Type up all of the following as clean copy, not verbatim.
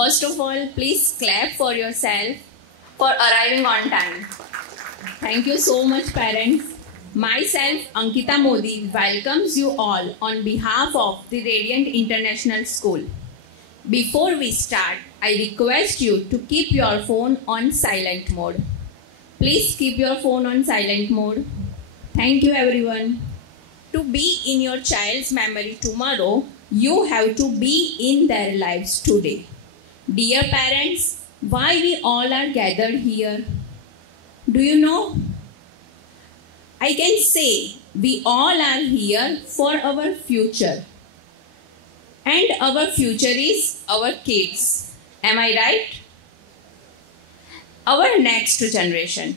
First of all, please clap for yourself for arriving on time. Thank you so much, parents. Myself, Ankita Modi, welcomes you all on behalf of the Radiant International School. Before we start, I request you to keep your phone on silent mode. Please keep your phone on silent mode. Thank you, everyone. To be in your child's memory tomorrow, you have to be in their lives today. Dear parents, why we all are gathered here? Do you know? I can say we all are here for our future. And our future is our kids. Am I right? Our next generation.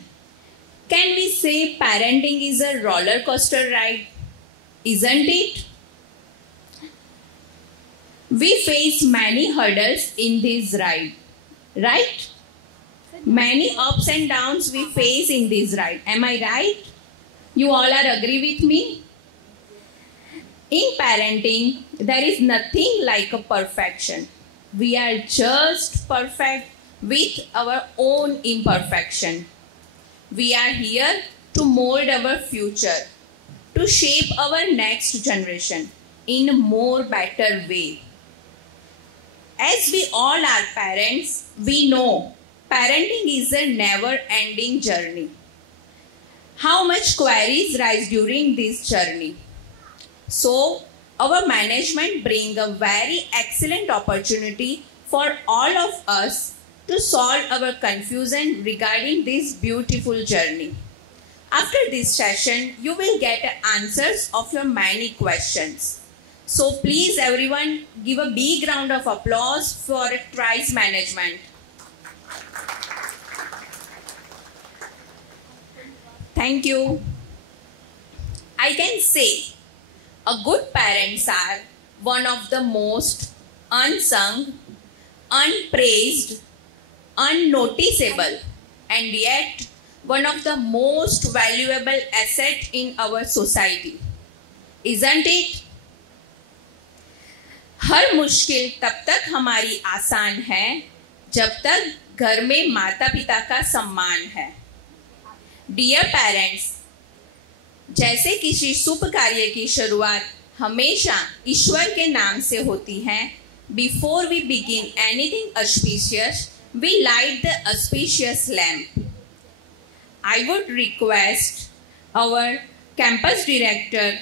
Can we say parenting is a roller coaster ride? Isn't it? We face many hurdles in this ride, right? Many ups and downs we face in this ride. Am I right? You all are agree with me? In parenting, there is nothing like a perfection. We are just perfect with our own imperfection. We are here to mold our future, to shape our next generation in a more better way. As we all are parents, we know parenting is a never-ending journey. How much queries rise during this journey? So, our management brings a very excellent opportunity for all of us to solve our confusion regarding this beautiful journey. After this session, you will get answers of your many questions. So please everyone give a big round of applause for TRICE management. Thank you. I can say a good parents are one of the most unsung, unpraised, unnoticeable, and yet one of the most valuable assets in our society. Isn't it? हर मुश्किल तब तक हमारी आसान है जब तक घर में माता पिता का सम्मान है. डियर पेरेंट्स, जैसे किसी शुभ कार्य की शुरुआत हमेशा ईश्वर के नाम से होती है, before we begin anything auspicious we light the auspicious lamp. I would request our campus director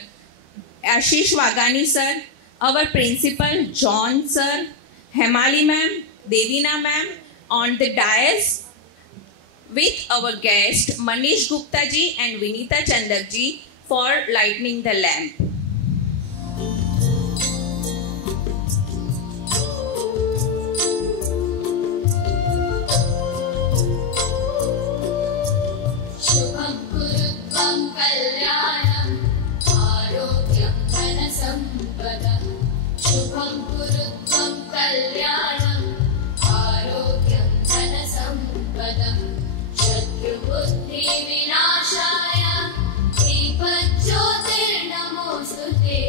Ashish Vagani sir, our principal John sir, Hemali ma'am, Devina ma'am on the dais with our guest Manish Gupta ji and Vinita Chandak ji for lighting the lamp. Shubham Kurutvam Kalyanam Arogyam Dhanasampada. Shubham Kurutvam Kalyanam Arogyam Dhanasampada. Shatru Buddhi Vinashaya Deepajyotir Namostute.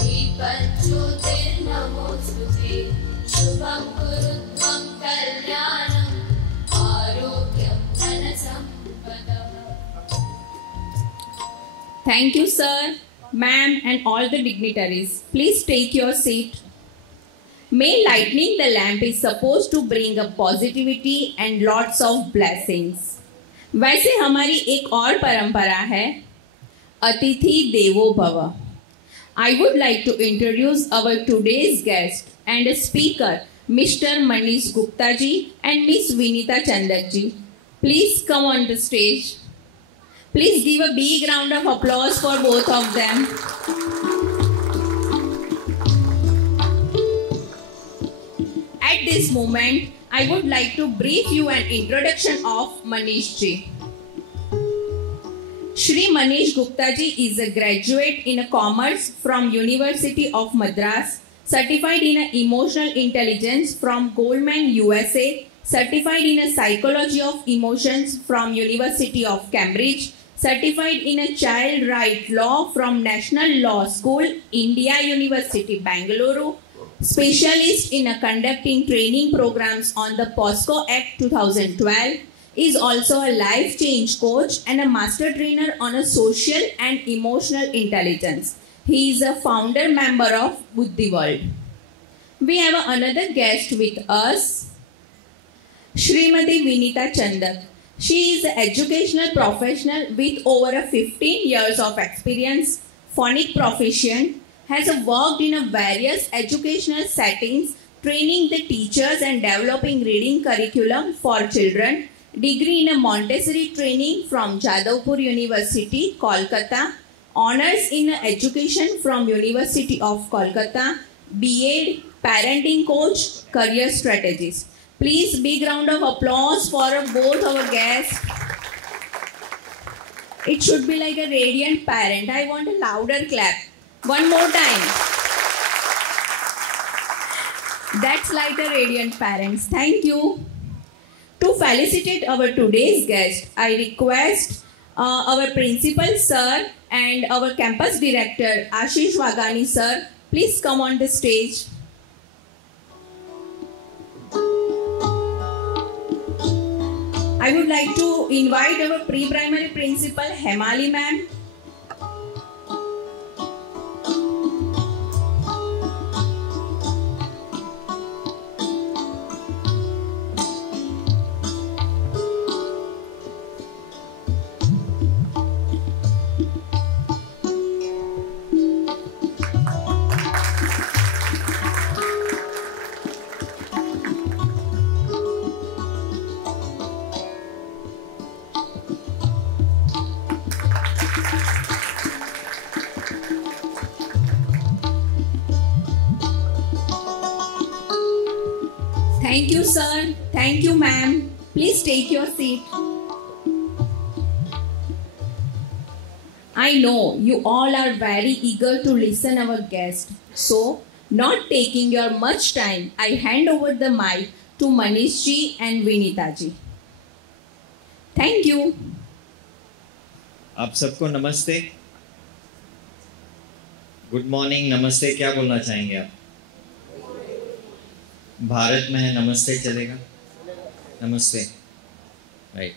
Deepajyotir Namostute. Shubham Kurutvam Kalyanam Arogyam Dhanasampada. Thank you sir, ma'am and all the dignitaries. Please take your seat. May lighting the lamp is supposed to bring a positivity and lots of blessings. वैसे हमारी एक और परंपरा है, अतिथि देवो भव. I would like to introduce our today's guest and speaker, Mr. Manish Gupta ji and Miss Vinita Chandak ji. Please come on the stage. Please give a big round of applause for both of them. At this moment, I would like to brief you an introduction of Manish ji. Shri Manish Gupta ji is a graduate in commerce from University of Madras, certified in emotional intelligence from Goldman USA, certified in psychology of emotions from University of Cambridge, certified in child right law from National Law School, India University, Bangalore, specialist in conducting training programs on the POSCO Act 2012, is also a life change coach and a master trainer on a social and emotional intelligence. He is a founder member of Buddhi World. We have another guest with us, Shrimati Vinita Chandak. She is an educational professional with over 15 years of experience, phonic proficient, has worked in various educational settings, training the teachers and developing reading curriculum for children, degree in Montessori training from Jadavpur University, Kolkata, honors in education from University of Kolkata, B.Ed, parenting coach, career strategist. Please, big round of applause for both our guests. It should be like a radiant parent. I want a louder clap. One more time. That's like a radiant parents. Thank you. To felicitate our today's guest, I request our principal sir and our campus director Ashish Wagani sir, please come on the stage. I would like to invite our pre-primary principal Hemali ma'am. Thank you, sir. Thank you, ma'am. Please take your seat. I know you all are very eager to listen our guest. So, not taking your much time, I hand over the mic to Manish ji and Vinita ji. Thank you. आप सबको नमस्ते, good morning, नमस्ते क्या बोलना चाहेंगे आप? भारत में है नमस्ते चलेगा? नमस्ते, राइट।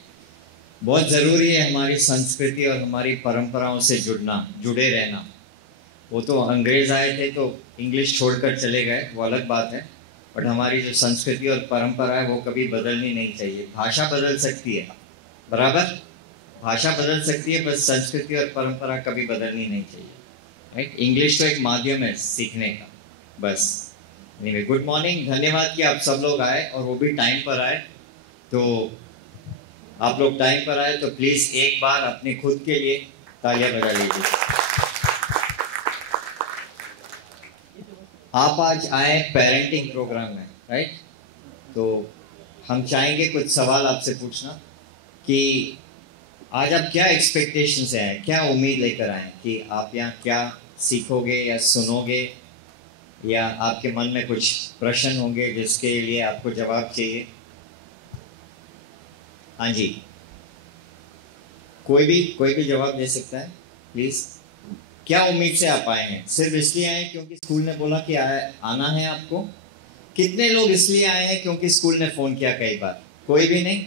बहुत ज़रूरी है हमारी संस्कृति और हमारी परंपराओं से जुड़े रहना। वो तो अंग्रेज़ आए थे तो इंग्लिश छोड़कर चले गए, वो अलग बात है, बट हमारी जो संस्कृति और परंपरा है वो कभी बदलनी नहीं चाहिए। भाषा बदल सकती है, बराबर, भाषा बदल सकती है, बस संस्कृति और परंपरा कभी बदलनी नहीं चाहिए, राइट। इंग्लिश तो एक माध्यम है सीखने का, बस। एनीवे, गुड मॉर्निंग, धन्यवाद कि आप सब लोग आए और वो भी टाइम पर आए। तो आप लोग टाइम पर आए तो प्लीज़ एक बार अपने खुद के लिए तालियां बजा लीजिए। आप आज आए पेरेंटिंग प्रोग्राम में, राइट। तो हम चाहेंगे कुछ सवाल आपसे पूछना कि आज आप क्या एक्सपेक्टेशन से आए, क्या उम्मीद लेकर आए कि आप यहाँ क्या सीखोगे या सुनोगे, या आपके मन में कुछ प्रश्न होंगे जिसके लिए आपको जवाब चाहिए। हाँ जी, कोई भी जवाब दे सकता है प्लीज़। क्या उम्मीद से आप आए हैं? सिर्फ इसलिए आए क्योंकि स्कूल ने बोला कि आना है आपको? कितने लोग इसलिए आए हैं क्योंकि स्कूल ने फ़ोन किया कई बार? कोई भी नहीं?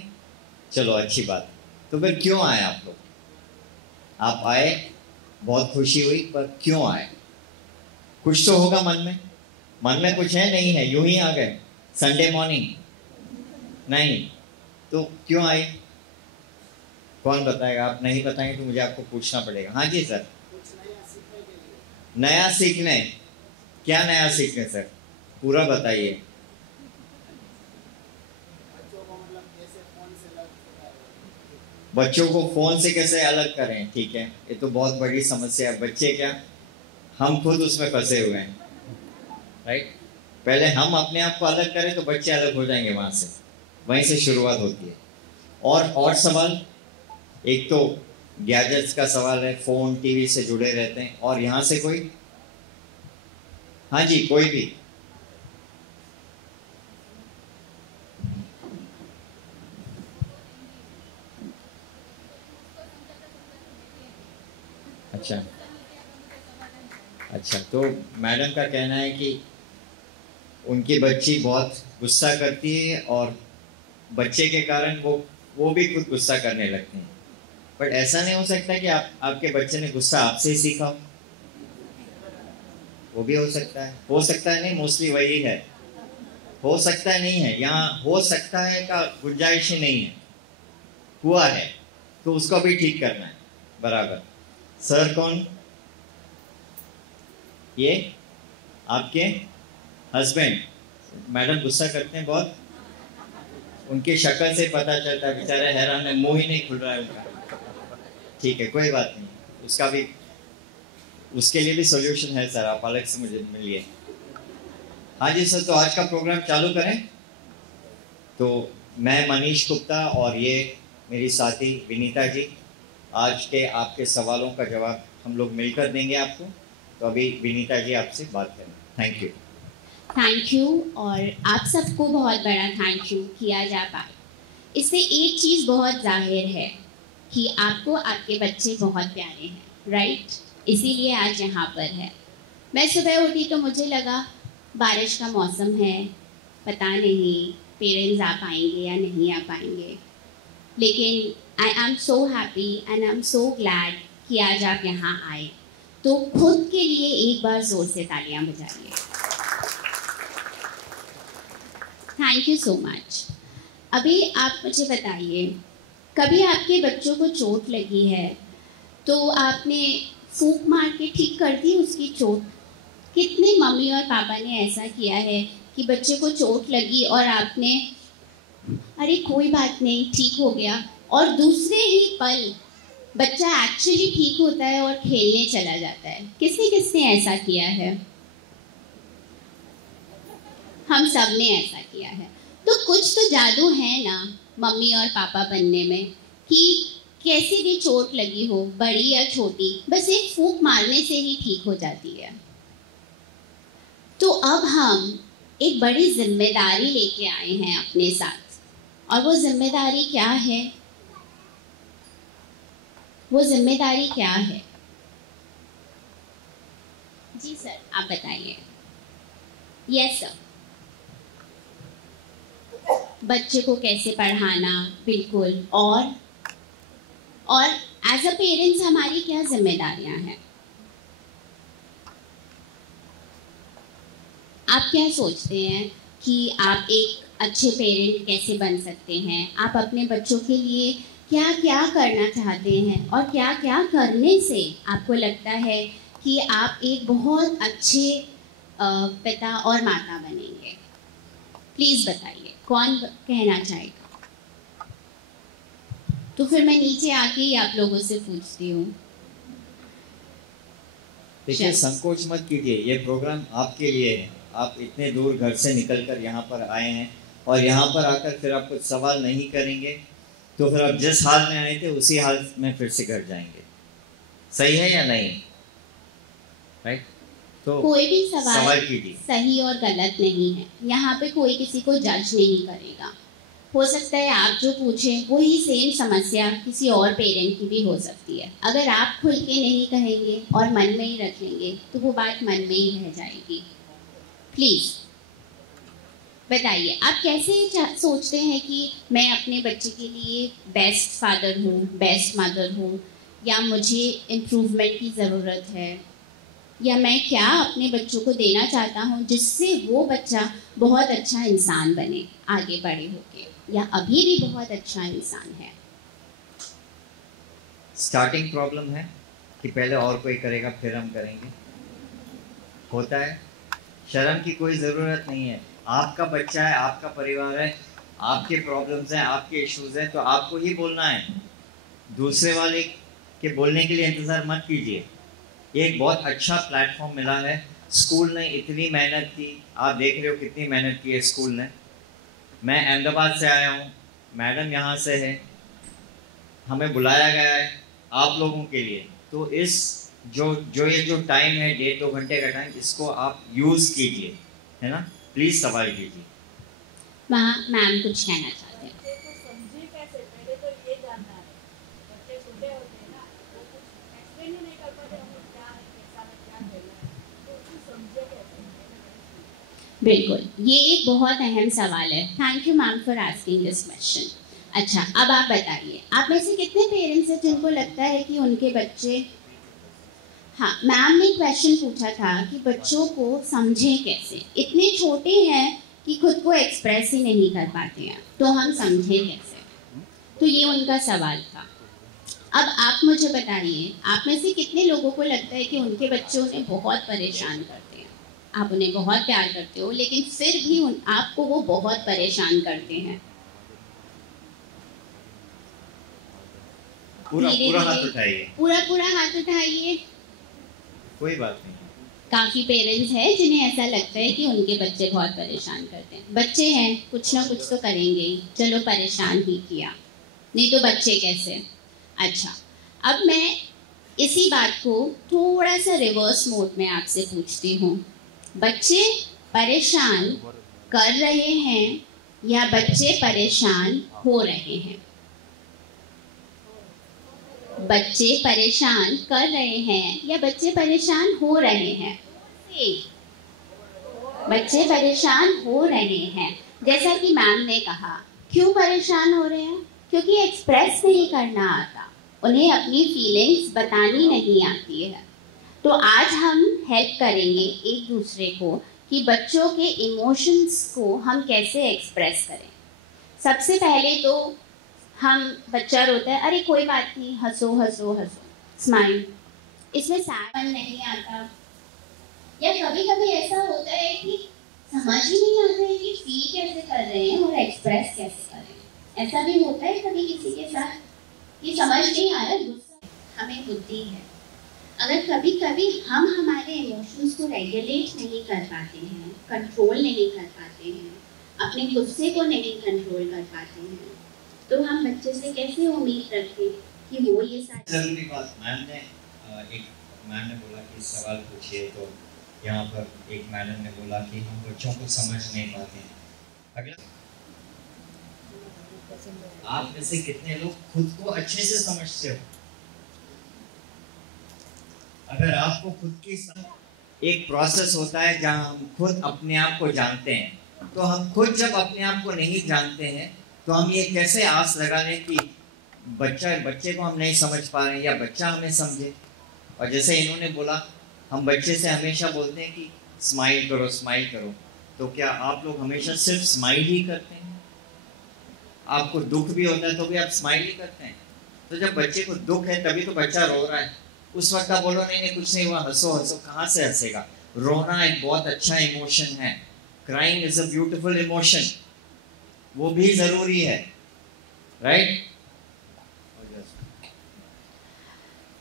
चलो अच्छी बात। तो फिर क्यों आए आप लोग? आप आए, बहुत खुशी हुई, पर क्यों आए? कुछ तो होगा मन में कुछ है, नहीं है, यूं ही आ गए संडे मॉर्निंग? नहीं, तो क्यों आए? कौन बताएगा? आप नहीं बताएंगे तो मुझे आपको पूछना पड़ेगा। हाँ जी सर। नया सीखने? क्या नया सीखने सर, पूरा बताइए। बच्चों को फोन से कैसे अलग करें? ठीक है, ये तो बहुत बड़ी समस्या है। बच्चे क्या, हम खुद उसमें फंसे हुए हैं, राइट। पहले हम अपने आप को अलग करें तो बच्चे अलग हो जाएंगे, वहीं से शुरुआत होती है। और सवाल, एक तो गैजेट्स का सवाल है, फ़ोन टीवी से जुड़े रहते हैं, और यहाँ से कोई? हाँ जी, कोई भी? अच्छा, तो मैडम का कहना है कि उनकी बच्ची बहुत गुस्सा करती है और बच्चे के कारण वो भी खुद गुस्सा करने लगते हैं। बट ऐसा नहीं हो सकता कि आपके बच्चे ने गुस्सा आपसे ही सीखा हो। वो भी हो सकता है नहीं, मोस्टली वही है, हो सकता है नहीं है, यहाँ हो सकता है का गुंजाइश ही नहीं है, हुआ है तो उसको भी ठीक करना है बराबर। सर कौन? ये आपके हस्बैंड। मैडम गुस्सा करते हैं बहुत, उनकी शक्ल से पता चलता है, बेचारे हैरान है, मुंह ही नहीं खुल रहा है उनका। ठीक है, कोई बात नहीं, उसका भी, उसके लिए भी सॉल्यूशन है सर, आप अलग से मुझे मिलिए। हाँ जी सर, तो आज का प्रोग्राम चालू करें। तो मैं मनीष गुप्ता और ये मेरी साथी विनीता जी, आज के आपके सवालों का जवाब हम लोग मिलकर देंगे आपको। तो अभी विनीता जी आपसे बात करें। Thank you. थैंक यू, और आप सबको बहुत बड़ा थैंक यू किया जा पाए। इससे एक चीज़ बहुत जाहिर है कि आपको आपके बच्चे बहुत प्यारे हैं, राइट? इसीलिए आज यहाँ पर है। मैं सुबह उठी तो मुझे लगा बारिश का मौसम है, पता नहीं पेरेंट्स आ पाएंगे या नहीं आ पाएंगे, लेकिन I am so happy and I am so glad कि आज आप यहाँ आए। तो खुद के लिए एक बार ज़ोर से तालियां बजाइए। Thank you so much. अभी आप मुझे बताइए, कभी आपके बच्चों को चोट लगी है तो आपने फूंक मार के ठीक कर दी उसकी चोट? कितने मम्मी और पापा ने ऐसा किया है कि बच्चे को चोट लगी और आपने अरे कोई बात नहीं ठीक हो गया, और दूसरे ही पल बच्चा एक्चुअली ठीक होता है और खेलने चला जाता है? किसने किसने ऐसा किया है? हम सब ने ऐसा किया है। तो कुछ तो जादू है ना मम्मी और पापा बनने में, कि कैसी भी चोट लगी हो, बड़ी या छोटी, बस एक फूंक मारने से ही ठीक हो जाती है। तो अब हम एक बड़ी जिम्मेदारी लेके आए हैं अपने साथ, और वो जिम्मेदारी क्या है? वो जिम्मेदारी क्या है? जी सर, आप बताइए। Yes sir. बच्चे को कैसे पढ़ाना, बिल्कुल। और एज अ पेरेंट्स हमारी क्या जिम्मेदारियां हैं? आप क्या सोचते हैं कि आप एक अच्छे पेरेंट कैसे बन सकते हैं? आप अपने बच्चों के लिए क्या क्या करना चाहते हैं, और क्या क्या करने से आपको लगता है कि आप एक बहुत अच्छे पिता और माता बनेंगे? प्लीज़ बताइए, कौन कहना चाहेगा? तो फिर मैं नीचे आके ही आप लोगों से पूछती हूँ। देखिए, संकोच मत कीजिए, ये प्रोग्राम आपके लिए है। आप इतने दूर घर से निकलकर यहाँ पर आए हैं, और यहाँ पर आकर फिर आप कुछ सवाल नहीं करेंगे तो फिर आप जिस हाल में आए थे उसी हाल में फिर से घर जाएंगे। सही है या नहीं? राइट? तो कोई भी सवाल कीजिए, सही और गलत नहीं है। यहाँ पे कोई किसी को जज नहीं करेगा। हो सकता है आप जो पूछें वही सेम समस्या किसी और पेरेंट की भी हो सकती है। अगर आप खुल के नहीं कहेंगे और मन में ही रखेंगे तो वो बात मन में ही रह जाएगी। प्लीज़ बताइए, आप कैसे सोचते हैं कि मैं अपने बच्चे के लिए बेस्ट फादर हूँ, बेस्ट मदर हूँ, या मुझे इम्प्रूवमेंट की ज़रूरत है, या मैं क्या अपने बच्चों को देना चाहता हूँ जिससे वो बच्चा बहुत अच्छा इंसान बने आगे बड़े होके, या अभी भी बहुत अच्छा इंसान है? स्टार्टिंग प्रॉब्लम है कि पहले और कोई करेगा फिर हम करेंगे। होता है, शर्म की कोई ज़रूरत नहीं है। आपका बच्चा है, आपका परिवार है, आपके प्रॉब्लम्स हैं, आपके इश्यूज हैं, तो आपको ही बोलना है। दूसरे वाले के बोलने के लिए इंतज़ार मत कीजिए। ये एक बहुत अच्छा प्लेटफॉर्म मिला है। स्कूल ने इतनी मेहनत की, आप देख रहे हो कितनी मेहनत की है स्कूल ने। मैं अहमदाबाद से आया हूँ, मैडम यहाँ से है, हमें बुलाया गया है आप लोगों के लिए। तो इस ये जो टाइम है, 1.5-2 घंटे का टाइम, इसको आप यूज़ कीजिए, है ना? प्लीज़ सवाल कीजिए। वहाँ मैम कुछ कहना चाहते हैं। बिल्कुल, ये एक बहुत अहम सवाल है। Thank you ma'am for asking this question. अच्छा, अब आप बताइए, आप में से कितने पेरेंट्स हैं जिनको लगता है कि उनके बच्चे, हाँ मैम ने क्वेश्चन पूछा था कि बच्चों को समझें कैसे, इतने छोटे हैं कि खुद को एक्सप्रेस ही नहीं कर पाते हैं, तो हम समझें कैसे, तो ये उनका सवाल था। अब आप मुझे बताइए, आप में से कितने लोगों को लगता है कि उनके बच्चे उन्हें बहुत परेशान करते हैं? आप उन्हें बहुत प्यार करते हो लेकिन फिर भी आपको वो बहुत परेशान करते हैं। पूरा हाथ उठाइए, पूरा हाथ उठाइए। कोई बात नहीं। काफी पेरेंट्स हैं जिन्हें ऐसा लगता है कि उनके बच्चे बहुत परेशान करते हैं। बच्चे हैं, कुछ ना कुछ तो करेंगे ही, चलो परेशान ही किया, नहीं तो बच्चे कैसे। अच्छा, अब मैं इसी बात को थोड़ा सा रिवर्स मोड में आपसे पूछती हूँ, बच्चे परेशान कर रहे हैं या बच्चे परेशान हो रहे हैं? बच्चे परेशान कर रहे हैं या बच्चे परेशान हो रहे हैं? बच्चे परेशान हो रहे हैं। जैसा कि मैम ने कहा, क्यों परेशान हो रहे हैं? क्योंकि एक्सप्रेस नहीं करना आता, उन्हें अपनी फीलिंग्स बतानी नहीं आती है। तो आज हम हेल्प करेंगे एक दूसरे को कि बच्चों के इमोशंस को हम कैसे एक्सप्रेस करें। सबसे पहले तो हम, बच्चा रोता है, अरे कोई बात नहीं, हंसो हंसो हंसो, स्माइल, इसमें सैडपन नहीं आता। या कभी कभी ऐसा होता है कि समझ ही नहीं आता है कि फील कैसे कर रहे हैं और एक्सप्रेस कैसे कर रहे हैं। ऐसा भी होता है कभी किसी के साथ कि समझ नहीं आ रहा, गुस्सा हमें बुद्धि है। अगर कभी कभी हम हमारे इमोशंस को रेगुलेट नहीं कर पाते हैं, कंट्रोल नहीं कर पाते हैं, अपने गुस्से को नहीं कंट्रोल कर पाते हैं, तो हम बच्चे से कैसे उम्मीद रखें कि वो ये सारी जरूरी बात मैम ने बोला कि सवाल पूछिए, तो यहाँ पर एक मैडम ने बोला कि हम बच्चों को समझ नहीं पाते हैं। अगला, आप में से कितने लोग खुद को अच्छे से समझते हो? अगर आपको खुद की एक प्रोसेस होता है जहाँ हम खुद अपने आप को जानते हैं, तो हम खुद जब अपने आप को नहीं जानते हैं तो हम ये कैसे आस लगा लें कि बच्चे को हम नहीं समझ पा रहे हैं या बच्चा हमें समझे। और जैसे इन्होंने बोला, हम बच्चे से हमेशा बोलते हैं कि स्माइल करो स्माइल करो, तो क्या आप लोग हमेशा सिर्फ स्माइल ही करते हैं? आपको दुख भी होता है तो भी आप स्माइल ही करते हैं? तो जब बच्चे को दुख है तभी तो बच्चा रो रहा है, उस वक्त आप बोलो नहीं कुछ नहीं हुआ, हंसो हंसो, कहाँ से हंसेगा? रोना एक बहुत अच्छा इमोशन है, crying is a beautiful emotion, वो भी जरूरी है, राइट?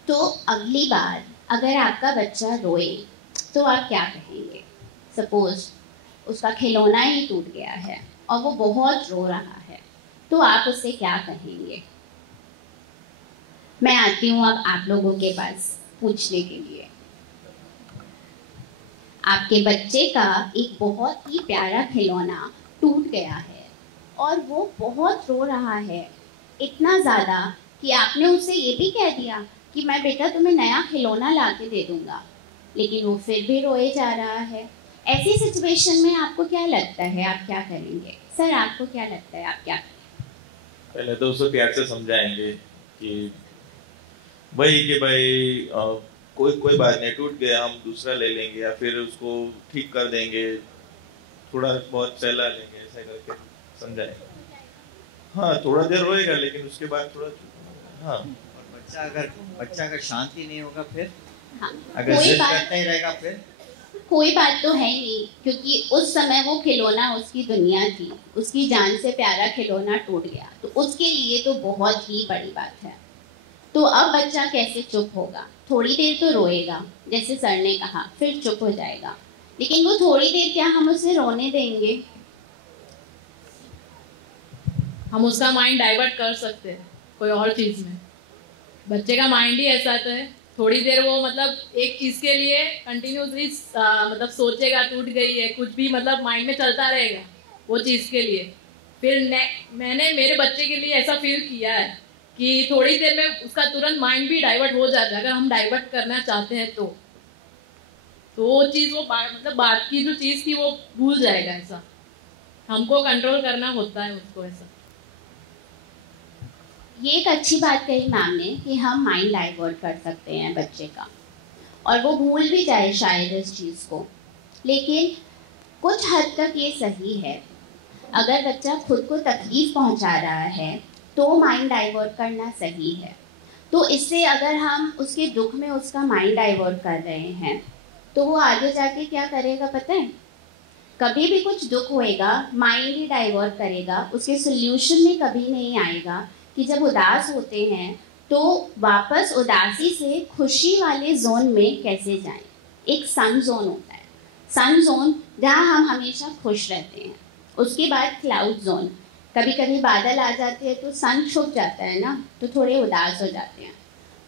तो अगली बार अगर आपका बच्चा रोए तो आप क्या कहेंगे? सपोज उसका खिलौना ही टूट गया है और वो बहुत रो रहा है, तो आप उससे क्या कहेंगे? मैं आती हूँ अब आप लोगों के पास पूछने के लिए। आपके बच्चे का एक बहुत ही प्यारा खिलौना टूट गया है और वो बहुत रो रहा है, इतना ज़्यादा कि आपने उससे ये भी कह दिया कि मैं बेटा तुम्हें नया खिलौना ला के दे दूंगा, लेकिन वो फिर भी रोए जा रहा है। ऐसी सिचुएशन में आपको क्या लगता है, आप क्या करेंगे? सर आपको क्या लगता है, आप क्या करेंगे? पहले तो उसको प्यार से समझाएंगे कि भाई कोई बात नहीं, टूट गया, हम दूसरा ले लेंगे या फिर उसको ठीक कर देंगे, थोड़ा बहुत सहला लेंगे, ऐसा करके समझाएंगे। हाँ, थोड़ा देर रोएगा लेकिन उसके बाद थोड़ा, हाँ। और बच्चा अगर शांति नहीं होगा फिर, हाँ, अगर जिद करता ही रहेगा फिर कोई बात तो है नहीं, क्योंकि उस समय वो खिलौना उसकी दुनिया थी, उसकी जान से प्यारा खिलौना टूट गया, तो उसके लिए तो बहुत ही बड़ी बात है। तो अब बच्चा कैसे चुप होगा? थोड़ी देर तो रोएगा जैसे सर ने कहा, फिर चुप हो जाएगा, लेकिन वो थोड़ी देर क्या हम उसे रोने देंगे? हम उसका माइंड डाइवर्ट कर सकते हैं कोई और चीज में। बच्चे का माइंड ही ऐसा तो है, थोड़ी देर वो मतलब एक चीज के लिए कंटिन्यूसली मतलब सोचेगा, टूट गई है, कुछ भी मतलब माइंड में चलता रहेगा वो चीज के लिए। फिर मैंने मेरे बच्चे के लिए ऐसा फील किया है कि थोड़ी देर में उसका तुरंत माइंड भी डाइवर्ट हो जाता है, अगर हम डाइवर्ट करना चाहते हैं तो। तो वो चीज़ मतलब बात की जो चीज़ थी वो भूल जाएगा। ऐसा हमको कंट्रोल करना होता है उसको। ऐसा ये एक अच्छी बात कही मैम ने कि हम माइंड डाइवर्ट कर सकते हैं बच्चे का, और वो भूल भी जाए शायद इस चीज़ को। लेकिन कुछ हद तक ये सही है, अगर बच्चा खुद को तकलीफ पहुंचा रहा है तो माइंड डाइवर्ट करना सही है। तो इससे अगर हम उसके दुख में उसका माइंड डाइवर्ट कर रहे हैं तो वो आगे जाके क्या करेगा पता है? कभी भी कुछ दुख होएगा माइंड ही डाइवर्ट करेगा, उसके सोल्यूशन में कभी नहीं आएगा कि जब उदास होते हैं तो वापस उदासी से खुशी वाले जोन में कैसे जाएं। एक सन जोन होता है, सन जोन जहाँ हम हमेशा खुश रहते हैं। उसके बाद क्लाउड जोन, कभी कभी बादल आ जाते हैं तो सन छुप जाता है ना, तो थोड़े उदास हो जाते हैं।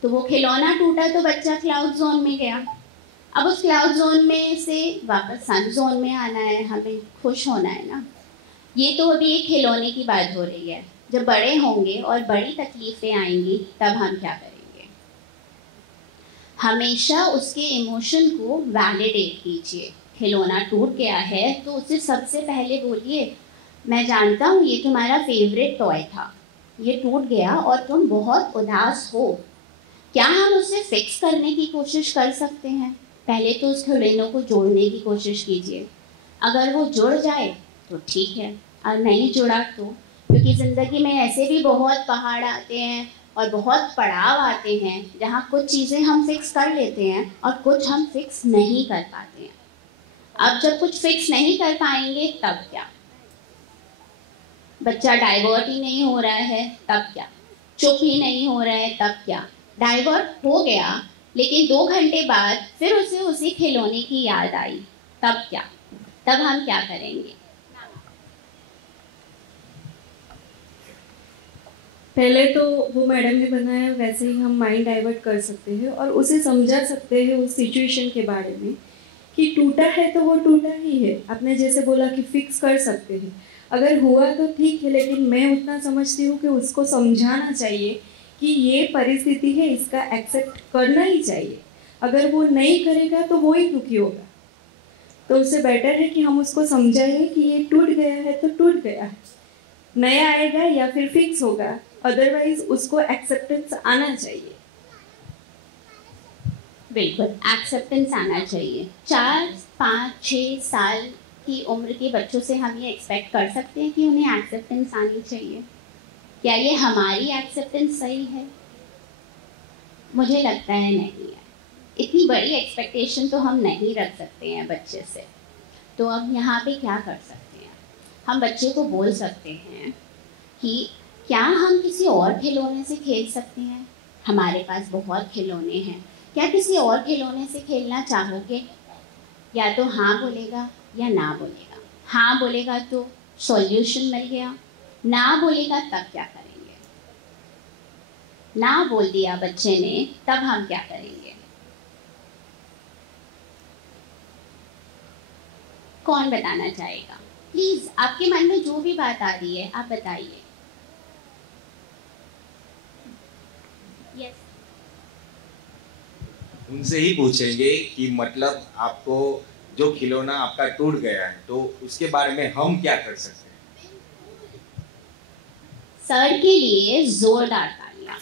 तो वो खिलौना टूटा तो बच्चा क्लाउड जोन में गया। अब उस क्लाउड जोन में से वापस सन जोन में आना है, हमें खुश होना है ना। ये तो अभी एक खिलौने की बात हो रही है। जब बड़े होंगे और बड़ी तकलीफें आएंगी तब हम क्या करेंगे? हमेशा उसके इमोशन को वैलिडेट कीजिए। खिलौना टूट गया है तो उसे सबसे पहले बोलिए, मैं जानता हूँ ये तुम्हारा फेवरेट टॉय था, ये टूट गया और तुम बहुत उदास हो। क्या हम उसे फिक्स करने की कोशिश कर सकते हैं? पहले तो उस खिलौने को जोड़ने की कोशिश कीजिए। अगर वो जुड़ जाए तो ठीक है, और नहीं जुड़ा तो, क्योंकि ज़िंदगी में ऐसे भी बहुत पहाड़ आते हैं और बहुत पड़ाव आते हैं जहाँ कुछ चीज़ें हम फिक्स कर लेते हैं और कुछ हम फिक्स नहीं कर पाते हैं। अब जब कुछ फिक्स नहीं कर पाएंगे तब क्या? बच्चा डाइवर्ट ही नहीं हो रहा है तब क्या? चुप ही नहीं हो रहा है तब क्या? डाइवर्ट हो गया लेकिन 2 घंटे बाद फिर उसे उसी खिलौने की याद आई, तब क्या? तब हम क्या करेंगे? पहले तो वो मैडम ने बनाया वैसे ही हम माइंड डाइवर्ट कर सकते हैं और उसे समझा सकते हैं उस सिचुएशन के बारे में कि टूटा है तो वो टूटा ही है। आपने जैसे बोला कि फिक्स कर सकते हैं, अगर हुआ तो ठीक है, लेकिन मैं उतना समझती हूँ कि उसको समझाना चाहिए कि ये परिस्थिति है, इसका एक्सेप्ट करना ही चाहिए। अगर वो नहीं करेगा तो वो ही दुखी होगा। तो उससे बेटर है कि हम उसको समझाएं कि ये टूट गया है तो टूट गया है, नया आएगा या फिर फिक्स होगा, अदरवाइज उसको एक्सेप्टेंस आना चाहिए। बिल्कुल एक्सेप्टेंस आना चाहिए। 4, 5, 6 साल की उम्र के बच्चों से हम ये एक्सपेक्ट कर सकते हैं कि उन्हें एक्सेप्टेंस आनी चाहिए? क्या ये हमारी एक्सेप्टेंस सही है? मुझे लगता है नहीं है। इतनी बड़ी एक्सपेक्टेशन तो हम नहीं रख सकते हैं बच्चे से। तो अब यहाँ पे क्या कर सकते हैं? हम बच्चे को बोल सकते हैं कि क्या हम किसी और खिलौने से खेल सकते हैं? हमारे पास बहुत खिलौने हैं, क्या किसी और खिलौने से खेलना चाहोगे? या तो हाँ बोलेगा या ना बोलेगा। हाँ बोलेगा तो सॉल्यूशन मिल गया, ना बोलेगा तब क्या करेंगे? ना बोल दिया बच्चे ने तब हम क्या करेंगे? कौन बताना चाहेगा? प्लीज आपके मन में जो भी बात आ रही है आप बताइए। यस। उनसे ही पूछेंगे कि मतलब आपको जो खिलौना आपका टूट गया है तो उसके बारे में हम क्या कर सकते हैं? सर के लिए जोरदार तालियां।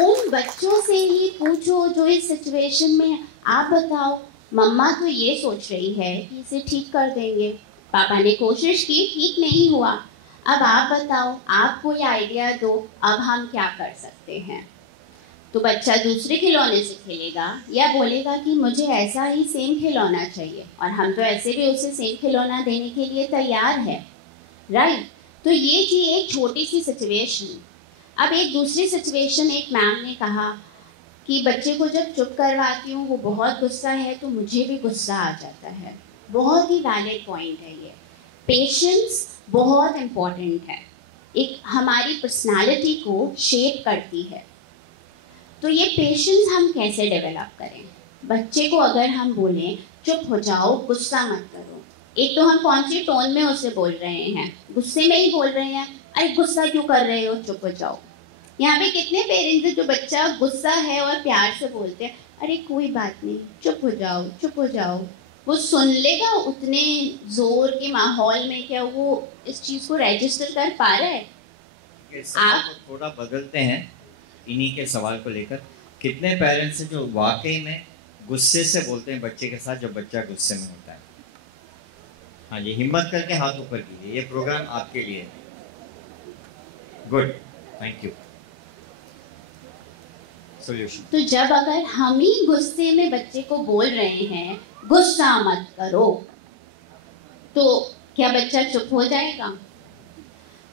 उन बच्चों से ही पूछो जो इस सिचुएशन में, आप बताओ मम्मा तो ये सोच रही है कि इसे ठीक कर देंगे, पापा ने कोशिश की ठीक नहीं हुआ, अब आप बताओ, आप कोई आइडिया दो, अब हम क्या कर सकते हैं? तो बच्चा दूसरे खिलौने से खेलेगा या बोलेगा कि मुझे ऐसा ही सेम खिलौना चाहिए, और हम तो ऐसे भी उसे सेम खिलौना देने के लिए तैयार है, राइट? तो ये थी एक छोटी सी सिचुएशन। अब एक दूसरी सिचुएशन, एक मैम ने कहा कि बच्चे को जब चुप करवाती हूँ वो बहुत गुस्सा है तो मुझे भी गुस्सा आ जाता है। बहुत ही वैलिड पॉइंट है ये। पेशेंस बहुत इम्पॉर्टेंट है, एक हमारी पर्सनालिटी को शेप करती है। तो ये पेशेंस हम कैसे डेवलप करें? बच्चे को अगर हम बोलें चुप हो जाओ, गुस्सा मत करो, एक तो हम कौन सी टोन में उसे बोल रहे हैं? गुस्से में ही बोल रहे हैं, अरे गुस्सा क्यों कर रहे हो, चुप हो जाओ। यहाँ पे कितने पेरेंट्स हैं जो बच्चा गुस्सा है और प्यार से बोलते हैं अरे कोई बात नहीं, चुप हो जाओ, चुप हो जाओ, वो सुन लेगा। उतने जोर के माहौल में क्या वो इस चीज को रजिस्टर कर पा रहा है? आप थोड़ा बदलते हैं इन्हीं के सवाल को लेकर। कितने पेरेंट्स हैं जो वाकई में गुस्से से बोलते हैं बच्चे के साथ जब बच्चा गुस्से में होता है? हाँ जी, हिम्मत करके हाथ ऊपर कीजिए, ये प्रोग्राम आपके लिए है। Good, thank you. सॉल्यूशन। तो जब अगर हम ही गुस्से में बच्चे को बोल रहे हैं गुस्सा मत करो, तो क्या बच्चा चुप हो जाएगा?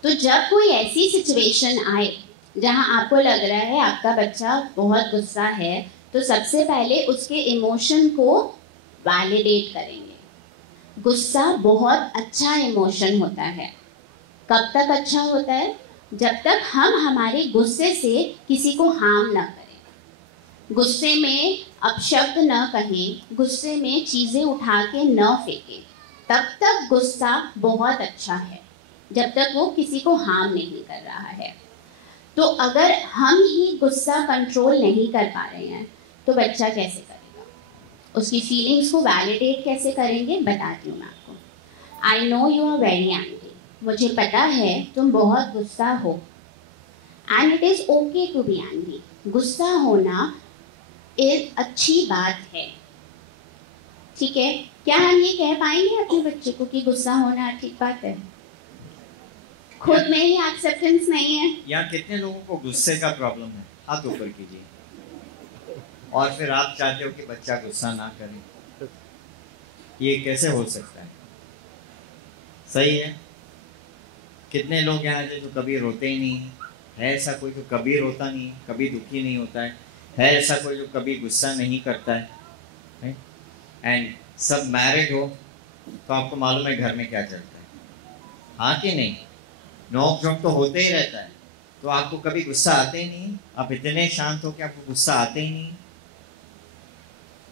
तो जब कोई ऐसी सिचुएशन आए जहां आपको लग रहा है आपका बच्चा बहुत गुस्सा है, तो सबसे पहले उसके इमोशन को वैलिडेट करेंगे। गुस्सा बहुत अच्छा इमोशन होता है। कब तक अच्छा होता है? जब तक हम हमारे गुस्से से किसी को हार्म ना करें, गुस्से में अपशब्द न कहें, गुस्से में चीज़ें उठा के न फेंकें, तब तक गुस्सा बहुत अच्छा है, जब तक वो किसी को हार्म नहीं कर रहा है। तो अगर हम ही गुस्सा कंट्रोल नहीं कर पा रहे हैं तो बच्चा कैसे करेगा? उसकी फीलिंग्स को वैलिडेट कैसे करेंगे? बताती हूँ मैं आपको। I know you are very angry, मुझे पता है तुम बहुत गुस्सा हो, and it is okay to be angry. गुस्सा होना एक अच्छी बात है, ठीक है? क्या हम ये कह पाएंगे अपने बच्चे को कि गुस्सा होना ठीक बात है? खुद में ही एक्सेप्टेंस नहीं है। यहाँ कितने लोगों को गुस्से का प्रॉब्लम है? हाथ ऊपर कीजिए। और फिर आप चाहते हो कि बच्चा गुस्सा ना करे, ये कैसे हो सकता है? सही है। कितने लोग यहाँ जो कभी रोते ही नहीं है? ऐसा कोई जो कभी रोता नहीं, कभी दुखी नहीं होता है ऐसा कोई जो कभी गुस्सा नहीं करता है? एंड सब मैरिड हो तो आपको मालूम है घर में क्या चलता है, हाँ कि नहीं? नोक झोंक तो होते ही रहता है, तो आपको कभी गुस्सा आते ही नहीं? आप इतने शांत हो कि आपको गुस्सा आते ही नहीं?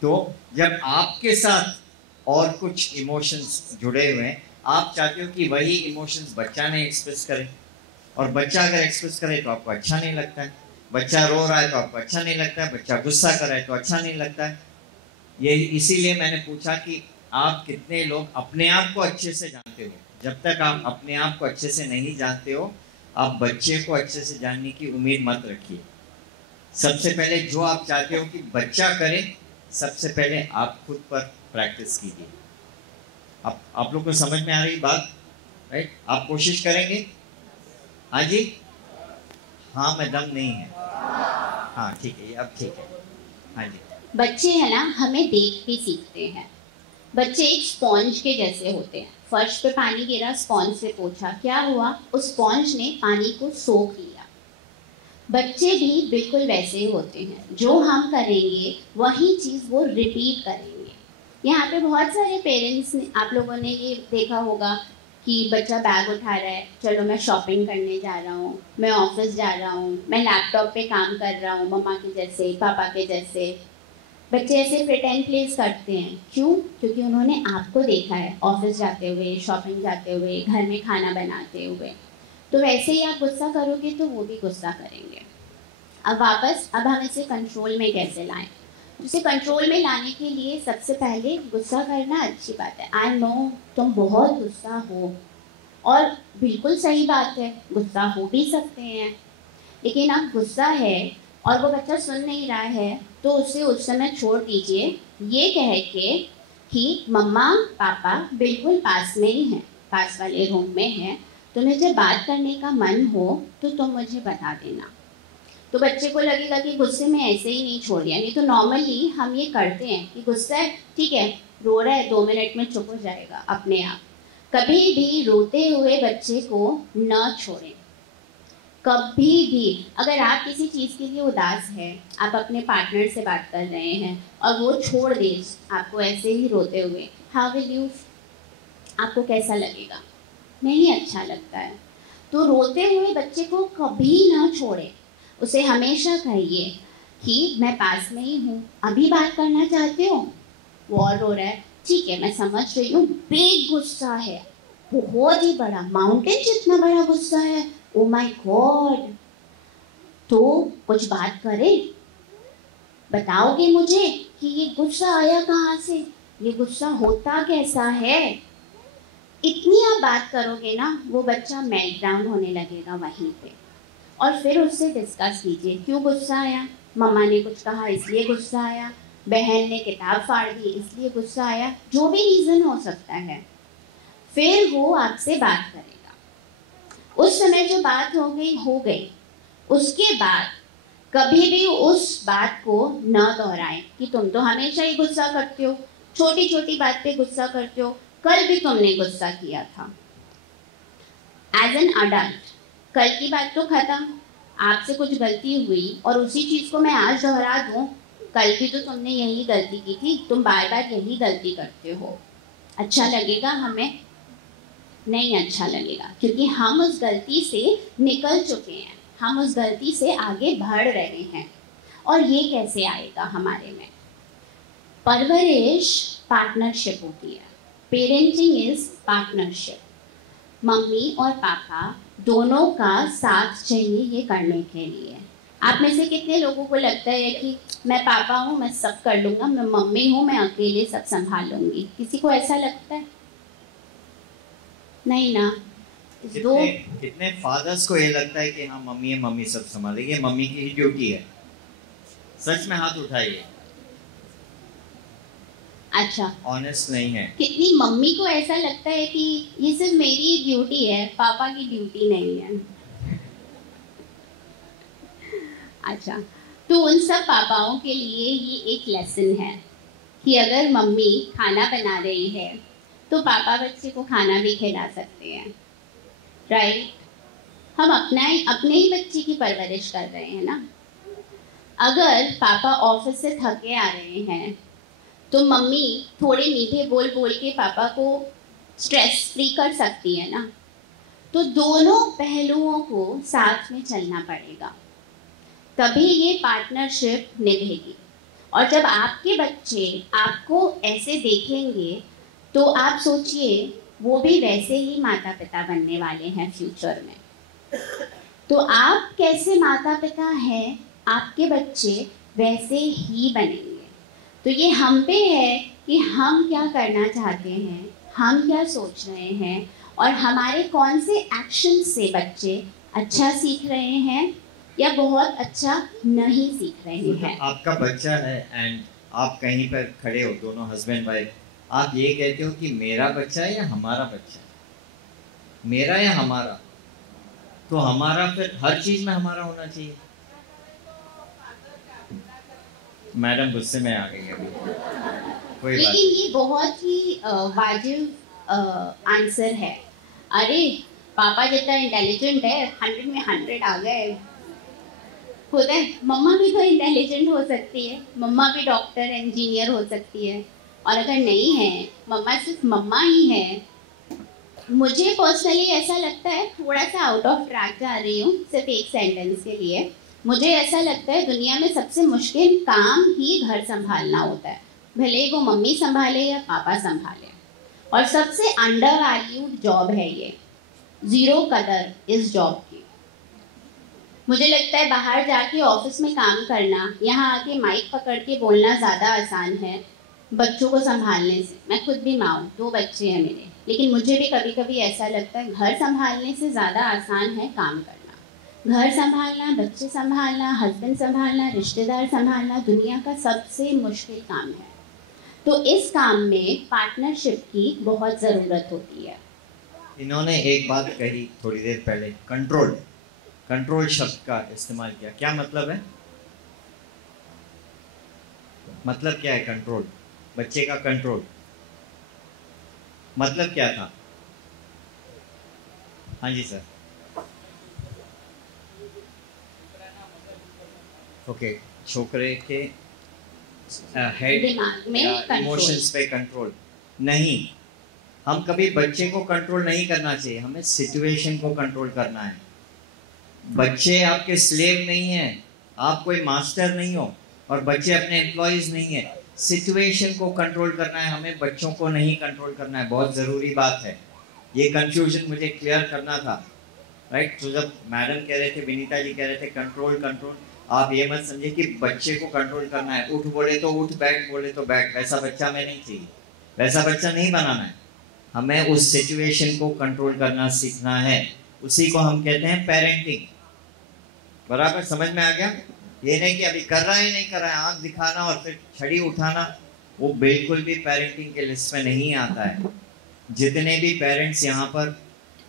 तो जब आपके साथ और कुछ इमोशंस जुड़े हुए हैं, आप चाहते हो कि वही इमोशंस बच्चा ने एक्सप्रेस करे, और बच्चा अगर एक्सप्रेस करे तो आपको अच्छा नहीं लगता है। बच्चा रो रहा है तो आपको अच्छा नहीं लगता है, बच्चा गुस्सा कर रहा है तो अच्छा नहीं लगता है। यही इसीलिए मैंने पूछा कि आप कितने लोग अपने आप को अच्छे से जानते हो? जब तक आप अपने आप को अच्छे से नहीं जानते हो, आप बच्चे को अच्छे से जानने की उम्मीद मत रखिए। सबसे पहले जो आप चाहते हो कि बच्चा करे, सबसे पहले आप खुद पर प्रैक्टिस कीजिए। आप लोग को समझ में आ रही बात? राइट? आप कोशिश करेंगे? हाँ जी, हाँ में दम नहीं है। हाँ ठीक है, अब ठीक है। हाँ जी। बच्चे है ना, हमें देख के सीखते हैं। बच्चे एक स्पॉन्ज के जैसे होते हैं। फर्श पे पानी गिरा, स्पॉन्ज से पोंछा, क्या हुआ? उस स्पॉन्ज ने पानी को सोख लिया। बच्चे भी बिल्कुल वैसे ही होते हैं। जो हम करेंगे वही चीज़ वो रिपीट करेंगे। यहाँ पे बहुत सारे पेरेंट्स ने, आप लोगों ने ये देखा होगा कि बच्चा बैग उठा रहा है, चलो मैं शॉपिंग करने जा रहा हूँ, मैं ऑफिस जा रहा हूँ, मैं लैपटॉप पे काम कर रहा हूँ, मम्मा के जैसे, पापा के जैसे। बच्चे ऐसे प्रिटेंड प्लेस करते हैं। क्यों? क्योंकि उन्होंने आपको देखा है ऑफिस जाते हुए, शॉपिंग जाते हुए, घर में खाना बनाते हुए। तो वैसे ही आप गुस्सा करोगे तो वो भी गुस्सा करेंगे। अब हम इसे कंट्रोल में कैसे लाएं? उसे कंट्रोल में लाने के लिए सबसे पहले गुस्सा करना अच्छी बात है। आई नो तुम बहुत गुस्सा हो, और बिल्कुल सही बात है, गुस्सा हो भी सकते हैं। लेकिन अब गुस्सा है और वो बच्चा सुन नहीं रहा है, तो उसे उस समय छोड़ दीजिए, ये कह के कि मम्मा पापा बिल्कुल पास में ही हैं, पास वाले रूम में हैं, तुम्हें जब बात करने का मन हो तो तुम मुझे बता देना। तो बच्चे को लगेगा कि गुस्से में ऐसे ही नहीं छोड़ दिया। नहीं तो नॉर्मली हम ये करते हैं कि गुस्सा है, ठीक है, रो रहा है, 2 मिनट में चुप हो जाएगा अपने आप। कभी भी रोते हुए बच्चे को न छोड़ें, कभी भी। अगर आप किसी चीज़ के लिए उदास है, आप अपने पार्टनर से बात कर रहे हैं और वो छोड़ दे आपको ऐसे ही रोते हुए, हाउ विल यू, आपको कैसा लगेगा? नहीं अच्छा लगता है। तो रोते हुए बच्चे को कभी ना छोड़े, उसे हमेशा कहिए कि मैं पास में ही हूँ, अभी बात करना चाहते हो? वो और रो रहा है, ठीक है मैं समझ रही हूँ, बिग गुस्सा है, बहुत ही बड़ा, माउंटेन जितना बड़ा गुस्सा है, ओ माय गॉड। तो कुछ बात करें, बताओगे मुझे कि ये गुस्सा आया कहाँ से, ये गुस्सा होता कैसा है? इतनी आप बात करोगे ना, वो बच्चा मेल्ट डाउन होने लगेगा वहीं पे। और फिर उससे डिस्कस कीजिए, क्यों गुस्सा आया? मम्मा ने कुछ कहा इसलिए गुस्सा आया, बहन ने किताब फाड़ दी इसलिए गुस्सा आया, जो भी रीज़न हो सकता है। फिर वो आपसे बात करेगा। उस समय जो बात हो गई। उसके बाद कभी भी उस बात को न दोहराएं कि तुम तो हमेशा ही गुस्सा करते हो, छोटी छोटी बात पे गुस्सा करते हो, कल भी तुमने गुस्सा किया था। एज एन अडल्ट कल की बात तो खत्म, आपसे कुछ गलती हुई और उसी चीज़ को मैं आज दोहरा दूं, कल भी तो तुमने यही गलती की थी, तुम बार बार यही गलती करते हो। अच्छा लगेगा हमें? नहीं अच्छा लगेगा, क्योंकि हम उस गलती से निकल चुके हैं, हम उस गलती से आगे बढ़ रहे हैं। और ये कैसे आएगा हमारे में? परवरिश पार्टनरशिप होती है, पेरेंटिंग इज पार्टनरशिप। मम्मी और पापा दोनों का साथ चाहिए ये करने के लिए। आप में से कितने लोगों को लगता है कि मैं पापा हूँ, मैं सब कर लूँगा, मैं मम्मी हूँ, मैं अकेले सब संभाल लूँगी? किसी को ऐसा लगता है? नहीं ना। कितने फादर्स को ये लगता है कि हाँ मम्मी है, मम्मी सब संभालेगी, मम्मी की ही ड्यूटी है? सच में हाथ उठाइए। अच्छा, ऑनेस्ट नहीं है। कितनी मम्मी को ऐसा लगता है कि ये सिर्फ मेरी ड्यूटी है, पापा की ड्यूटी नहीं है? अच्छा, तो उन सब पापाओं के लिए ये एक लेसन है कि अगर मम्मी खाना बना रही है तो पापा बच्चे को खाना भी खिला सकते हैं, राइट? हम अपने ही बच्चे की परवरिश कर रहे हैं ना। अगर पापा ऑफिस से थके आ रहे हैं तो मम्मी थोड़े मीठे बोल बोल के पापा को स्ट्रेस फ्री कर सकती है ना। तो दोनों पहलुओं को साथ में चलना पड़ेगा, तभी ये पार्टनरशिप निभेगी। और जब आपके बच्चे आपको ऐसे देखेंगे तो आप सोचिए वो भी वैसे ही माता पिता बनने वाले हैं फ्यूचर में। तो आप कैसे माता पिता हैं, आपके बच्चे वैसे ही बनेंगे। तो ये हम पे है कि हम क्या करना चाहते हैं, हम क्या सोच रहे हैं, और हमारे कौन से एक्शन से बच्चे अच्छा सीख रहे हैं या बहुत अच्छा नहीं सीख रहे हैं। आपका बच्चा है एंड आप कहीं पर खड़े हो, दोनों हस्बैंड वाइफ, आप ये कहते हो कि मेरा बच्चा है या हमारा बच्चा, मेरा या हमारा? तो हमारा फिर हर चीज में हमारा होना चाहिए। मैडम गुस्से में आ गई है, कोई बात। लेकिन ये बहुत ही वाजिब आंसर है। अरे पापा जितना इंटेलिजेंट है, 100 में 100 आ गए, खुद है। मम्मा भी तो इंटेलिजेंट हो सकती है, मम्मा भी डॉक्टर इंजीनियर हो सकती है। और अगर नहीं है, मम्मा सिर्फ मम्मा ही है। मुझे पर्सनली ऐसा लगता है, थोड़ा सा आउट ऑफ ट्रैक जा रही हूँ सिर्फ एक सेंटेंस के लिए, मुझे ऐसा लगता है दुनिया में सबसे मुश्किल काम ही घर संभालना होता है, भले वो मम्मी संभाले या पापा संभाले। और सबसे अंडर वैल्यूड जॉब है ये, जीरो कदर इस जॉब की। मुझे लगता है बाहर जाके ऑफिस में काम करना, यहाँ आके माइक पकड़ के बोलना ज़्यादा आसान है बच्चों को संभालने से। मैं खुद भी माँ हूँ, 2 बच्चे हैं मेरे, लेकिन मुझे भी कभी कभी ऐसा लगता है घर संभालने से ज़्यादा आसान है काम करना। घर संभालना, बच्चे संभालना, हस्बैंड संभालना, रिश्तेदार संभालना दुनिया का सबसे मुश्किल काम है। तो इस काम में पार्टनरशिप की बहुत ज़रूरत होती है। इन्होंने एक बात कही थोड़ी देर पहले, कंट्रोल। कंट्रोल शब्द का इस्तेमाल किया, क्या मतलब है? मतलब क्या है कंट्रोल? बच्चे का कंट्रोल मतलब क्या था? हाँ जी सर। ओके, छोकरे के हेड दिमाग में इमोशंस पे कंट्रोल नहीं। हम कभी बच्चे को कंट्रोल नहीं करना चाहिए, हमें सिचुएशन को कंट्रोल करना है। बच्चे आपके स्लेव नहीं हैं, आप कोई मास्टर नहीं हो, और बच्चे अपने एम्प्लॉयज नहीं है। सिचुएशन को कंट्रोल करना है हमें, बच्चों को नहीं कंट्रोल करना है। बहुत ज़रूरी बात है, ये कंफ्यूजन मुझे क्लियर करना था, राइट? तो जब मैडम कह रहे थे, विनीता जी कह रहे थे कंट्रोल कंट्रोल, आप ये मत समझिए कि बच्चे को कंट्रोल करना है, उठ बोले तो उठ, बैठ बोले तो बैठ, वैसा बच्चा हमें नहीं चाहिए, वैसा बच्चा नहीं बनाना है। हमें उस सिचुएशन को कंट्रोल करना सीखना है, उसी को हम कहते हैं पेरेंटिंग। बराबर समझ में आ गया? ये नहीं कि अभी कर रहा है नहीं कर रहा है, आंख दिखाना और फिर छड़ी उठाना, वो बिल्कुल भी पेरेंटिंग के लिस्ट में नहीं आता है। जितने भी पेरेंट्स यहाँ पर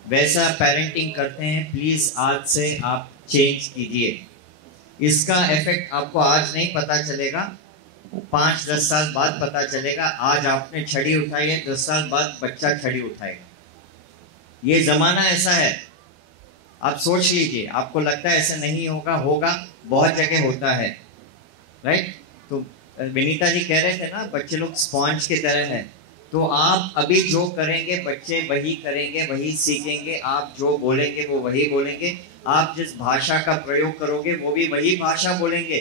वैसा पेरेंटिंग करते हैं, प्लीज आज से आप चेंज कीजिए। इसका इफेक्ट आपको आज नहीं पता चलेगा, 5-10 साल बाद पता चलेगा। आज आपने छड़ी उठाई है, 10 साल बाद बच्चा छड़ी उठाएगा। ये जमाना ऐसा है, आप सोच लीजिए। आपको लगता है ऐसा नहीं होगा, होगा, बहुत जगह होता है, राइट? तो विनीता जी कह रहे थे ना, बच्चे लोग स्पॉन्ज की तरह है। तो आप अभी जो करेंगे बच्चे वही करेंगे, वही सीखेंगे। आप जो बोलेंगे वो वही बोलेंगे। आप जिस भाषा का प्रयोग करोगे वो भी वही भाषा बोलेंगे।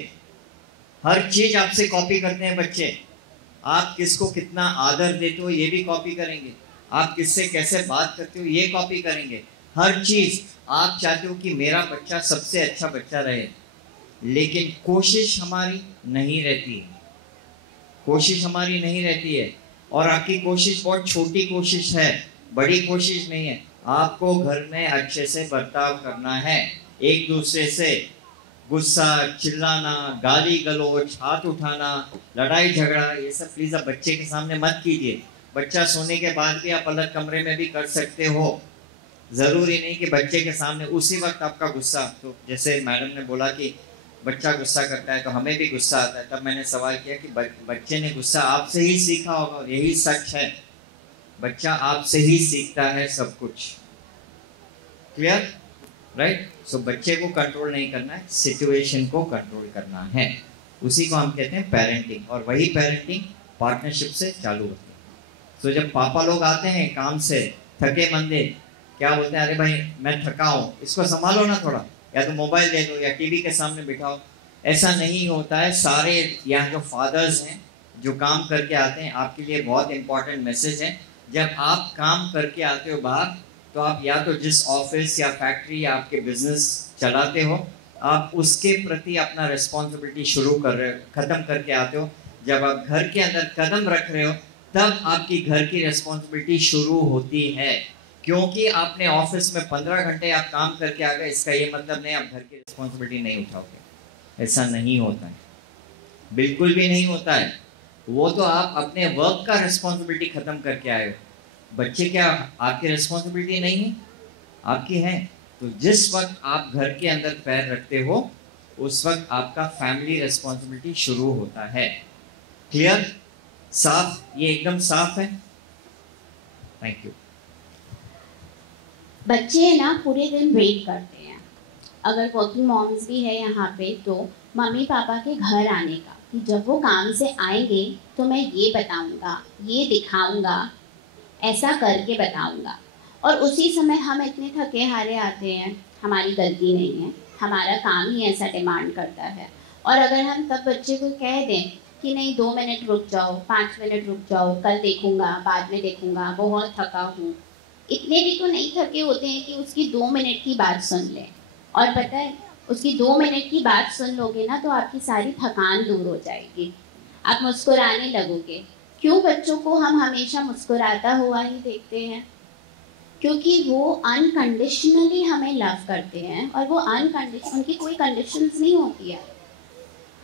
हर चीज आपसे कॉपी करते हैं बच्चे। आप किसको कितना आदर देते हो ये भी कॉपी करेंगे। आप किससे कैसे बात करते हो ये कॉपी करेंगे। हर चीज आप चाहते हो कि मेरा बच्चा सबसे अच्छा बच्चा रहे, लेकिन कोशिश हमारी नहीं रहती है, कोशिश हमारी नहीं रहती है। और आपकी कोशिश बहुत छोटी कोशिश है, बड़ी कोशिश नहीं है। आपको घर में अच्छे से बर्ताव करना है, एक दूसरे से गुस्सा, चिल्लाना, गाली गलौज, हाथ उठाना, लड़ाई झगड़ा, ये सब प्लीज आप बच्चे के सामने मत कीजिए। बच्चा सोने के बाद भी आप अलग कमरे में भी कर सकते हो, जरूरी नहीं कि बच्चे के सामने उसी वक्त आपका गुस्सा। तो जैसे मैडम ने बोला कि बच्चा गुस्सा करता है तो हमें भी गुस्सा आता है, तब मैंने सवाल किया कि बच्चे ने गुस्सा आपसे ही सीखा होगा, और यही सच है, बच्चा आपसे ही सीखता है सब कुछ। क्लियर? राइट? सो बच्चे को कंट्रोल नहीं करना है, सिचुएशन को कंट्रोल करना है। उसी को हम कहते हैं पेरेंटिंग, और वही पेरेंटिंग पार्टनरशिप से चालू होती है। सो जब पापा लोग आते हैं काम से थके मंदे, क्या बोलते हैं, अरे भाई मैं थका हूँ, इसको संभालो ना थोड़ा, या तो मोबाइल दे दो या टीवी के सामने बिठाओ। ऐसा नहीं होता है। सारे यहाँ जो फादर्स हैं जो काम करके आते हैं, आपके लिए बहुत इंपॉर्टेंट मैसेज है। जब आप काम करके आते हो बाहर, तो आप या तो जिस ऑफिस या फैक्ट्री या आपके बिजनेस चलाते हो, आप उसके प्रति अपना रिस्पॉन्सिबिलिटी शुरू कर रहे हो, खत्म करके आते हो। जब आप घर के अंदर कदम रख रहे हो, तब आपकी घर की रिस्पॉन्सिबिलिटी शुरू होती है। क्योंकि आपने ऑफिस में 15 घंटे आप काम करके आ गए, इसका ये मतलब नहीं आप घर की रिस्पॉन्सिबिलिटी नहीं उठाओगे। ऐसा नहीं होता है, बिल्कुल भी नहीं होता है। वो तो आप अपने वर्क का रिस्पॉन्सिबिलिटी खत्म करके आए हो। बच्चे क्या आपकी रिस्पॉन्सिबिलिटी नहीं है? आपकी है। तो जिस वक्त आप घर के अंदर पैर रखते हो, उस वक्त आपका फैमिली रिस्पॉन्सिबिलिटी शुरू होता है। क्लियर? साफ? ये एकदम साफ है। Thank you. बच्चे ना पूरे दिन वेट करते हैं, अगर वर्किंग मॉम्स भी है यहाँ पे, तो मम्मी पापा के घर आने का, कि जब वो काम से आएंगे तो मैं ये बताऊँगा, ये दिखाऊँगा, ऐसा करके बताऊँगा। और उसी समय हम इतने थके हारे आते हैं। हमारी गलती नहीं है, हमारा काम ही ऐसा डिमांड करता है। और अगर हम तब बच्चे को कह दें कि नहीं 2 मिनट रुक जाओ, 5 मिनट रुक जाओ, कल देखूँगा, बाद में देखूँगा, बहुत थका हूँ, इतने भी तो नहीं थके होते हैं कि उसकी 2 मिनट की बात सुन लें। और पता है, उसकी 2 मिनट की बात सुन लोगे ना, तो आपकी सारी थकान दूर हो जाएगी, आप मुस्कुराने लगोगे। क्यों बच्चों को हम हमेशा मुस्कुराता हुआ ही देखते हैं? क्योंकि वो अनकंडीशनली हमें लव करते हैं, और वो उनकी कोई कंडीशंस नहीं होती है।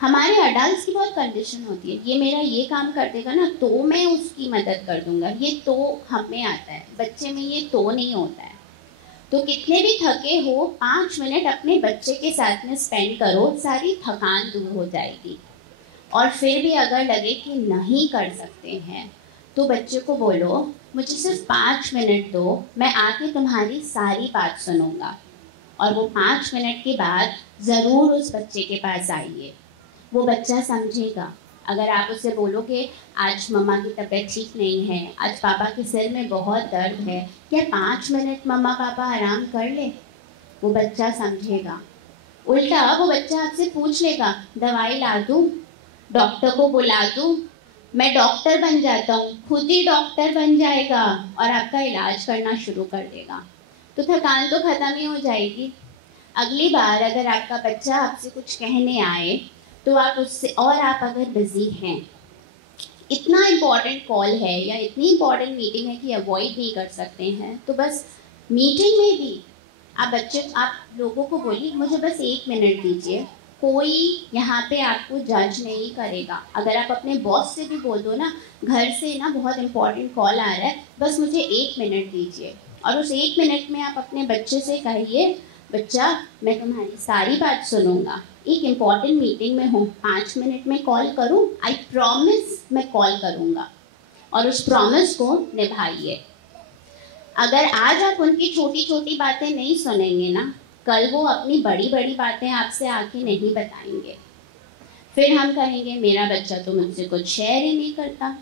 हमारे अडल्ट की बहुत कंडीशन होती है, ये मेरा ये काम कर देगा ना तो मैं उसकी मदद कर दूंगा, ये तो हम में आता है। बच्चे में ये तो नहीं होता है। तो कितने भी थके हो, 5 मिनट अपने बच्चे के साथ में स्पेंड करो, सारी थकान दूर हो जाएगी। और फिर भी अगर लगे कि नहीं कर सकते हैं, तो बच्चे को बोलो मुझे सिर्फ 5 मिनट दो, मैं आके तुम्हारी सारी बात सुनूंगा। और वो 5 मिनट के बाद ज़रूर उस बच्चे के पास आइए, वो बच्चा समझेगा। अगर आप उससे बोलोगे आज मम्मा की तबीयत ठीक नहीं है, आज पापा के सिर में बहुत दर्द है, क्या 5 मिनट मम्मा पापा आराम कर ले, वो बच्चा समझेगा। उल्टा वो बच्चा आपसे पूछ लेगा दवाई ला दूँ, डॉक्टर को बुला दूँ, मैं डॉक्टर बन जाता हूँ, खुद ही डॉक्टर बन जाएगा और आपका इलाज करना शुरू कर देगा। तो थकान तो ख़त्म ही हो जाएगी। अगली बार अगर आपका बच्चा आपसे कुछ कहने आए तो आप उससे, और आप अगर बिजी हैं, इतना इम्पॉर्टेंट कॉल है या इतनी इम्पॉर्टेंट मीटिंग है कि अवॉइड नहीं कर सकते हैं, तो बस मीटिंग में भी आप लोगों को बोलिए मुझे बस 1 मिनट दीजिए। कोई यहाँ पे आपको जज नहीं करेगा। अगर आप अपने बॉस से भी बोल दो ना, घर से ना बहुत इम्पॉर्टेंट कॉल आ रहा है, बस मुझे 1 मिनट दीजिए, और उस 1 मिनट में आप अपने बच्चे से कहिए बच्चा मैं तुम्हारी सारी बात सुनूंगा, एक इम्पॉर्टेंट मीटिंग में हूँ, 5 मिनट में कॉल करूँ, आई प्रॉमिस मैं कॉल करूँगा, और उस प्रॉमिस को निभाइए। अगर आज आप उनकी छोटी छोटी बातें नहीं सुनेंगे ना, कल वो अपनी बड़ी बड़ी बातें आपसे आके नहीं बताएंगे। फिर हम कहेंगे मेरा बच्चा तो मुझसे कुछ शेयर ही नहीं करता,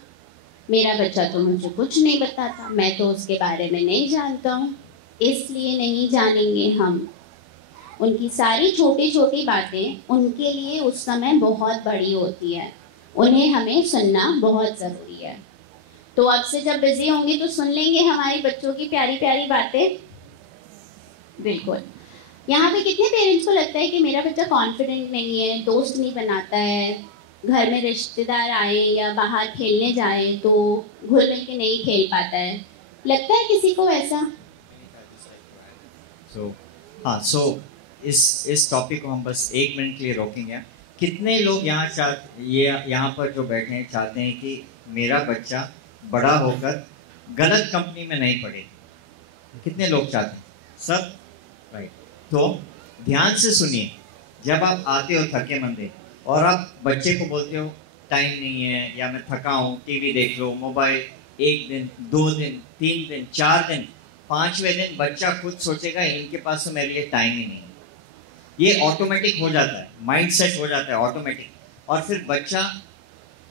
मेरा बच्चा तो मुझे कुछ नहीं बताता, मैं तो उसके बारे में नहीं जानता हूँ। इसलिए नहीं जानेंगे हम, उनकी सारी छोटी छोटी बातें उनके लिए उस समय बहुत बड़ी होती है, उन्हें हमें सुनना बहुत ज़रूरी है। तो अब से जब बिजी होंगे तो सुन लेंगे हमारे बच्चों की प्यारी प्यारी बातें। बिल्कुल। यहाँ पे कितने पेरेंट्स को लगता है कि मेरा बच्चा कॉन्फिडेंट नहीं है, दोस्त नहीं बनाता है, घर में रिश्तेदार आए या बाहर खेलने जाए तो घुल मिल के नहीं खेल पाता है, लगता है किसी को ऐसा? सो इस टॉपिक को हम बस 1 मिनट के लिए रोकेंगे। कितने लोग यहाँ पर जो बैठे हैं चाहते हैं कि मेरा बच्चा बड़ा होकर गलत कंपनी में नहीं पड़े? कितने लोग चाहते हैं? सब राइट। तो ध्यान से सुनिए, जब आप आते हो थके मंदे और आप बच्चे को बोलते हो टाइम नहीं है या मैं थका हूँ, टीवी देख लो, मोबाइल, 1 दिन 2 दिन 3 दिन 4 दिन, 5वें दिन बच्चा खुद सोचेगा इनके पास तो मेरे लिए टाइम ही नहीं है। ये ऑटोमेटिक हो जाता है, माइंड सेट हो जाता है ऑटोमेटिक, और फिर बच्चा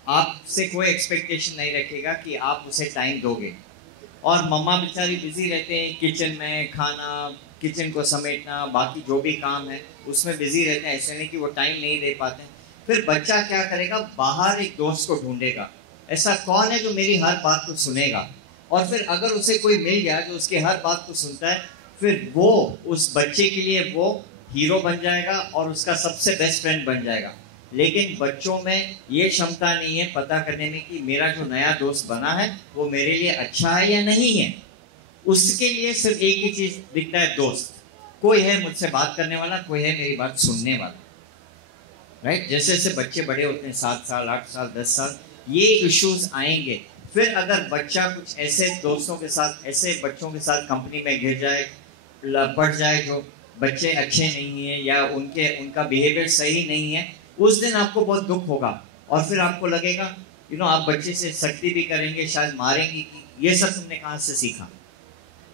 आपसे कोई एक्सपेक्टेशन नहीं रखेगा कि आप उसे टाइम दोगे। और मम्मा बेचारी बिजी रहते हैं किचन में, खाना, किचन को समेटना, बाकी जो भी काम है उसमें बिजी रहते हैं, ऐसे नहीं कि वो टाइम नहीं दे पाते हैं। फिर बच्चा क्या करेगा, बाहर एक दोस्त को ढूंढेगा, ऐसा कौन है जो मेरी हर बात को सुनेगा। और फिर अगर उसे कोई मिल गया जो उसके हर बात को सुनता है, फिर वो उस बच्चे के लिए वो हीरो बन जाएगा और उसका सबसे बेस्ट फ्रेंड बन जाएगा। लेकिन बच्चों में ये क्षमता नहीं है पता करने में कि मेरा जो नया दोस्त बना है वो मेरे लिए अच्छा है या नहीं है। उसके लिए सिर्फ एक ही चीज दिखता है, दोस्त। कोई है मुझसे बात करने वाला, कोई है मेरी बात सुनने वाला, राइट। जैसे जैसे बच्चे बड़े होते हैं, 7 साल 8 साल 10 साल, ये इश्यूज आएंगे। फिर अगर बच्चा कुछ ऐसे दोस्तों के साथ, ऐसे बच्चों के साथ कंपनी में घिर जाए, पड़ जाए जो बच्चे अच्छे नहीं है या उनका बिहेवियर सही नहीं है, उस दिन आपको बहुत दुख होगा। और फिर आपको लगेगा आप बच्चे से सख्ती भी करेंगे, शायद मारेंगे कि ये सब तुमने कहाँ से सीखा।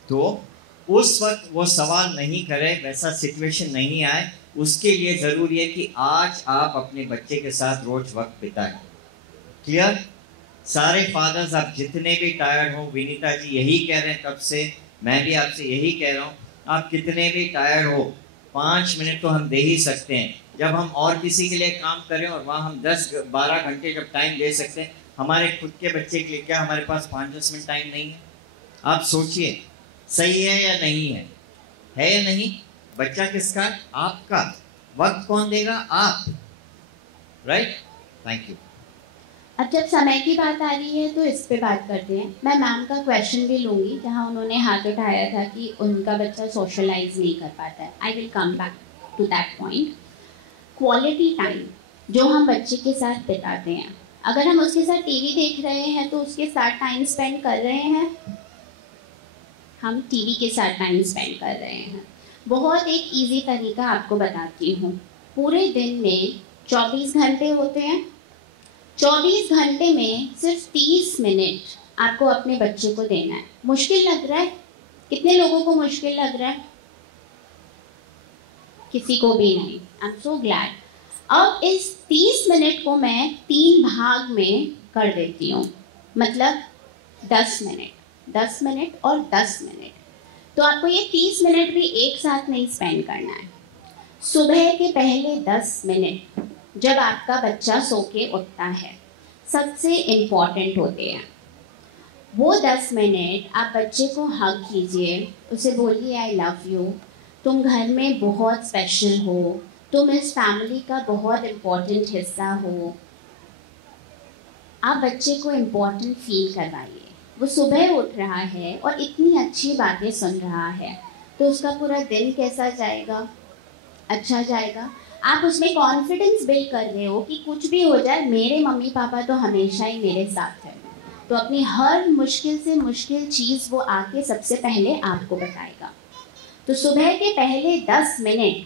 तो उस वक्त वो सवाल नहीं करे, वैसा सिचुएशन नहीं आए, उसके लिए ज़रूरी है कि आज आप अपने बच्चे के साथ रोज वक्त बिताएं। क्लियर? सारे फादर्स, आप जितने भी टायर्ड हो, विनीता जी यही कह रहे हैं तब से, मैं भी आपसे यही कह रहा हूँ, आप कितने भी टायर्ड हो, 5 मिनट तो हम दे ही सकते हैं। जब हम और किसी के लिए काम करें और वहाँ हम 10-12 घंटे जब टाइम दे सकते हैं, हमारे खुद के बच्चे के लिए क्या हमारे पास 5-10 मिनट टाइम नहीं है? आप सोचिए, सही है या नहीं है या नहीं? बच्चा किसका? आपका। वक्त कौन देगा? आप, राइट। Thank you. अब जब समय की बात आ रही है तो इस पे बात करते हैं। मैं मैम का क्वेश्चन भी लूँगी जहाँ उन्होंने हाथ उठाया था कि उनका बच्चा सोशलाइज नहीं कर पाता है। I will come back to that point. Quality time जो हम बच्चे के साथ बिताते हैं, अगर हम उसके साथ टीवी देख रहे हैं तो उसके साथ टाइम स्पेंड कर रहे हैं, हम टीवी के साथ टाइम स्पेंड कर रहे हैं। बहुत एक इजी तरीका आपको बताती हूँ। पूरे दिन में 24 घंटे होते हैं, 24 घंटे में सिर्फ 30 मिनट आपको अपने बच्चे को देना है। मुश्किल लग रहा है? कितने लोगों को मुश्किल लग रहा है? किसी को भी नहीं। I am so glad. अब इस 30 मिनट को मैं 3 भाग में कर देती हूँ, मतलब 10 मिनट, 10 मिनट और 10 मिनट। तो आपको ये 30 मिनट भी एक साथ नहीं स्पेंड करना है। सुबह के पहले 10 मिनट जब आपका बच्चा सो के उठता है, सबसे इम्पॉर्टेंट होते हैं। वो 10 मिनट आप बच्चे को हग कीजिए, उसे बोलिए आई लव यू, तुम घर में बहुत स्पेशल हो, तुम इस फैमिली का बहुत इम्पोर्टेंट हिस्सा हो। आप बच्चे को इम्पोर्टेंट फील करवाइए। वो सुबह उठ रहा है और इतनी अच्छी बातें सुन रहा है, तो उसका पूरा दिन कैसा जाएगा? अच्छा जाएगा। आप उसमें कॉन्फिडेंस बिल्ड कर रहे हो कि कुछ भी हो जाए मेरे मम्मी पापा तो हमेशा ही मेरे साथ है। तो अपनी हर मुश्किल से मुश्किल चीज़ वो आके सबसे पहले आपको बताएगा। तो सुबह के पहले 10 मिनट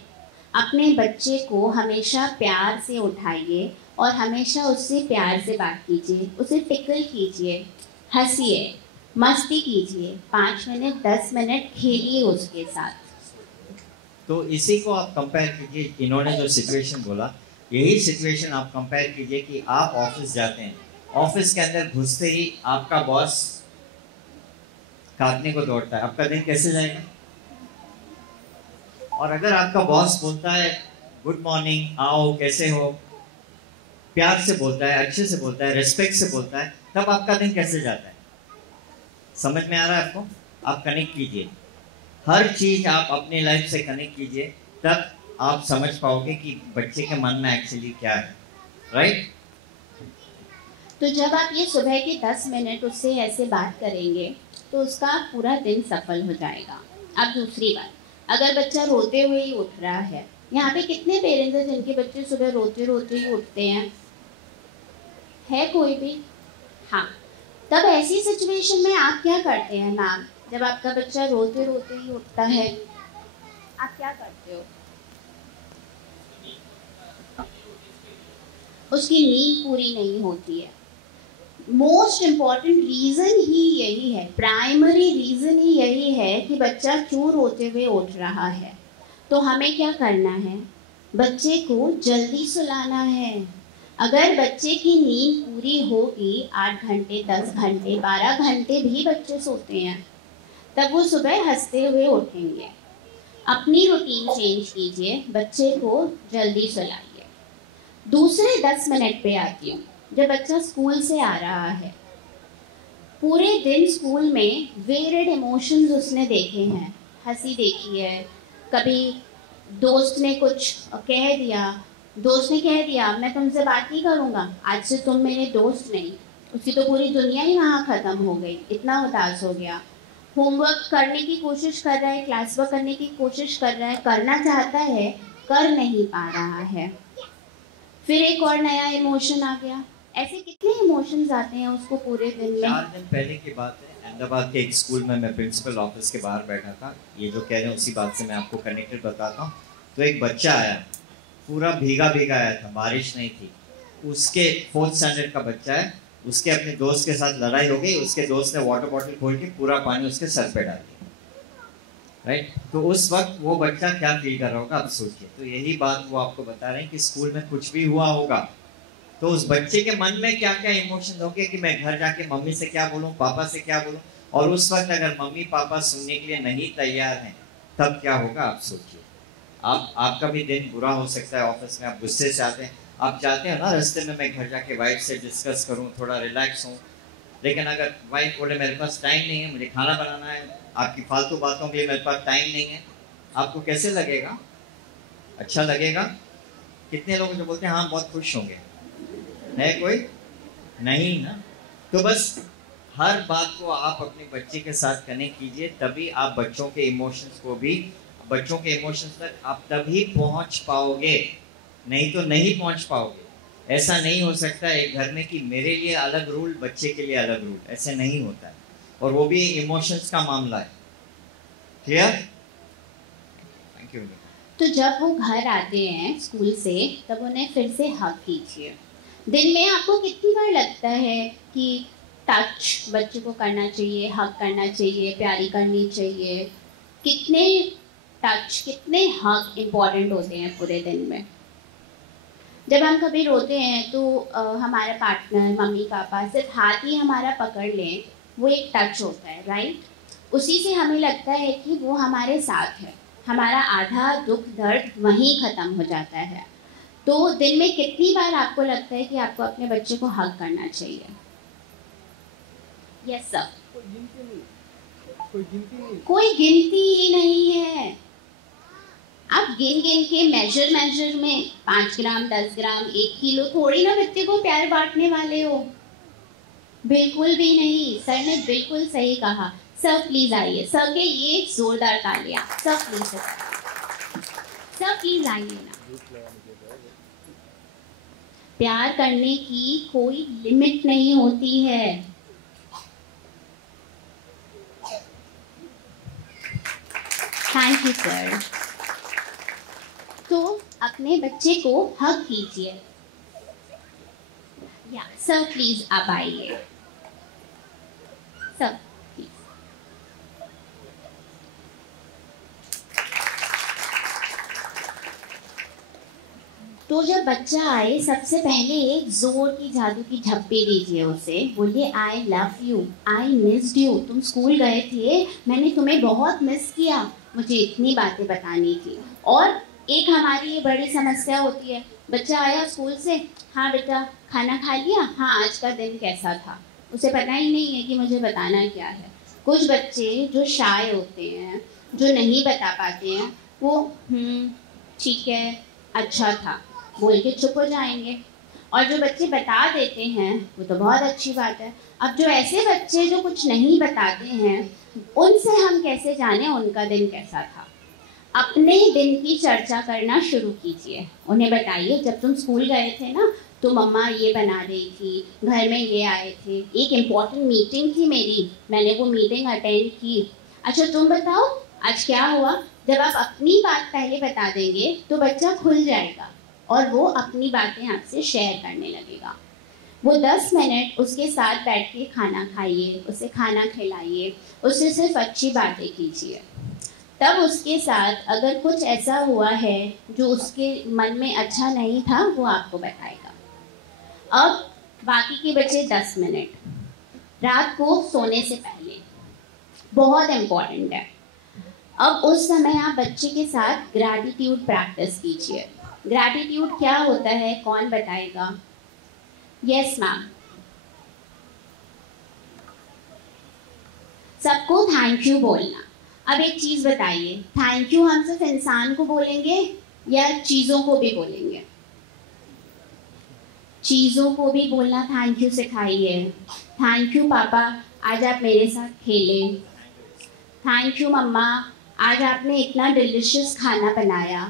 अपने बच्चे को हमेशा प्यार से उठाइए और हमेशा उससे प्यार से बात कीजिए, उसे टिकल कीजिए, हंसिए, मस्ती कीजिए, 5 मिनट 10 मिनट खेलिए उसके साथ। तो इसी को आप कंपेयर कीजिए, इन्होंने जो सिचुएशन बोला यही सिचुएशन आप कंपेयर कीजिए कि आप ऑफिस जाते हैं, ऑफिस के अंदर घुसते ही आपका बॉस काटने को दौड़ता है, आपका दिन कैसे जाएगा? और अगर आपका बॉस बोलता है गुड मॉर्निंग, आओ, कैसे हो, प्यार से बोलता है, अच्छे से बोलता है, रिस्पेक्ट से बोलता है, तब आपका दिन कैसे जाता है? समझ में आ रहा है आपको? आप कनेक्ट कीजिए, हर चीज आप अपने लाइफ से कनेक्ट कीजिए, तब आप समझ पाओगे कि बच्चे के मन में एक्चुअली क्या है, राइट? तो जब आप ये सुबह के 10 मिनट उससे ऐसे बात करेंगे तो उसका पूरा दिन सफल हो जाएगा। अब दूसरी बात, अगर बच्चा रोते हुए ही उठ रहा है, यहाँ पे कितने पेरेंट्स हैं जिनके बच्चे सुबह रोते रोते ही उठते हैं? है कोई भी? हाँ। तब ऐसी सिचुएशन में आप क्या करते हैं मैम? जब आपका बच्चा रोते रोते ही उठता है, आप क्या करते हो? उसकी नींद पूरी नहीं होती है। मोस्ट इम्पॉर्टेंट रीज़न ही यही है, प्राइमरी रीज़न ही यही है कि बच्चा क्यों रोते हुए उठ रहा है। तो हमें क्या करना है? बच्चे को जल्दी सुलाना है। अगर बच्चे की नींद पूरी होगी, 8 घंटे, 10 घंटे, 12 घंटे भी बच्चे सोते हैं, तब वो सुबह हंसते हुए उठेंगे। अपनी रूटीन चेंज कीजिए, बच्चे को जल्दी सुलाइए। दूसरे 10 मिनट पे आती हूँ। जब बच्चा स्कूल से आ रहा है, पूरे दिन स्कूल में वेरिड इमोशंस उसने देखे हैं, हंसी देखी है, कभी दोस्त ने कुछ कह दिया, दोस्त ने कह दिया मैं तुमसे बात नहीं करूँगा, आज से तुम मेरे दोस्त नहीं, उसकी तो पूरी दुनिया ही वहाँ ख़त्म हो गई, इतना उदास हो गया। होमवर्क करने की कोशिश कर रहा है, क्लास वर्क करने की कोशिश कर रहा है, करना चाहता है, कर नहीं पा रहा है, फिर एक और नया इमोशन आ गया। ऐसे कितने इमोशंस आते हैं उसको पूरे दिन में। 4 दिन पहले की बात है, अहमदाबाद के एक स्कूल में मैं प्रिंसिपल ऑफिस के बाहर बैठा था। ये जो कह रहे हैं उसी बात से मैं आपको कनेक्टेड बताता हूँ। तो एक बच्चा आया, पूरा भीगा भीगा आया था, बारिश नहीं थी, उसके 4th स्टैंडर्ड का बच्चा है, उसके अपने दोस्त के साथ लड़ाई हो गई, उसके दोस्त ने वाटर बॉटल खोल के पूरा पानी उसके सर पे डाल दिया, राइट? तो उस वक्त वो बच्चा क्या फील कर रहा होगा, आप सोचिए। तो यही बात वो आपको बता रहे हैं कि स्कूल में कुछ भी हुआ होगा तो उस बच्चे के मन में क्या क्या इमोशंस होंगे कि मैं घर जाके मम्मी से क्या बोलूं, पापा से क्या बोलूं, और उस वक्त अगर मम्मी पापा सुनने के लिए नहीं तैयार हैं तब क्या होगा, आप सोचिए। आपका भी दिन बुरा हो सकता है, ऑफिस में आप गुस्से से आते हैं, आप चाहते हो ना रास्ते में मैं घर जाके वाइफ से डिस्कस करूं, थोड़ा रिलैक्स हूं, लेकिन अगर वाइफ बोले मेरे पास टाइम नहीं है, मुझे खाना बनाना है, आपकी फालतू बातों के लिए मेरे पास टाइम नहीं है, आपको कैसे लगेगा? अच्छा लगेगा? कितने लोग जो बोलते हैं हाँ बहुत खुश होंगे, है कोई? नहीं ना। तो बस हर बात को आप अपने बच्चे के साथ कनेक्ट कीजिए, तभी आप बच्चों के इमोशंस को भी, बच्चों के इमोशंस तक आप तभी पहुंच पाओगे, नहीं तो नहीं पहुंच पाओगे। ऐसा नहीं हो सकता एक घर में कि मेरे लिए अलग रूल, बच्चे के लिए अलग रूल, ऐसे नहीं होता है, और वो भी इमोशंस का मामला है। क्लियर? Thank you. तो जब वो घर आते हैं स्कूल से, तब उन्हें फिर से हग कीजिए। दिन में आपको कितनी बार लगता है कि टच बच्चे को करना चाहिए, हग करना चाहिए, प्यारी करनी चाहिए? कितने टच, कितने हग इम्पॉर्टेंट होते हैं पूरे दिन में। जब हम कभी रोते हैं तो हमारा पार्टनर, मम्मी पापा सिर्फ हाथ ही हमारा पकड़ लें, वो एक टच होता है, राइट? उसी से हमें लगता है कि वो हमारे साथ है, हमारा आधा दुख दर्द वहीं ख़त्म हो जाता है। तो दिन में कितनी बार आपको लगता है कि आपको अपने बच्चे को हग करना चाहिए? Yes sir. कोई गिनती ही नहीं है। आप गिन गिन के मेजर में 5 ग्राम 10 ग्राम 1 किलो थोड़ी ना बच्चे को प्यार बांटने वाले हो, बिल्कुल भी नहीं। सर ने बिल्कुल सही कहा। सर प्लीज आइए, सर के लिए एक जोरदार तालियां। सर प्लीज आइए ना। प्यार करने की कोई लिमिट नहीं होती है। Thank you sir. तो अपने बच्चे को हग कीजिए। या सर प्लीज आप आइए। Sir please. तो जब बच्चा आए सबसे पहले एक जोर की जादू की झप्पी दीजिए उसे। बोलिए आई love you, I missed you, तुम स्कूल गए थे, मैंने तुम्हें बहुत मिस किया, मुझे इतनी बातें बतानी थी। और एक हमारी ये बड़ी समस्या होती है, बच्चा आया स्कूल से, हाँ बेटा खाना खा लिया, हाँ आज का दिन कैसा था, उसे पता ही नहीं है कि मुझे बताना क्या है। कुछ बच्चे जो शाय होते हैं, जो नहीं बता पाते हैं, वो ठीक है अच्छा था बोल के चुप हो जाएंगे। और जो बच्चे बता देते हैं वो तो बहुत अच्छी बात है। अब जो ऐसे बच्चे जो कुछ नहीं बताते हैं, उनसे हम कैसे जाने उनका दिन कैसा था। अपने दिन की चर्चा करना शुरू कीजिए। उन्हें बताइए जब तुम स्कूल गए थे ना तो मम्मा ये बना रही थी, घर में ये आए थे, एक इम्पॉर्टेंट मीटिंग थी मेरी, मैंने वो मीटिंग अटेंड की। अच्छा तुम बताओ आज क्या हुआ। जब आप अपनी बात पहले बता देंगे तो बच्चा खुल जाएगा और वो अपनी बातें आपसे शेयर करने लगेगा। वो 10 मिनट उसके साथ बैठ के खाना खाइए, उसे खाना खिलाइए, उससे सिर्फ अच्छी बातें कीजिए। तब उसके साथ अगर कुछ ऐसा हुआ है जो उसके मन में अच्छा नहीं था वो आपको बताएगा। अब बाकी के बचे 10 मिनट रात को सोने से पहले, बहुत इम्पॉर्टेंट है। अब उस समय आप बच्चे के साथ ग्रैटिट्यूड प्रैक्टिस कीजिए। ग्रैटिट्यूड क्या होता है कौन बताएगा? Yes ma'am. सबको थैंक यू बोलना। अब एक चीज बताइए, थैंक यू हम सिर्फ इंसान को बोलेंगे या चीजों को भी बोलेंगे? चीजों को भी बोलना थैंक यू सिखाइए। थैंक यू पापा आज आप मेरे साथ खेले। थैंक यू मम्मा आज आपने इतना डिलिशियस खाना बनाया।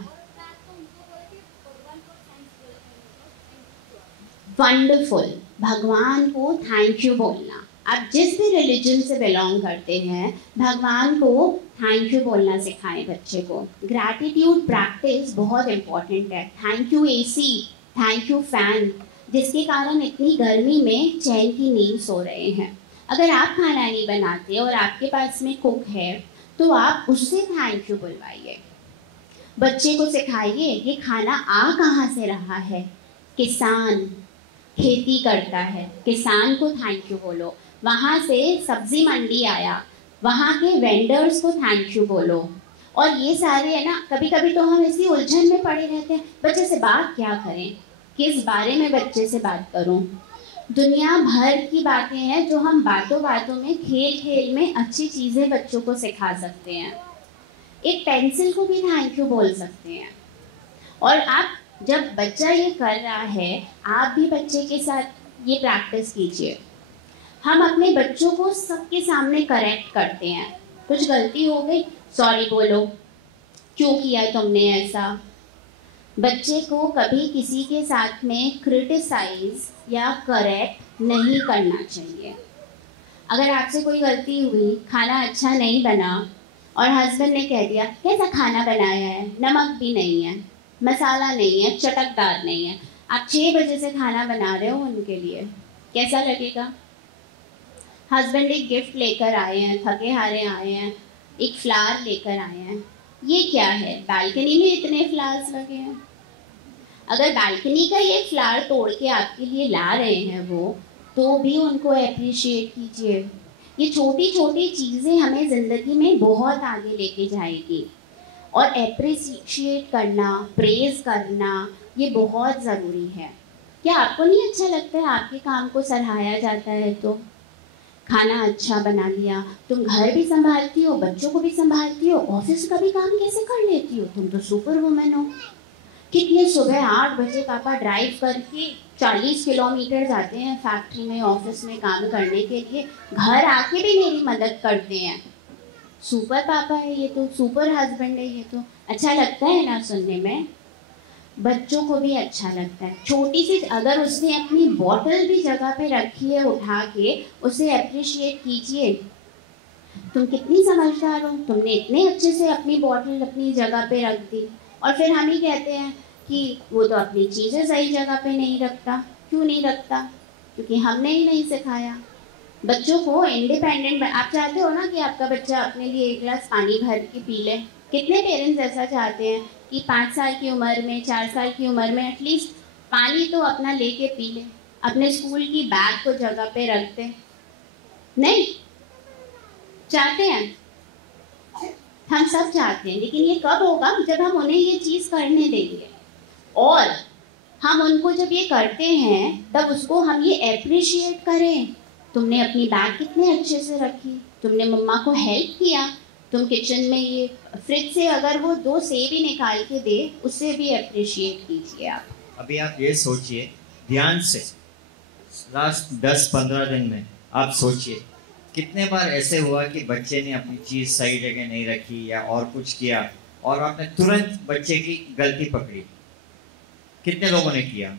वंडरफुल। भगवान को थैंक यू बोलना। आप जिस भी रिलीजन से बिलोंग करते हैं, भगवान को थैंक यू बोलना सिखाएं बच्चे को। ग्रैटिट्यूड प्रैक्टिस बहुत इम्पोर्टेंट है। Thank you AC, thank you fan, जिसके कारण इतनी गर्मी में चैन की नींद सो रहे हैं। अगर आप खाना नहीं बनाते और आपके पास में कुक है तो आप उससे थैंक यू बुलवाइए। बच्चे को सिखाइए ये खाना आ कहाँ से रहा है। किसान खेती करता है, किसान को थैंक यू बोलो। वहाँ से सब्जी मंडी आया, वहाँ के वेंडर्स को थैंक यू बोलो। और ये सारे है ना, कभी कभी तो हम इसी उलझन में पड़े रहते हैं, बच्चे से बात क्या करें, किस बारे में बच्चे से बात करूं। दुनिया भर की बातें हैं जो हम बातों बातों में, खेल खेल में अच्छी चीज़ें बच्चों को सिखा सकते हैं। एक पेंसिल को भी थैंक यू बोल सकते हैं। और आप जब बच्चा ये कर रहा है, आप भी बच्चे के साथ ये प्रैक्टिस कीजिए। हम अपने बच्चों को सबके सामने करेक्ट करते हैं। कुछ गलती हो गई, सॉरी बोलो, क्यों किया तुमने ऐसा। बच्चे को कभी किसी के साथ में क्रिटिसाइज या करेक्ट नहीं करना चाहिए। अगर आपसे कोई गलती हुई, खाना अच्छा नहीं बना और हस्बैंड ने कह दिया कैसा खाना बनाया है, नमक भी नहीं है, मसाला नहीं है, चटकदार नहीं है, आप 6 बजे से खाना बना रहे हो उनके लिए, कैसा लगेगा? हस्बैंड एक गिफ्ट लेकर आए हैं, थके हारे आए हैं, एक फ्लावर लेकर आए हैं, ये क्या है, बालकनी में इतने फ्लावर्स लगे हैं। अगर बालकनी का ये फ्लावर तोड़ के आपके लिए ला रहे हैं वो, तो भी उनको अप्रिशिएट कीजिए। ये छोटी छोटी चीज़ें हमें ज़िंदगी में बहुत आगे लेके जाएगी। और अप्रिशिएट करना, प्रेज़ करना, ये बहुत ज़रूरी है। क्या आपको नहीं अच्छा लगता है आपके काम को सराहाया जाता है? तो खाना अच्छा बना लिया, तुम घर भी संभालती हो, बच्चों को भी संभालती हो, ऑफिस का भी काम कैसे कर लेती हो, तुम तो सुपर वुमेन हो। कितने सुबह 8 बजे पापा ड्राइव करके 40 किलोमीटर जाते हैं फैक्ट्री में, ऑफिस में काम करने के लिए, घर आके भी मेरी मदद करते हैं। सुपर पापा है ये तो, सुपर हस्बैंड है ये तो। अच्छा लगता है ना सुनने में? बच्चों को भी अच्छा लगता है। छोटी सी अगर उसने अपनी बॉटल भी जगह पे रखी है उठा के, उसे अप्रिशिएट कीजिए, तुम कितनी समझदार हो, तुमने इतने अच्छे से अपनी बॉटल अपनी जगह पे रख दी। और फिर हम ही कहते हैं कि वो तो अपनी चीज़ें सही जगह पे नहीं रखता। क्यों नहीं रखता? क्योंकि हमने ही नहीं सिखाया। बच्चों को इंडिपेंडेंट, आप चाहते हो ना कि आपका बच्चा अपने लिए 1 गिलास पानी भर के पी ले। कितने पेरेंट्स ऐसा चाहते हैं कि 5 साल की उम्र में, 4 साल की उम्र में एटलीस्ट पानी तो अपना लेके पी ले। अपने स्कूल की बैग को जगह पे रखते नहीं चाहते हैं? हम सब चाहते हैं, लेकिन ये कब होगा? जब हम उन्हें ये चीज़ करने देंगे। और हम उनको जब ये करते हैं तब उसको हम ये अप्रिशिएट करें। तुमने अपनी बैग कितने अच्छे से रखी, तुमने मम्मा को हेल्प किया, तुम किचन में ये फ्रिज से अगर वो 2 सेब ही निकाल के दे, उससे भी अप्रिशिएट कीजिए आप। अभी आप ये सोचिए ध्यान से, लास्ट 10-15 दिन में आप सोचिए कितने बार ऐसे हुआ कि बच्चे ने अपनी चीज़ सही जगह नहीं रखी या और कुछ किया और आपने तुरंत बच्चे की गलती पकड़ी। कितने लोगों ने किया?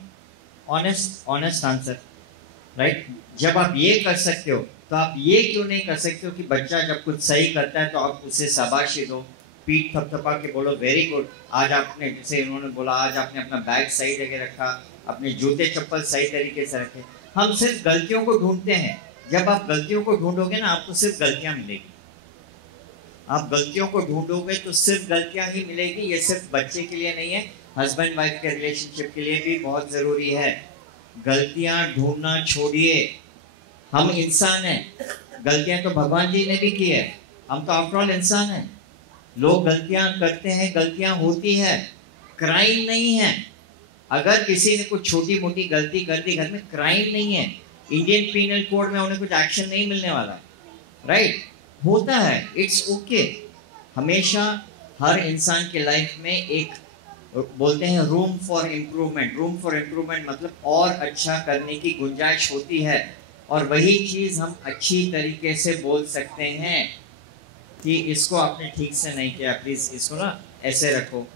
Honest answer, right? जब आप ये कर सकते हो तो आप ये क्यों नहीं कर सकते हो कि बच्चा जब कुछ सही करता है तो आप उसे शाबाशी दो, पीठ थपथपा के बोलो वेरी गुड, आज आपने, जैसे इन्होंने बोला, आज आपने अपना बैग सही जगह रखा, अपने जूते चप्पल सही तरीके से रखे। हम सिर्फ गलतियों को ढूंढते हैं। जब आप गलतियों को ढूंढोगे ना, आपको सिर्फ गलतियां मिलेगी। आप गलतियों को ढूंढोगे तो सिर्फ गलतियां ही मिलेगी। ये सिर्फ बच्चे के लिए नहीं है, हस्बैंड वाइफ के रिलेशनशिप के लिए भी बहुत ज़रूरी है। गलतियां ढूंढना छोड़िए। हम इंसान हैं, गलतियां तो भगवान जी ने भी की है, हम तो आफ्टर ऑल इंसान हैं। लोग गलतियां करते हैं, गलतियां होती है, क्राइम नहीं है। अगर किसी ने कुछ छोटी मोटी गलती कर दी घर में, क्राइम नहीं है। इंडियन पीनल कोड में उन्हें कुछ एक्शन नहीं मिलने वाला, राइट? होता है, इट्स ओके। हमेशा हर इंसान के लाइफ में एक बोलते हैं room for improvement. Room for improvement मतलब और अच्छा करने की गुंजाइश होती है। और वही चीज़ हम अच्छी तरीके से बोल सकते हैं कि इसको आपने ठीक से नहीं किया, प्लीज़ इसको ना ऐसे रखो।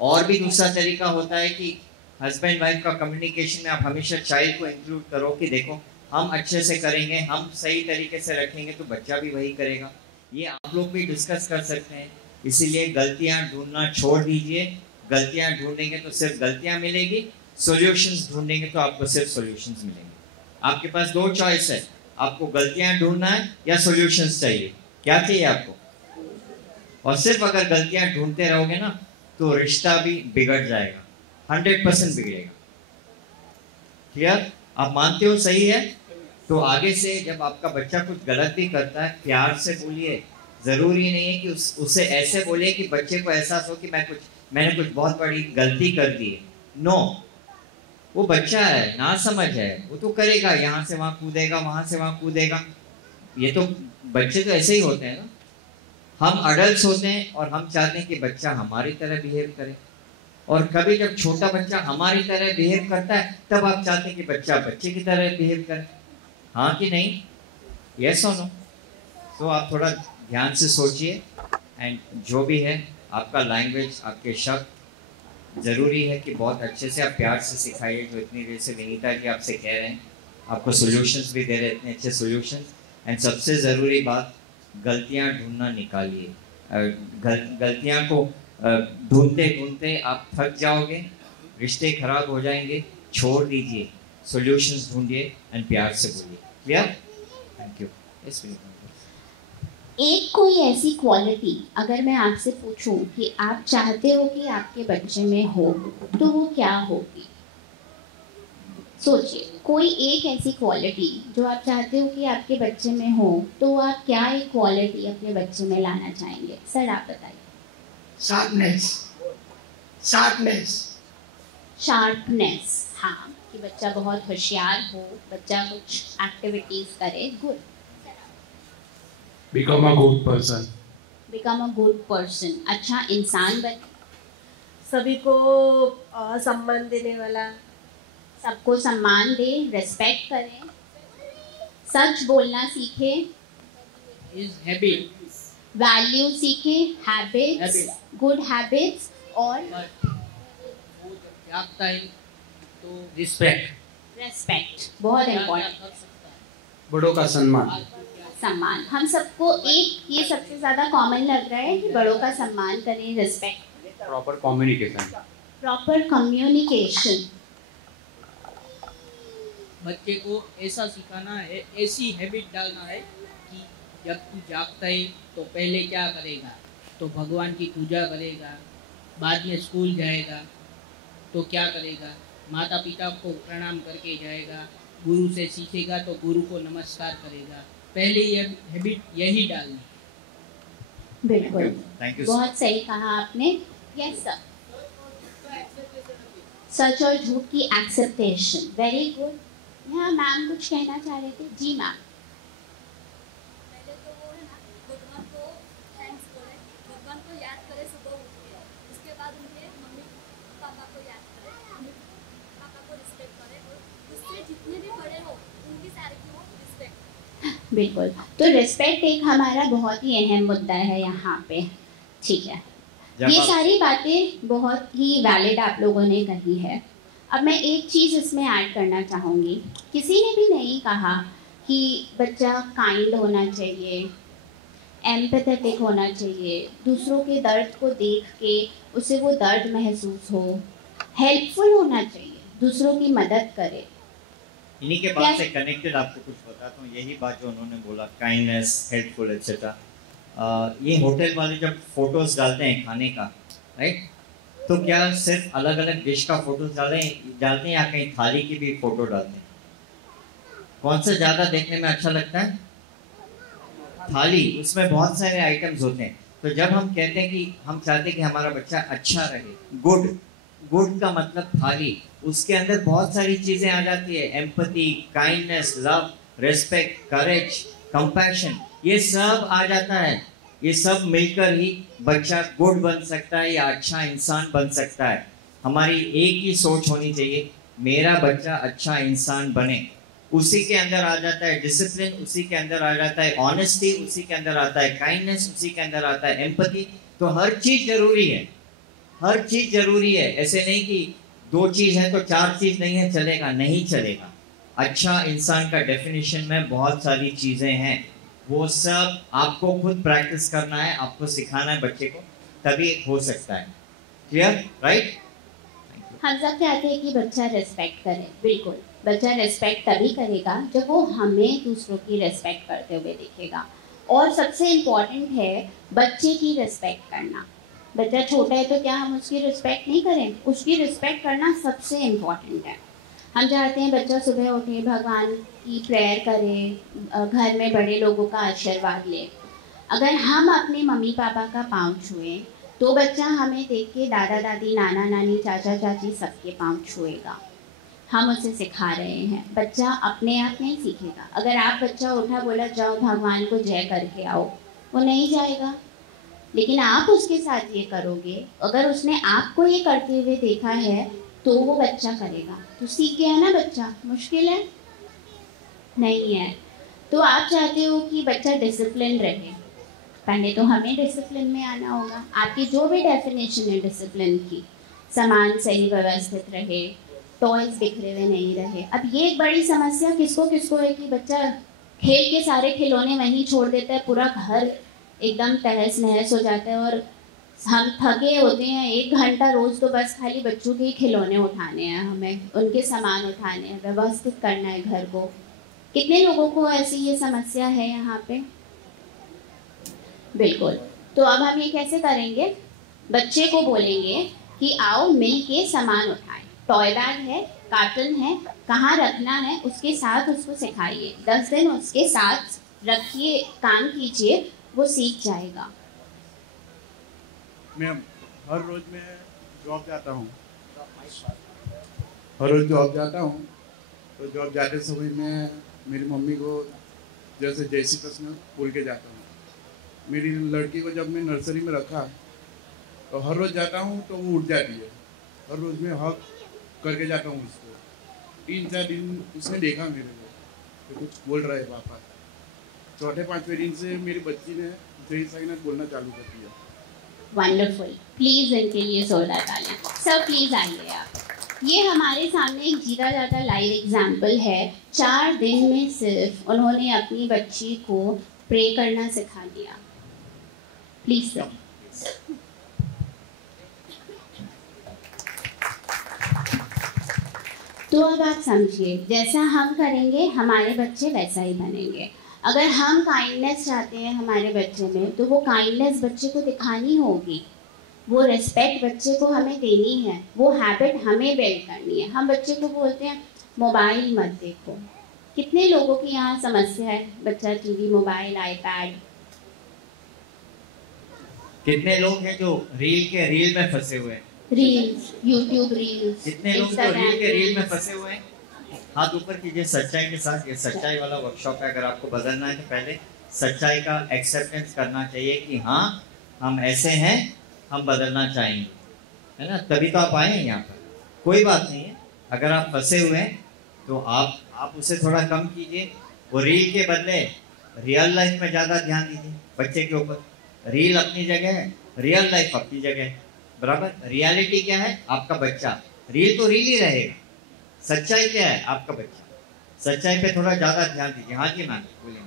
और भी दूसरा तरीका होता है कि हस्बैंड वाइफ का कम्युनिकेशन में आप हमेशा चाइल्ड को इंक्लूड करो कि देखो हम अच्छे से करेंगे, हम सही तरीके से रखेंगे तो बच्चा भी वही करेगा। ये आप लोग भी डिस्कस कर सकते हैं। इसीलिए गलतियां ढूंढना छोड़ दीजिए। गलतियां ढूंढेंगे तो सिर्फ गलतियां मिलेगी, सॉल्यूशंस ढूंढेंगे तो आपको सिर्फ सॉल्यूशंस मिलेंगे। आपके पास 2 चॉइस है, आपको गलतियां ढूंढना है या सॉल्यूशंस चाहिए। क्या चाहिए आपको? और सिर्फ अगर गलतियां ढूंढते रहोगे ना तो रिश्ता भी बिगड़ जाएगा, 100% बिगड़ेगा। क्लियर? आप मानते हो सही है? तो आगे से जब आपका बच्चा कुछ गलत भी करता है, प्यार से बोलिए। जरूरी नहीं है कि उसे ऐसे बोले कि बच्चे को एहसास हो कि मैंने कुछ बहुत बड़ी गलती कर दी है। नो, वो बच्चा है, ना समझ है, वो तो करेगा, यहाँ से वहाँ कूदेगा, वहाँ से वहाँ कूदेगा। ये तो बच्चे तो ऐसे ही होते हैं ना। हम अडल्ट होते हैं और हम चाहते हैं कि बच्चा हमारी तरह बिहेव करे। और कभी जब छोटा बच्चा हमारी तरह बिहेव करता है तब आप चाहते हैं कि बच्चा बच्चे की तरह बिहेव करे। हाँ कि नहीं? यस और नो? तो आप थोड़ा ध्यान से सोचिए। एंड जो भी है आपका लैंग्वेज, आपके शब्द ज़रूरी है कि बहुत अच्छे से आप प्यार से सिखाइए। जो इतनी देर से विनीता जी आपसे कह रहे हैं, आपको सॉल्यूशंस भी दे रहे हैं, इतने अच्छे सॉल्यूशंस। एंड सबसे ज़रूरी बात, गलतियाँ ढूंढना निकालिए। गलतियाँ को ढूंढते ढूंढते आप थक जाओगे, रिश्ते खराब हो जाएंगे। छोड़ दीजिए, सॉल्यूशंस ढूंढिए एंड प्यार से बोलिए। क्लियर? Thank you. एक कोई ऐसी क्वालिटी अगर मैं आपसे पूछूं कि आप चाहते हो कि आपके बच्चे में हो, तो वो क्या होगी? सोचिए, कोई एक ऐसी क्वालिटी जो आप चाहते हो कि आपके बच्चे में हो, तो आप क्या एक क्वालिटी अपने बच्चे में लाना चाहेंगे? सर आप बताइए। शार्पनेस, हाँ, कि बच्चा बहुत होशियार हो, बच्चा कुछ एक्टिविटीज करे। Good. Become a good person. Become a good person, अच्छा इंसान बने, सभी को सम्मान देने वाला, सबको सम्मान दे, रेस्पेक्ट करें, सच बोलना सीखे, वैल्यू सीखे, हैबिट्स, गुड हैबिट्स, और रेस्पेक्ट बहुत इम्पोर्टेंट, बड़ों का सम्मान। सम्मान। हम सबको एक ये सबसे ज़्यादा कॉमन लग रहा है कि बड़ों का सम्मान करें, respect, proper communication. Proper communication. बच्चे को ऐसा सिखाना है, ऐसी हैबिट डालना है कि जब तू जागता है तो पहले क्या करेगा, तो भगवान की पूजा करेगा, बाद में स्कूल जाएगा तो क्या करेगा, माता पिता को प्रणाम करके जाएगा, गुरु से सीखेगा तो गुरु को नमस्कार करेगा, पहले ये हैबिट यही डालनी। बिल्कुल, थैंक यू। बहुत सही कहा आपने। Yes sir. सच और झूठ की एक्सेप्टेशन, वेरी गुड। यहाँ मैम कुछ कहना चाह रहे थे। जी मैम। पहले तो वो है ना, भगवान को थैंक्स बोले, भगवान को याद करे सुबह उठ के, उसके बाद उनके मम्मी पापा को याद करे, मम्मी पापा को रिस्पेक्ट करे, और उससे जितने भी बड़े हो उनकी सारे को रिस्पेक्ट। बिल्कुल, तो रिस्पेक्ट एक हमारा बहुत ही अहम मुद्दा है यहाँ पे। ठीक है, ये सारी बातें बहुत ही वैलिड आप लोगों ने कही है। अब मैं एक चीज़ इसमें ऐड करना चाहूँगी। किसी ने भी नहीं कहा कि बच्चा काइंड होना चाहिए, एम्पैथेटिक होना चाहिए, दूसरों के दर्द को देख के उसे वो दर्द महसूस हो, हेल्पफुल होना चाहिए, दूसरों की मदद करे। इन्हीं के बात से कनेक्टेड आपको कुछ बताता हूँ। यही बात जो उन्होंने बोला, काइंडनेस, हेल्पफुल एक्सेट्रा, ये होटल वाले जब फोटोज डालते हैं खाने का, राइट, तो क्या सिर्फ अलग अलग डिश का फोटो डालते हैं या कहीं थाली की भी फोटो डालते हैं? कौन सा ज़्यादा देखने में अच्छा लगता है? थाली, उसमें बहुत सारे आइटम्स होते हैं। तो जब हम कहते हैं कि हम चाहते हैं कि हमारा बच्चा अच्छा रहे, गुड का मतलब थाली, उसके अंदर बहुत सारी चीज़ें आ जाती है, एम्पैथी, काइंडनेस, लव, रिस्पेक्ट, करेज, कंपैशन, ये सब आ जाता है। ये सब मिलकर ही बच्चा गुड बन सकता है या अच्छा इंसान बन सकता है। हमारी एक ही सोच होनी चाहिए, मेरा बच्चा अच्छा इंसान बने। उसी के अंदर आ जाता है डिसिप्लिन, उसी के अंदर आ जाता है ऑनेस्टी, उसी के अंदर आता है काइंडनेस, उसी के अंदर आता है एम्पैथी। तो हर चीज जरूरी है, हर चीज जरूरी है। ऐसे नहीं कि 2 चीज है तो 4 चीज नहीं है, चलेगा, नहीं चलेगा। अच्छा इंसान का डेफिनेशन में बहुत सारी चीजें हैं, वो सब आपको खुद प्रैक्टिस करना है, आपको सिखाना है बच्चे को, तभी हो सकता है। Clear, right? हम सब चाहते हैं कि बच्चा रिस्पेक्ट करे। बिल्कुल, बच्चा रिस्पेक्ट तभी करेगा जब वो हमें दूसरों की रिस्पेक्ट करते हुए दिखेगा। और सबसे इम्पोर्टेंट है बच्चे की रिस्पेक्ट करना। बच्चा छोटा है तो क्या हम उसकी रिस्पेक्ट नहीं करें? उसकी रिस्पेक्ट करना सबसे इम्पोर्टेंट है। हम चाहते हैं बच्चा सुबह उठे, भगवान की प्रेयर करे, घर में बड़े लोगों का आशीर्वाद ले। अगर हम अपने मम्मी पापा का पाँव छुएं तो बच्चा हमें देख के दादा दादी, नाना नानी, चाचा चाची सबके पाँव छुएगा। हम उसे सिखा रहे हैं, बच्चा अपने आप नहीं सीखेगा। अगर आप बच्चा उठा बोला जाओ भगवान को जय करके आओ, वो नहीं जाएगा। लेकिन आप उसके साथ ये करोगे, अगर उसने आपको ये करते हुए देखा है तो वो बच्चा करेगा, तो सीख गया ना बच्चा। मुश्किल है? नहीं है। तो आप चाहते हो कि बच्चा डिसिप्लिन रहे, पहले तो हमें डिसिप्लिन में आना होगा। आपकी जो भी डेफिनेशन है डिसिप्लिन की, सामान सही व्यवस्थित रहे, टॉयज बिखरे हुए नहीं रहे। अब ये एक बड़ी समस्या किसको किसको है कि बच्चा खेल के सारे खिलौने वहीं छोड़ देता है, पूरा घर एकदम तहस नहस हो जाता है और हम थके होते हैं। 1 घंटा रोज तो बस खाली बच्चों के ही खिलौने उठाने हैं, हमें उनके सामान उठाने हैं, व्यवस्थित करना है घर को। कितने लोगों को ऐसी ये समस्या है यहाँ पे? बिल्कुल। तो अब हम ये कैसे करेंगे? बच्चे को बोलेंगे कि आओ मिल के सामान उठाएं, टॉय बैग है, कार्टन है, कहाँ रखना है, उसके साथ उसको सिखाइए। 10 दिन उसके साथ रखिए, काम कीजिए, वो सीख जाएगा। मैं हर रोज में जॉब जाता हूँ, हर रोज जॉब जाता हूँ। तो जॉब जाते समय मैं मेरी मम्मी को जैसे जय श्री कृष्ण बोल के जाता हूँ। मेरी लड़की को जब मैं नर्सरी में रखा तो हर रोज़ जाता हूँ तो वो उठ जाती है। हर रोज़ मैं हक करके जाता हूँ उसको। 3-4 दिन उसने देखा मेरे को तो कुछ बोल रहा है पापा। चौथे 5वें दिन से मेरी बच्ची ने जय साईनाथ बोलना चालू कर दिया। वंडरफुल, प्लीज इनके लिए जोरदार तालियां। सर प्लीज आइए आप। ये हमारे सामने एक जीता जाता लाइव एग्जाम्पल है। 4 दिन में सिर्फ उन्होंने अपनी बच्ची को प्रे करना सिखा दिया। Please sir. तो अब आप समझिए, जैसा हम करेंगे हमारे बच्चे वैसा ही बनेंगे। अगर हम काइंडनेस चाहते हैं हमारे बच्चे में, तो वो काइंडनेस बच्चे को दिखानी होगी, वो रिस्पेक्ट बच्चे को हमें देनी है, वो हैबिट हमें बिल्ड करनी है। हम बच्चे को बोलते हैं मोबाइल मत देखो। कितने लोगों की यहाँ समस्या है, बच्चा टीवी, मोबाइल, आईपैड। कितने लोग हैं जो रील में फंसे हुए हैं? Reels, YouTube reels. कितने लोग जो रील के रील में फंसे हुए हैं? हाथ ऊपर कीजिए सच्चाई के साथ। ये सच्चाई वाला वर्कशॉप है। अगर आपको बदलना है तो पहले सच्चाई का एक्सेप्टेंस करना चाहिए कि हाँ हम ऐसे हैं, हम बदलना चाहेंगे, है ना? तभी तो आप आए हैं यहाँ पर। कोई बात नहीं है, अगर आप फंसे हुए हैं तो आप उसे थोड़ा कम कीजिए। वो रील के बदले रियल लाइफ में ज़्यादा ध्यान दीजिए बच्चे के ऊपर। रील अपनी जगह है, रियल लाइफ अपनी जगह है, बराबर। रियलिटी क्या है? आपका बच्चा। रील तो रील ही रहेगा। सच्चाई क्या है? आपका बच्चा। सच्चाई पे थोड़ा ज़्यादा ध्यान दीजिए। हाँ जी मैम बोलिए।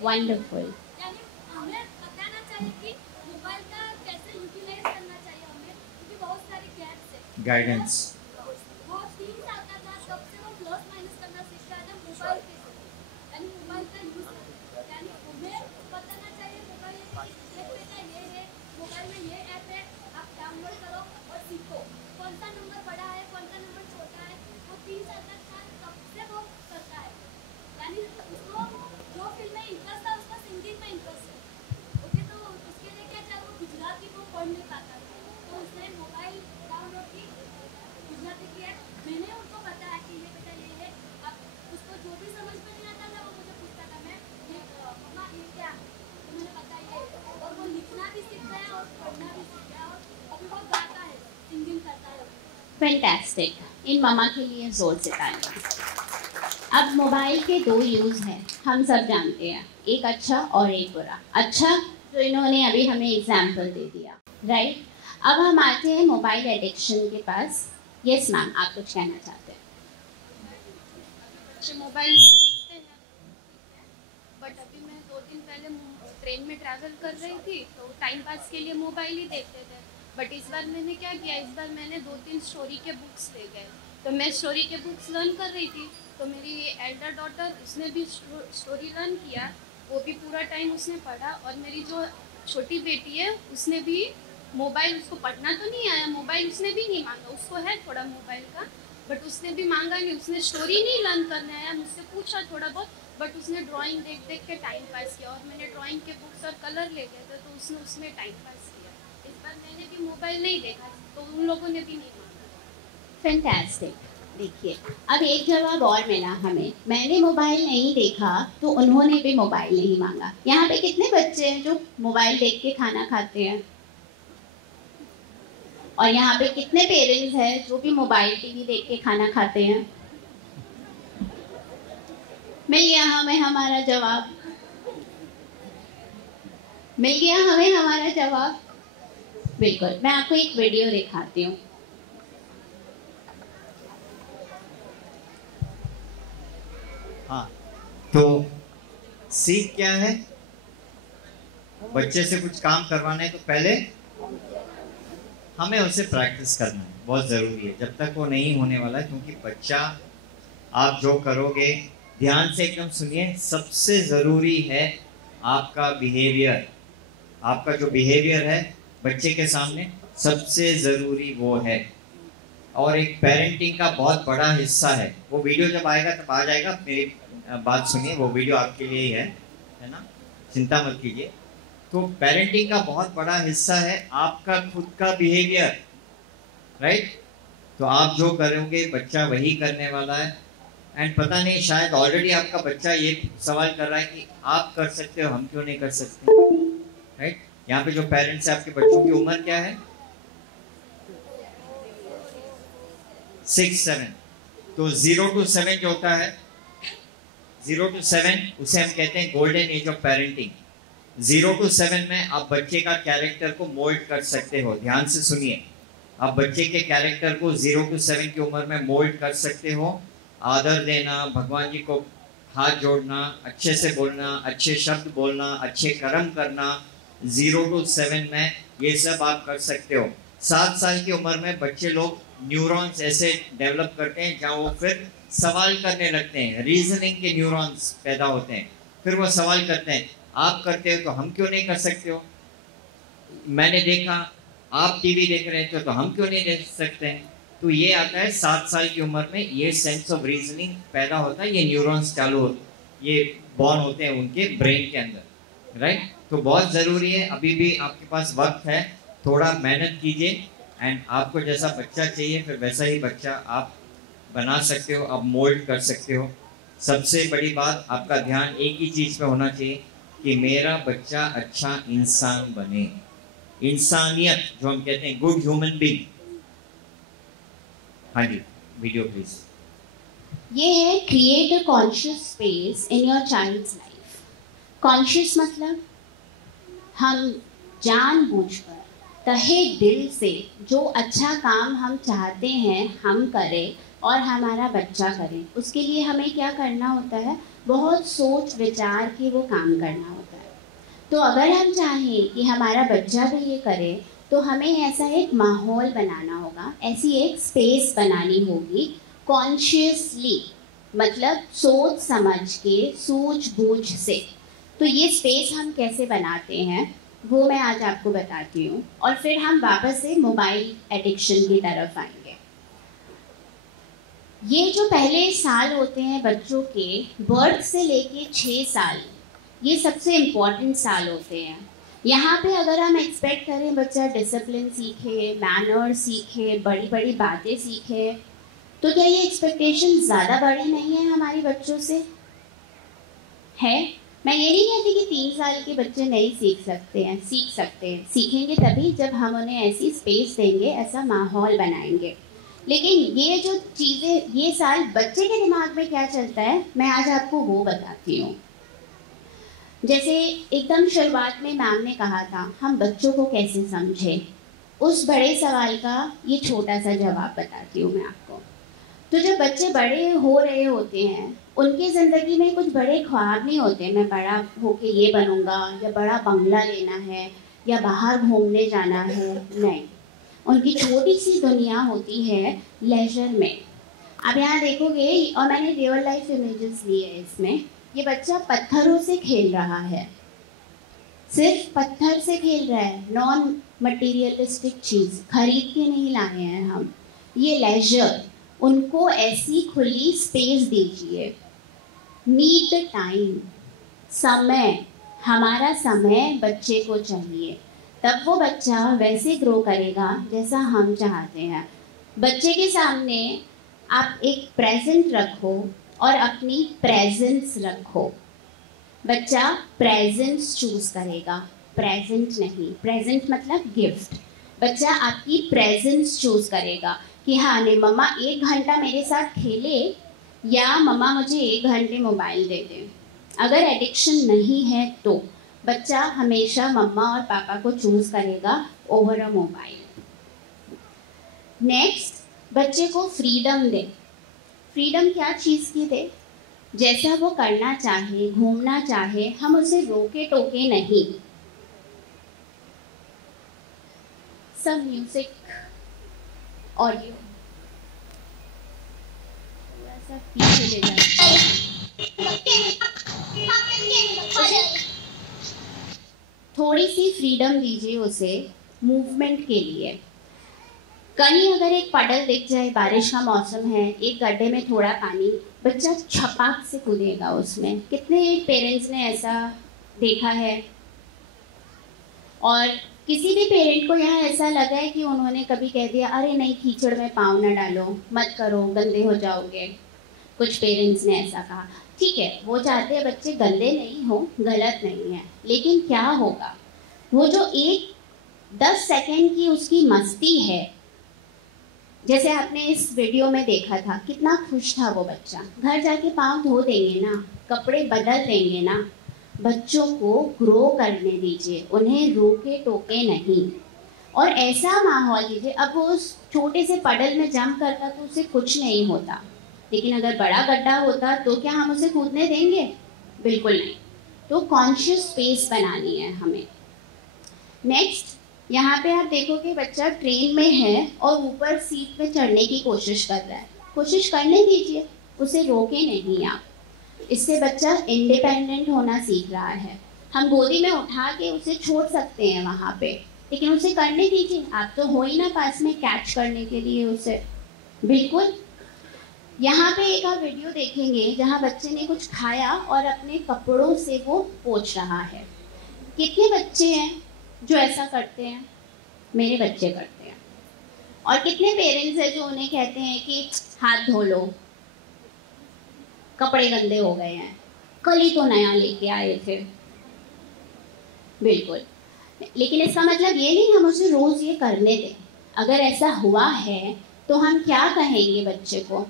वंडरफुल। हमें बताना चाहिए कि मोबाइल का कैसे यूटिलाइज करना चाहिए हमें, क्योंकि बहुत सारी गैप्स है। गाइडेंस। वो 3 साल का था तब से वो प्लस माइनस करना सीख रहा है मोबाइल के, यानी मोबाइल का यूज, यानी हमें बताना चाहिए मोबाइल बेटा ये है, मोबाइल में ये ऐप है, आप डाउनलोड करो और सीखो। कौन सा नंबर बड़ा है, कौन सा नंबर छोटा है, वो 3 साल का था तब से वो करता है। यानी उसको जो फील्ड में इंटरेस्ट था, उसका सिंगिंग में इंटरेस्ट है। ओके, तो उसके लिए क्या था, वो गुजराती को पढ़ नहीं पाता था, तो उसने मोबाइल डाउनलोड की, गुजराती की ऐप। मैंने उनको बताया कि ये बेटा ये है। अब उसको जो भी समझ में नहीं आता था वो मुझे पूछता था, मैं ये मम्मा ये क्या, तो मैंने बताया ये, और वो लिखना भी सीख गया और पढ़ना भी सीख गया, और अभी वो गाता है, सिंगिंग करता है। फैंटास्टिक। इन मामा के लिए जोर से तालियां। अब मोबाइल के 2 यूज़ हैं, हम सब जानते हैं, एक अच्छा और एक बुरा। अच्छा जो इन्होंने अभी हमें एग्जाम्पल दे दिया, राइट। अब हम आते हैं मोबाइल एडिक्शन के पास। यस मैम, आप कुछ कहना चाहते हैं? बच्चे मोबाइल सीखते हैं, बट अभी मैं 2 दिन पहले ट्रेन में ट्रैवल कर रही थी तो टाइम पास के लिए मोबाइल ही देखते थे। बट इस बार मैंने क्या किया, इस बार मैंने 2-3 स्टोरी के बुक्स ले गए। तो मैं स्टोरी के बुक्स लर्न कर रही थी, तो मेरी एल्डर डॉटर उसने भी स्टोरी लर्न किया, वो भी पूरा टाइम उसने पढ़ा। और मेरी जो छोटी बेटी है उसने भी मोबाइल, उसको पढ़ना तो नहीं आया, मोबाइल उसने भी नहीं मांगा, उसको है थोड़ा मोबाइल का, बट उसने भी मांगा नहीं। उसने स्टोरी नहीं लर्न करने आया, मुझसे पूछा थोड़ा बहुत, बट उसने ड्राइंग देख देख के टाइम पास किया। और मैंने ड्राइंग के बुक्स और कलर ले गए थे तो उसने उसमें टाइम पास किया। इस बार मैंने भी मोबाइल नहीं देखा तो उन लोगों ने भी नहीं मांगा। फैंटास्टिक। देखिए, अब एक जवाब और मिला हमें, मैंने मोबाइल नहीं देखा तो उन्होंने भी मोबाइल नहीं मांगा। यहाँ पे कितने बच्चे हैं जो मोबाइल देख के खाना खाते हैं? और यहाँ पे कितने पेरेंट्स हैं जो भी मोबाइल टीवी देख के खाना खाते हैं? मिल गया हमें हमारा जवाब, मिल गया हमें हमारा जवाब। बिल्कुल, मैं आपको एक वीडियो दिखाती हूँ। हाँ, तो सीख क्या है? बच्चे से कुछ काम करवाना है तो पहले हमें उसे प्रैक्टिस करना है, बहुत ज़रूरी है। जब तक वो नहीं होने वाला, क्योंकि बच्चा आप जो करोगे, ध्यान से एकदम सुनिए, सबसे ज़रूरी है आपका बिहेवियर। आपका जो बिहेवियर है बच्चे के सामने, सबसे ज़रूरी वो है। और एक पेरेंटिंग का बहुत बड़ा हिस्सा है। वो वीडियो जब आएगा तब आ जाएगा, मेरी बात सुनिए, वो वीडियो आपके लिए ही है ना, चिंता मत कीजिए। तो पेरेंटिंग का बहुत बड़ा हिस्सा है आपका खुद का बिहेवियर, राइट। तो आप जो करोगे बच्चा वही करने वाला है। एंड पता नहीं, शायद ऑलरेडी आपका बच्चा ये सवाल कर रहा है कि आप कर सकते हो, हम क्यों नहीं कर सकते, राइट। यहाँ पे जो पेरेंट्स है, आपके बच्चों की उम्र क्या है? 6-7। तो 0 to 7 जो होता है, 0 to 7 उसे हम कहते हैं golden age of parenting. 0 to 7 में आप बच्चे का कैरेक्टर को मोल्ड कर सकते हो। ध्यान से सुनिए, आप बच्चे के कैरेक्टर को 0 to 7 की उम्र में मोल्ड कर सकते हो। आदर देना, भगवान जी को हाथ जोड़ना, अच्छे से बोलना, अच्छे शब्द बोलना, अच्छे कर्म करना, 0 to 7 में ये सब आप कर सकते हो। 7 साल की उम्र में बच्चे लोग न्यूरॉन्स ऐसे डेवलप करते हैं जहाँ वो फिर सवाल करने लगते हैं, रीजनिंग के न्यूरॉन्स पैदा होते हैं, फिर वो सवाल करते हैं। आप करते हो तो हम क्यों नहीं कर सकते हो? मैंने देखा आप टीवी देख रहे थे तो हम क्यों नहीं देख सकते हैं? तो ये आता है 7 साल की उम्र में, ये सेंस ऑफ रीजनिंग पैदा होता है, ये न्यूरॉन्स चालू होते, ये बॉर्न होते हैं उनके ब्रेन के अंदर, राइट। तो बहुत ज़रूरी है, अभी भी आपके पास वक्त है, थोड़ा मेहनत कीजिए। एंड आपको जैसा बच्चा चाहिए फिर वैसा ही बच्चा आप बना सकते हो, आप मोल्ड कर सकते हो। सबसे बड़ी बात, आपका ध्यान एक ही चीज़ पे होना चाहिए कि मेरा बच्चा अच्छा इंसान बने, इंसानियत जो हम कहते हैं, गुड ह्यूमन बीइंग। हाँ जी, वीडियो प्लीज। ये है create a conscious space in your child's life. Conscious मतलब हम जानबूझकर तहे दिल से जो अच्छा काम हम चाहते हैं हम करें और हमारा बच्चा करे। उसके लिए हमें क्या करना होता है? बहुत सोच विचार के वो काम करना होता है। तो अगर हम चाहें कि हमारा बच्चा भी ये करे तो हमें ऐसा एक माहौल बनाना होगा, ऐसी एक स्पेस बनानी होगी कॉन्शियसली, मतलब सोच समझ के, सूझबूझ से। तो ये स्पेस हम कैसे बनाते हैं वो मैं आज आपको बताती हूँ, और फिर हम वापस से मोबाइल एडिक्शन की तरफ आएंगे। ये जो पहले साल होते हैं बच्चों के, बर्थ से लेके 6 साल, ये सबसे इम्पॉर्टेंट साल होते हैं। यहाँ पे अगर हम एक्सपेक्ट करें बच्चा डिसिप्लिन सीखे, मैनर सीखे, बड़ी बड़ी बातें सीखे, तो क्या ये एक्सपेक्टेशन ज़्यादा बड़े नहीं है हमारे बच्चों से? है? मैं ये नहीं कहती कि 3 साल के बच्चे नहीं सीख सकते हैं, सीख सकते हैं, सीखेंगे तभी जब हम उन्हें ऐसी स्पेस देंगे, ऐसा माहौल बनाएंगे। लेकिन ये जो चीज़ें, ये साल बच्चे के दिमाग में क्या चलता है, मैं आज आपको वो बताती हूँ। जैसे एकदम शुरुआत में मैम ने कहा था हम बच्चों को कैसे समझें, उस बड़े सवाल का ये छोटा सा जवाब बताती हूँ मैं आपको। तो जब बच्चे बड़े हो रहे होते हैं, उनकी ज़िंदगी में कुछ बड़े ख्वाब नहीं होते, मैं बड़ा होके ये बनूंगा, या बड़ा बंगला लेना है, या बाहर घूमने जाना है, नहीं। उनकी छोटी सी दुनिया होती है लेजर में। अब यहाँ देखोगे, और मैंने रियल लाइफ इमेजेस लिए हैं इसमें, ये बच्चा पत्थरों से खेल रहा है, सिर्फ पत्थर से खेल रहा है, नॉन मटेरियलिस्टिक चीज़ खरीद के नहीं लाए हैं हम, ये लेजर। उनको ऐसी खुली स्पेस दीजिए, नीड टाइम, समय, हमारा समय बच्चे को चाहिए, तब वो बच्चा वैसे ग्रो करेगा जैसा हम चाहते हैं। बच्चे के सामने आप एक प्रेजेंट रखो और अपनी प्रेजेंस रखो। बच्चा प्रेजेंस चूज करेगा, प्रेजेंट नहीं। प्रेजेंट मतलब गिफ्ट। बच्चा आपकी प्रेजेंस चूज करेगा कि हाँ नहीं, मम्मा 1 घंटा मेरे साथ खेले, या मम्मा मुझे 1 घंटे मोबाइल दे दें। अगर एडिक्शन नहीं है तो बच्चा हमेशा मम्मा और पापा को चूज करेगा ओवर अ मोबाइल। नेक्स्ट, बच्चे को फ्रीडम दे। फ्रीडम क्या चीज़ की दे? जैसा वो करना चाहे, घूमना चाहे, हम उसे रोके टोके नहीं। सब म्यूजिक, ऑडियो थोड़ा सा पीछे ले जाए। थोड़ी सी फ्रीडम दीजिए उसे मूवमेंट के लिए। कहीं अगर एक पडल दिख जाए, बारिश का मौसम है, एक गड्ढे में थोड़ा पानी बच्चा छपाक से कूदेगा उसमें। कितने पेरेंट्स ने ऐसा देखा है? और किसी भी पेरेंट को यहाँ ऐसा लगा है कि उन्होंने कभी कह दिया अरे नहीं कीचड़ में पाँव न डालो, मत करो, गंदे हो जाओगे? कुछ पेरेंट्स ने ऐसा कहा। ठीक है, वो चाहते हैं बच्चे गंदे नहीं हो, गलत नहीं है, लेकिन क्या होगा वो जो 10 सेकेंड की उसकी मस्ती है, जैसे आपने इस वीडियो में देखा था, कितना खुश था वो बच्चा। घर जाके पाँव धो देंगे ना, कपड़े बदल देंगे ना। बच्चों को ग्रो करने दीजिए, उन्हें रोके टोके नहीं, और ऐसा माहौल दीजिए। अब वो उस छोटे से पडल में जंप करता तो उसे कुछ नहीं होता, लेकिन अगर बड़ा गड्ढा होता तो क्या हम उसे कूदने देंगे? बिल्कुल नहीं। तो कॉन्शियस स्पेस बनानी है हमें। नेक्स्ट, यहाँ पे आप देखोगे बच्चा ट्रेन में है और ऊपर सीट पे चढ़ने की कोशिश कर रहा है। कोशिश करने दीजिए, उसे रोके नहीं आप। इससे बच्चा इंडिपेंडेंट होना सीख रहा है। हम गोदी में उठा के उसे छोड़ सकते हैं वहाँ पे, लेकिन उसे करने दीजिए। आप तो हो ही ना पास में कैच करने के लिए उसे। बिल्कुल। यहाँ पे एक आप वीडियो देखेंगे जहाँ बच्चे ने कुछ खाया और अपने कपड़ों से वो पोंछ रहा है। कितने बच्चे हैं जो ऐसा करते हैं? मेरे बच्चे करते हैं। और कितने पेरेंट्स हैं जो उन्हें कहते हैं कि हाथ धो लो, कपड़े गंदे हो गए हैं, कल ही तो नया लेके आए थे। बिल्कुल। लेकिन इसका मतलब ये नहीं हम उसे रोज ये करने दें। अगर ऐसा हुआ है तो हम क्या कहेंगे बच्चे को?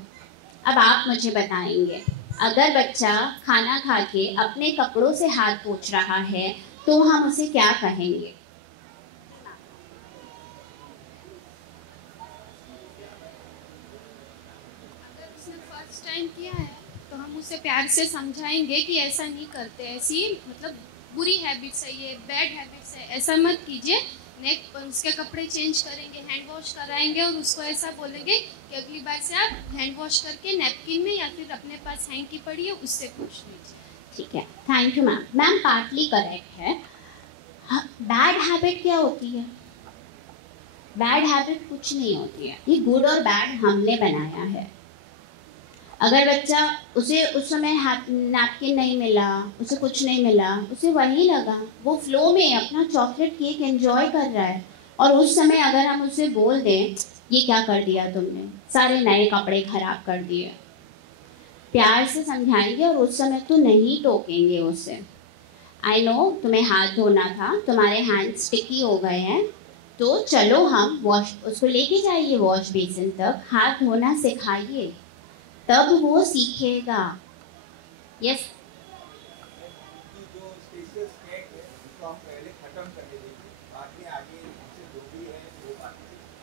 अब आप मुझे बताएंगे। अगर बच्चा खाना खा के अपने कपड़ों से हाथ पोंछ रहा है तो हम उसे क्या कहेंगे? अगर उसने फर्स्ट टाइम किया है तो हम उसे प्यार से समझाएंगे कि ऐसा नहीं करते, ऐसी मतलब बुरी हैबिट्स है, ये बैड हैबिट्स है, ऐसा मत कीजिए। नेक्स्ट उसके कपड़े चेंज करेंगे, हैंड वॉश कराएंगे और उसको ऐसा बोलेंगे कि अगली बार से आप हैंड वॉश करके नैपकिन में या फिर अपने पास हैंकी पड़ी है उससे पूछ लीजिए। ठीक है, thank you ma'am. Ma'am partly correct है। बैड हैबिट क्या होती है? बैड हैबिट कुछ नहीं होती है, ये गुड और बैड हमने बनाया है। अगर बच्चा उसे उस समय नैपकिन नहीं मिला, उसे कुछ नहीं मिला, उसे वही लगा, वो फ्लो में अपना चॉकलेट केक एंजॉय कर रहा है, और उस समय अगर हम उसे बोल दें ये क्या कर दिया तुमने, सारे नए कपड़े खराब कर दिए, प्यार से समझाएंगे और उस समय तो नहीं टोकेंगे उसे। आई नो तुम्हें हाथ धोना था, तुम्हारे हैंड स्टिकी हो गए हैं, तो चलो हम वॉश, उसको लेके जाइए वॉश बेसिन तक, हाथ धोना सिखाइए, तब वो सीखेगा। यस।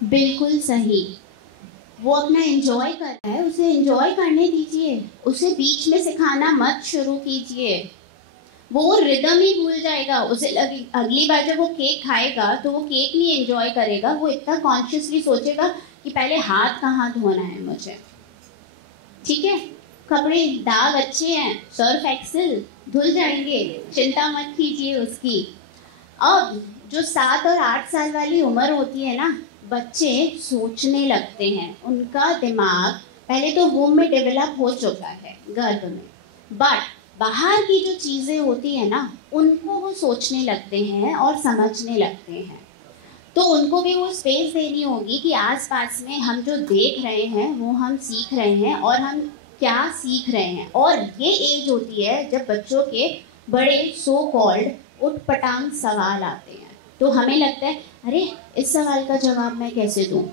बिल्कुल सही। वो अपना एंजॉय कर रहा है, उसे एंजॉय करने दीजिए, उसे बीच में सिखाना मत शुरू कीजिए। वो रिदम ही भूल जाएगा। उसे अगली बार जब वो केक खाएगा तो वो केक नहीं एंजॉय करेगा, वो इतना कॉन्शियसली सोचेगा कि पहले हाथ कहाँ धोना है मुझे। ठीक है, कपड़े दाग अच्छे हैं, सर्फ एक्सेल धुल जाएंगे, चिंता मत कीजिए उसकी। अब जो 7 और 8 साल वाली उम्र होती है ना, बच्चे सोचने लगते हैं, उनका दिमाग पहले तो वूम में डेवलप हो चुका है, गर्भ में, बट बाहर की जो चीज़ें होती है ना, उनको वो सोचने लगते हैं और समझने लगते हैं। तो उनको भी वो स्पेस देनी होगी कि आसपास में हम जो देख रहे हैं वो हम सीख रहे हैं और हम क्या सीख रहे हैं। और ये एज होती है जब बच्चों के बड़े सो कॉल्ड उटपटांग सवाल आते हैं, तो हमें लगता है अरे इस सवाल का जवाब मैं कैसे दूँ,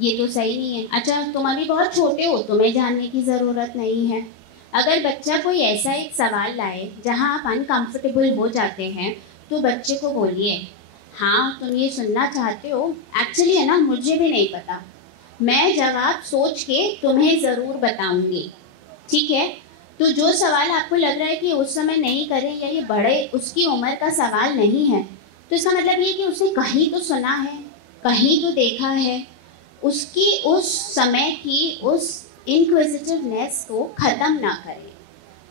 ये तो सही नहीं है। अच्छा तुम अभी बहुत छोटे हो, तुम्हें जानने की ज़रूरत नहीं है। अगर बच्चा कोई ऐसा एक सवाल लाए जहाँ आप अनकंफर्टेबल हो जाते हैं, तो बच्चे को बोलिए हाँ तुम ये सुनना चाहते हो, एक्चुअली है ना मुझे भी नहीं पता, मैं जवाब सोच के तुम्हें ज़रूर बताऊंगी। ठीक है, तो जो सवाल आपको लग रहा है कि उस समय नहीं करें या ये बड़े उसकी उम्र का सवाल नहीं है, तो इसका मतलब ये कि उसने कहीं तो सुना है, कहीं तो देखा है। उसकी उस समय की उस इंक्विजिटिवनेस को ख़त्म ना करें।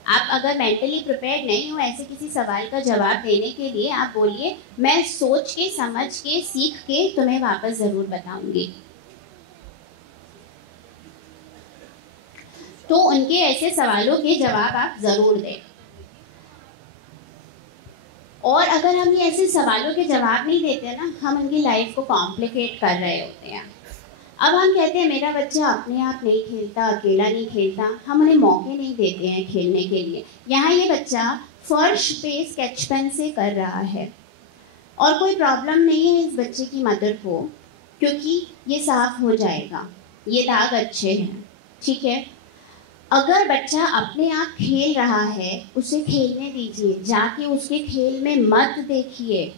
आप अगर मेंटली प्रिपेयर्ड नहीं हो ऐसे किसी सवाल का जवाब देने के लिए, आप बोलिए मैं सोच के समझ के सीख के तुम्हें वापस ज़रूर बताऊंगी। तो उनके ऐसे सवालों के जवाब आप ज़रूर दें। और अगर हम ये ऐसे सवालों के जवाब नहीं देते ना, हम उनकी लाइफ को कॉम्प्लिकेट कर रहे होते हैं। अब हम कहते हैं मेरा बच्चा अपने आप नहीं खेलता, अकेला नहीं खेलता, हम उन्हें मौके नहीं देते हैं खेलने के लिए। यहाँ ये बच्चा फर्श पे स्केच पेन से कर रहा है और कोई प्रॉब्लम नहीं है इस बच्चे की मदर को, क्योंकि ये साफ हो जाएगा, ये दाग अच्छे हैं, ठीक है। अगर बच्चा अपने आप खेल रहा है, उसे खेलने दीजिए, जाके उसके खेल में मत देखिए।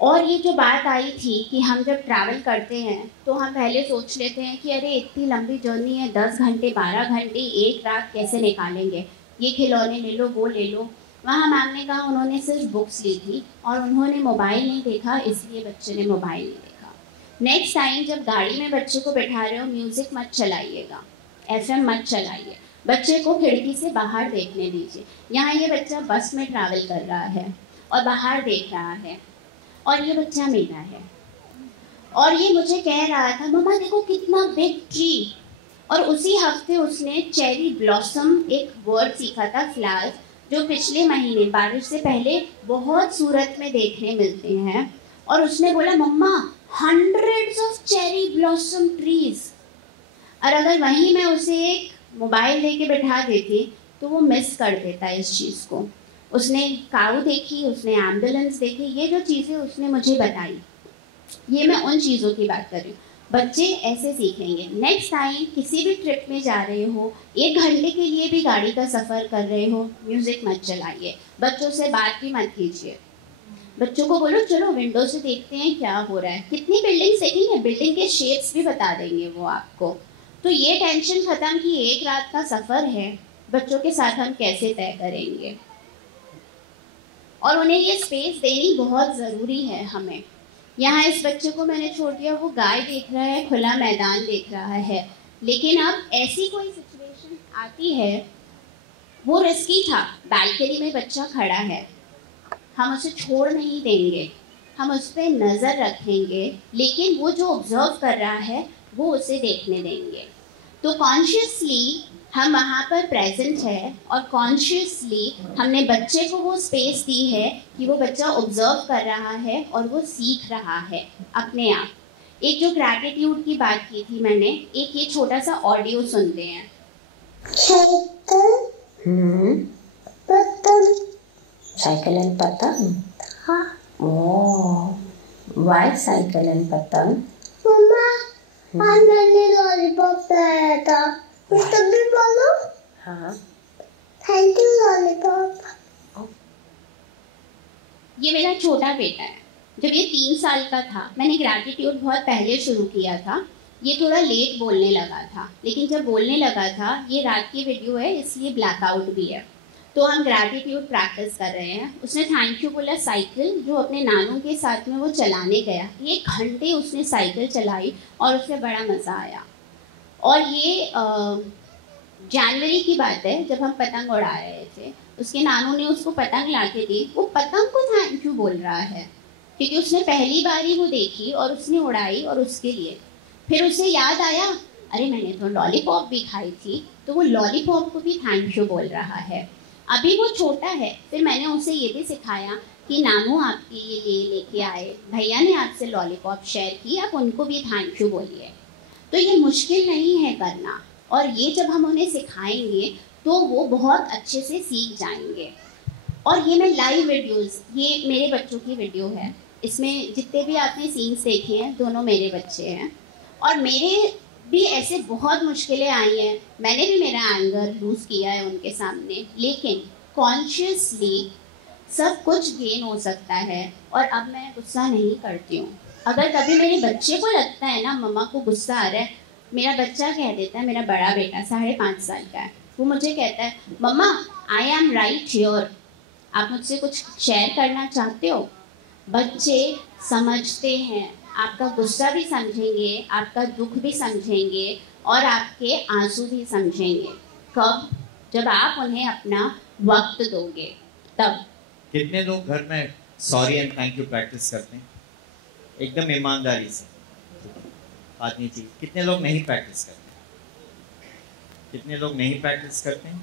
और ये जो बात आई थी कि हम जब ट्रैवल करते हैं तो हम पहले सोच लेते हैं कि अरे इतनी लंबी जर्नी है, 10 घंटे 12 घंटे एक रात कैसे निकालेंगे, ये खिलौने ले लो, वो ले लो। वहाँ मैम ने कहा उन्होंने सिर्फ बुक्स ली थी और उन्होंने मोबाइल नहीं देखा, इसलिए बच्चे ने मोबाइल नहीं देखा। नेक्स्ट टाइम जब गाड़ी में बच्चे को बैठा रहे हो, म्यूज़िक मत चलाइएगा, FM मत चलाइए, बच्चे को खिड़की से बाहर देखने दीजिए। यहाँ ये बच्चा बस में ट्रैवल कर रहा है और बाहर देख रहा है, और ये बच्चा मेरा है। और ये मुझे कह रहा था मम्मा देखो कितना बिग ट्री, और उसी हफ्ते उसने चेरी ब्लॉसम एक वर्ड सीखा था, फ्लावर्स, जो पिछले महीने बारिश से पहले बहुत सूरत में देखने मिलते हैं। और उसने बोला मम्मा 100s of cherry blossom trees. और अगर वहीं मैं उसे एक मोबाइल दे के बैठा देती तो वो मिस कर देता इस चीज़ को। उसने काऊ देखी, उसने एम्बुलेंस देखी, ये जो चीज़ें उसने मुझे बताई, ये मैं उन चीज़ों की बात कर रही हूँ। बच्चे ऐसे सीखेंगे। नेक्स्ट टाइम किसी भी ट्रिप में जा रहे हो, 1 घंटे के लिए भी गाड़ी का सफ़र कर रहे हो, म्यूज़िक मत चलाइए, बच्चों से बात भी मत कीजिए। बच्चों को बोलो चलो विंडो से देखते हैं क्या हो रहा है। कितनी बिल्डिंग देखेंगे, बिल्डिंग के शेप्स भी बता देंगे वो आपको। तो ये टेंशन ख़त्म कि 1 रात का सफ़र है, बच्चों के साथ हम कैसे तय करेंगे। और उन्हें ये स्पेस देनी बहुत ज़रूरी है हमें। यहाँ इस बच्चे को मैंने छोड़ दिया, वो गाय देख रहा है, खुला मैदान देख रहा है, लेकिन अब ऐसी कोई सिचुएशन आती है, वो रिस्की था, बालकनी में बच्चा खड़ा है, हम उसे छोड़ नहीं देंगे, हम उस पर नज़र रखेंगे, लेकिन वो जो ऑब्जर्व कर रहा है वो उसे देखने देंगे। तो कॉन्शियसली हम वहाँ पर प्रेजेंट है और कॉन्शियसली हमने बच्चे को वो स्पेस दी है कि वो बच्चा ऑब्जर्व कर रहा है और वो सीख रहा है अपने आप। एक जो ग्रैटिट्यूड की बात की थी मैंने, एक ये छोटा सा ऑडियो सुनते हैं। साइकिल एंड पतंग। हाँ। Why साइकिल एंड पतंग? मम्मा आज मैंने लॉलीपॉप लाया था, तुम भी बोलो। हाँ। Thank you lollipop. ये मेरा छोटा बेटा है। जब ये 3 साल का था, मैंने ग्रैटिट्यूड बहुत पहले शुरू किया था। ये थोड़ा लेट बोलने लगा था, लेकिन जब बोलने लगा था, ये रात की वीडियो है इसलिए ब्लैकआउट भी है, तो हम ग्रैटिट्यूड प्रैक्टिस कर रहे हैं। उसने थैंक यू बोला साइकिल, जो अपने नानू के साथ में वो चलाने गया। 1 घंटे उसने साइकिल चलाई और उसे बड़ा मज़ा आया। और ये जनवरी की बात है, जब हम पतंग उड़ा रहे थे, उसके नानू ने उसको पतंग ला के दी। वो पतंग को थैंक यू बोल रहा है क्योंकि उसने पहली बार ही वो देखी और उसने उड़ाई और उसके लिए। फिर उसे याद आया अरे मैंने तो लॉलीपॉप भी खाई थी, तो वो लॉलीपॉप को भी थैंक यू बोल रहा है। अभी वो छोटा है। फिर मैंने उसे ये भी सिखाया कि नानू आपके लिए लेके आए, भैया ने आपसे लॉलीपॉप शेयर की, आप उनको भी थैंक यू बोलिए। तो ये मुश्किल नहीं है करना, और ये जब हम उन्हें सिखाएंगे तो वो बहुत अच्छे से सीख जाएंगे। और ये मैं लाइव वीडियोस, ये मेरे बच्चों की वीडियो है, इसमें जितने भी आपने सीन्स देखे हैं दोनों मेरे बच्चे हैं। और मेरे भी ऐसे बहुत मुश्किलें आई हैं, मैंने भी मेरा एंगर लूज़ किया है उनके सामने, लेकिन कॉन्शियसली सब कुछ गेन हो सकता है। और अब मैं गुस्सा नहीं करती हूँ। अगर कभी मेरे बच्चे को लगता है ना मम्मा को गुस्सा आ रहा है, मेरा बच्चा कह देता है, मेरा बड़ा बेटा 5.5 साल का है, वो मुझे कहता है मम्मा आई एम राइट हियर, आप मुझसे कुछ शेयर करना चाहते हो। बच्चे समझते हैं, आपका गुस्सा भी समझेंगे, आपका दुख भी समझेंगे और आपके आंसू भी समझेंगे। कब? जब आप उन्हें अपना वक्त दोगे तब। कितने लोग घर में sorry and thank you practice करते हैं एकदम ईमानदारी से? बात नहीं चाहिए। कितने लोग नहीं प्रैक्टिस करते? कितने लोग नहीं प्रैक्टिस करते हैं?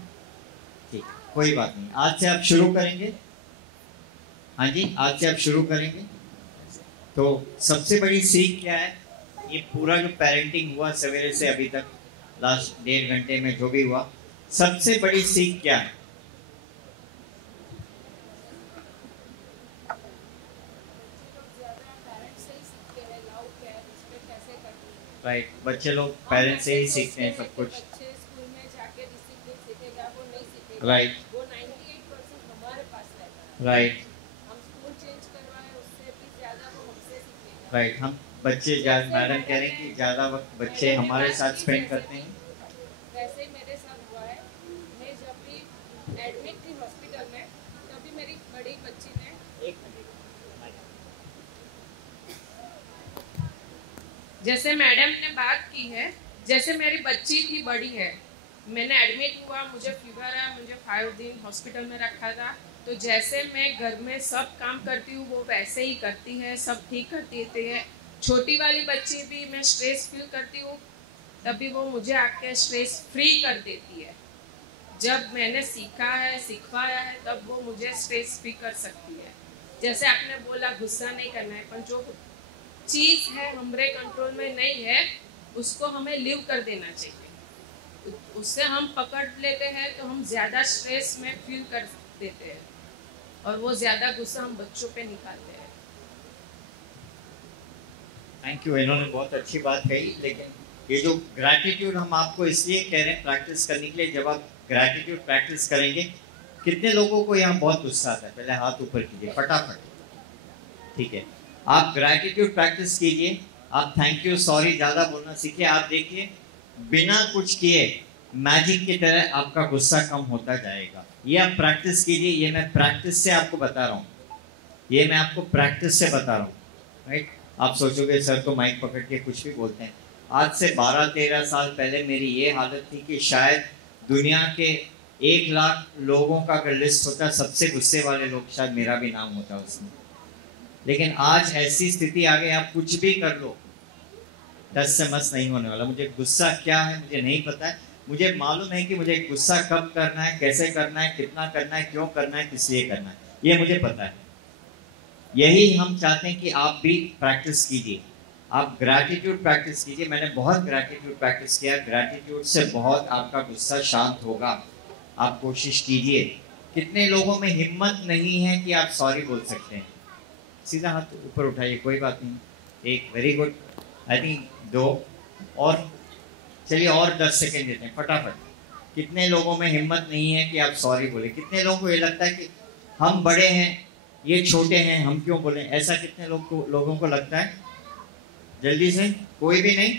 ठीक, कोई बात नहीं, आज से आप शुरू करेंगे। हाँ जी, आज से आप शुरू करेंगे। तो सबसे बड़ी सीख क्या है? ये पूरा जो पेरेंटिंग हुआ सवेरे से अभी तक, लास्ट 1.5 घंटे में जो भी हुआ, सबसे बड़ी सीख क्या है? राइट, बच्चे लोग पेरेंट्स से ही सीखते हैं सब कुछ। राइट राइट राइट, हम बच्चे मैडम कह रहे हैं कि ज़्यादा वक्त बच्चे हमारे साथ स्पेंड करते हैं। वैसे मेरे साथ हुआ है, मैं जब भी एडमिट थी हॉस्पिटल में, तभी मेरी बड़ी बच्ची ने जैसे मैडम ने बात की है, जैसे मेरी बच्ची थी बड़ी है, मैंने एडमिट हुआ, मुझे फीवर है, मुझे 5 दिन हॉस्पिटल में रखा था। तो जैसे मैं घर में सब काम करती हूँ वो वैसे ही करती है, सब ठीक कर देते हैं। छोटी वाली बच्ची भी मैं स्ट्रेस फील करती हूँ तभी वो मुझे आके स्ट्रेस फ्री कर देती है। जब मैंने सीखा है, सिखवाया है, तब वो मुझे स्ट्रेस फ्री कर सकती है। जैसे आपने बोला गुस्सा नहीं करना है, पर जो चीज़ है हमारे कंट्रोल में नहीं है उसको हमें लीव कर देना चाहिए। उससे हम पकड़ लेते हैं तो हम ज़्यादा स्ट्रेस में फील कर देते हैं और वो ज़्यादा गुस्सा हम बच्चों पे निकालते हैं। थैंक यू, इन्होंने बहुत अच्छी बात कही। लेकिन ये जो ग्रैटिट्यूड हम आपको इसलिए कह रहे हैं प्रैक्टिस करने के लिए, जब आप ग्रैटिट्यूड प्रैक्टिस करेंगे, कितने लोगों को यहाँ बहुत गुस्सा आता है? पहले हाथ ऊपर कीजिए फटाफट। ठीक है, आप ग्रैटिट्यूड प्रैक्टिस कीजिए, आप थैंक यू सॉरी ज़्यादा बोलना सीखिए। आप देखिए बिना कुछ किए मैजिक की तरह आपका गुस्सा कम होता जाएगा। ये आप प्रैक्टिस कीजिए, ये मैं प्रैक्टिस से आपको बता रहा हूँ, ये मैं आपको प्रैक्टिस से बता रहा हूँ। राइट, आप सोचोगे सर तो माइक पकड़ के कुछ भी बोलते हैं। आज से 12-13 साल पहले मेरी ये हालत थी कि शायद दुनिया के 1 लाख लोगों का अगर लिस्ट होता, सबसे गुस्से वाले लोग शायद मेरा भी नाम होता उसमें। लेकिन आज ऐसी स्थिति आ गई, आप कुछ भी कर लो, दस से मस नहीं होने वाला। मुझे गुस्सा क्या है मुझे नहीं पता है, मुझे मालूम है कि मुझे गुस्सा कब करना है, कैसे करना है, कितना करना है, क्यों करना है, किस लिए करना है, ये मुझे पता है। यही हम चाहते हैं कि आप भी प्रैक्टिस कीजिए, आप ग्रैटिट्यूड प्रैक्टिस कीजिए। मैंने बहुत ग्रैटिट्यूड प्रैक्टिस किया, ग्रैटिट्यूड से बहुत आपका गुस्सा शांत होगा। आप कोशिश कीजिए। कितने लोगों में हिम्मत नहीं है कि आप सॉरी बोल सकते हैं? सीधा हाथ ऊपर उठाइए, कोई बात नहीं। एक, वेरी गुड, आई थिंक 2 और, चलिए और 10 सेकेंड देते हैं फटाफट। कितने लोगों में हिम्मत नहीं है कि आप सॉरी बोले? कितने लोगों को ये लगता है कि हम बड़े हैं, ये छोटे हैं, हम क्यों बोलें? ऐसा कितने लोगों को लगता है? जल्दी से, कोई भी नहीं?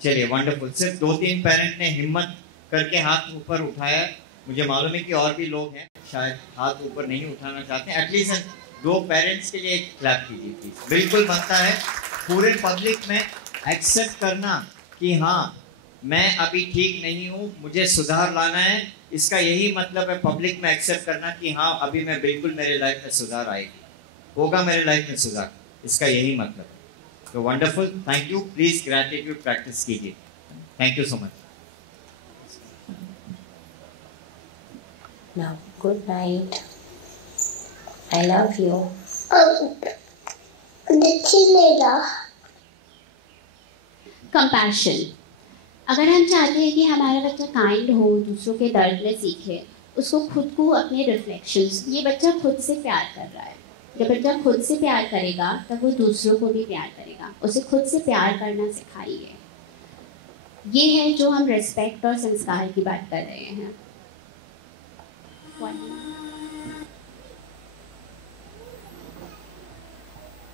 चलिए वंडरफुल, सिर्फ 2-3 पेरेंट ने हिम्मत करके हाथ ऊपर उठाया। मुझे मालूम है कि और भी लोग हैं शायद हाथ ऊपर नहीं उठाना चाहते हैं। एटलीस्ट 2 पेरेंट्स के लिए एक क्लैप कीजिए प्लीज। बिल्कुल बनता है पूरे पब्लिक में एक्सेप्ट करना कि हाँ मैं अभी ठीक नहीं हूँ, मुझे सुधार लाना है। इसका यही मतलब है पब्लिक में एक्सेप्ट करना कि हाँ अभी मैं बिल्कुल, मेरे लाइफ में सुधार आएगी, होगा मेरे लाइफ में सुधार, इसका यही मतलब है। तो wonderful, thank you. Please gratitude practice कीजिए। Thank you so much. Now, good night. I love you. Compassion. अगर हम चाहते हैं कि हमारा बच्चा काइंड हो, दूसरों के दर्द में सीखे, उसको खुद को अपने रिफ्लेक्शंस, ये बच्चा खुद से प्यार कर रहा है। जब बच्चा खुद से प्यार करेगा तब वो दूसरों को भी प्यार करेगा। उसे खुद से प्यार करना सिखाइए। ये है जो हम रिस्पेक्ट और संस्कार की बात कर रहे हैं।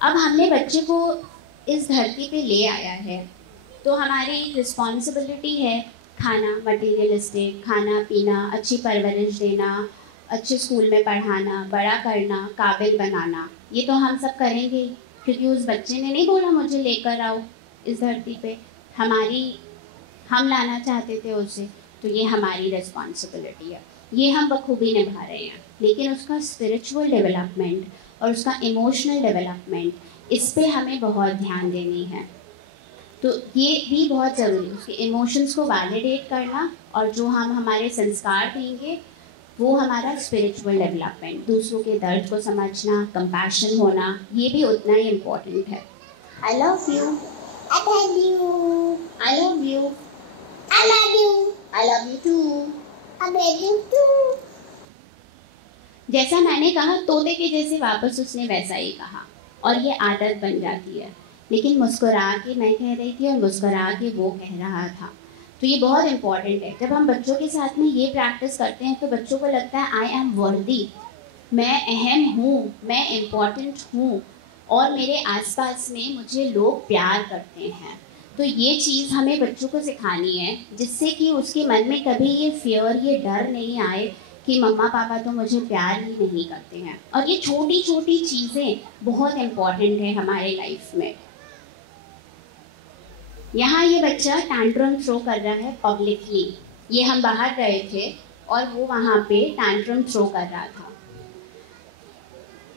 अब हमने बच्चे को इस धरती पे ले आया है तो हमारी रिस्पॉन्सिबिलिटी है खाना, मटेरियलिस्टिक खाना पीना, अच्छी परवरिश देना, अच्छे स्कूल में पढ़ाना, बड़ा करना, काबिल बनाना। ये तो हम सब करेंगे क्योंकि उस बच्चे ने नहीं बोला मुझे लेकर आओ इस धरती पे, हम लाना चाहते थे उसे, तो ये हमारी रिस्पॉन्सिबिलिटी है। ये हम बखूबी निभा रहे हैं। लेकिन उसका स्पिरिचुअल डेवलपमेंट और उसका इमोशनल डेवलपमेंट, इस पे हमें बहुत ध्यान देनी है। तो ये भी बहुत ज़रूरी है, उसके इमोशंस को वैलिडेट करना, और जो हम हमारे संस्कार देंगे वो हमारा स्पिरिचुअल डेवलपमेंट, दूसरों के दर्द को समझना, कंपैशन होना, ये भी उतना ही इम्पोर्टेंट है। I love you, I love you. I love you, I love you. I love you too. I love you too. जैसा मैंने कहा, तोते के जैसे वापस उसने वैसा ही कहा, और ये आदत बन जाती है। लेकिन मुस्कुरा के मैं कह रही थी और मुस्कुरा के वो कह रहा था, तो ये बहुत इम्पॉर्टेंट है। जब हम बच्चों के साथ में ये प्रैक्टिस करते हैं तो बच्चों को लगता है आई एम वर्दी, मैं अहम हूँ, मैं इम्पॉर्टेंट हूँ, और मेरे आसपास में मुझे लोग प्यार करते हैं। तो ये चीज़ हमें बच्चों को सिखानी है, जिससे कि उसके मन में कभी ये फियर, ये डर नहीं आए कि मम्मा पापा तो मुझे प्यार ही नहीं करते हैं। और ये छोटी छोटी चीज़ें बहुत इम्पॉर्टेंट है हमारे लाइफ में। यहाँ ये बच्चा टैंट्रम थ्रो कर रहा है पब्लिकली, ये हम बाहर गए थे और वो वहाँ पे टैंट्रम थ्रो कर रहा था।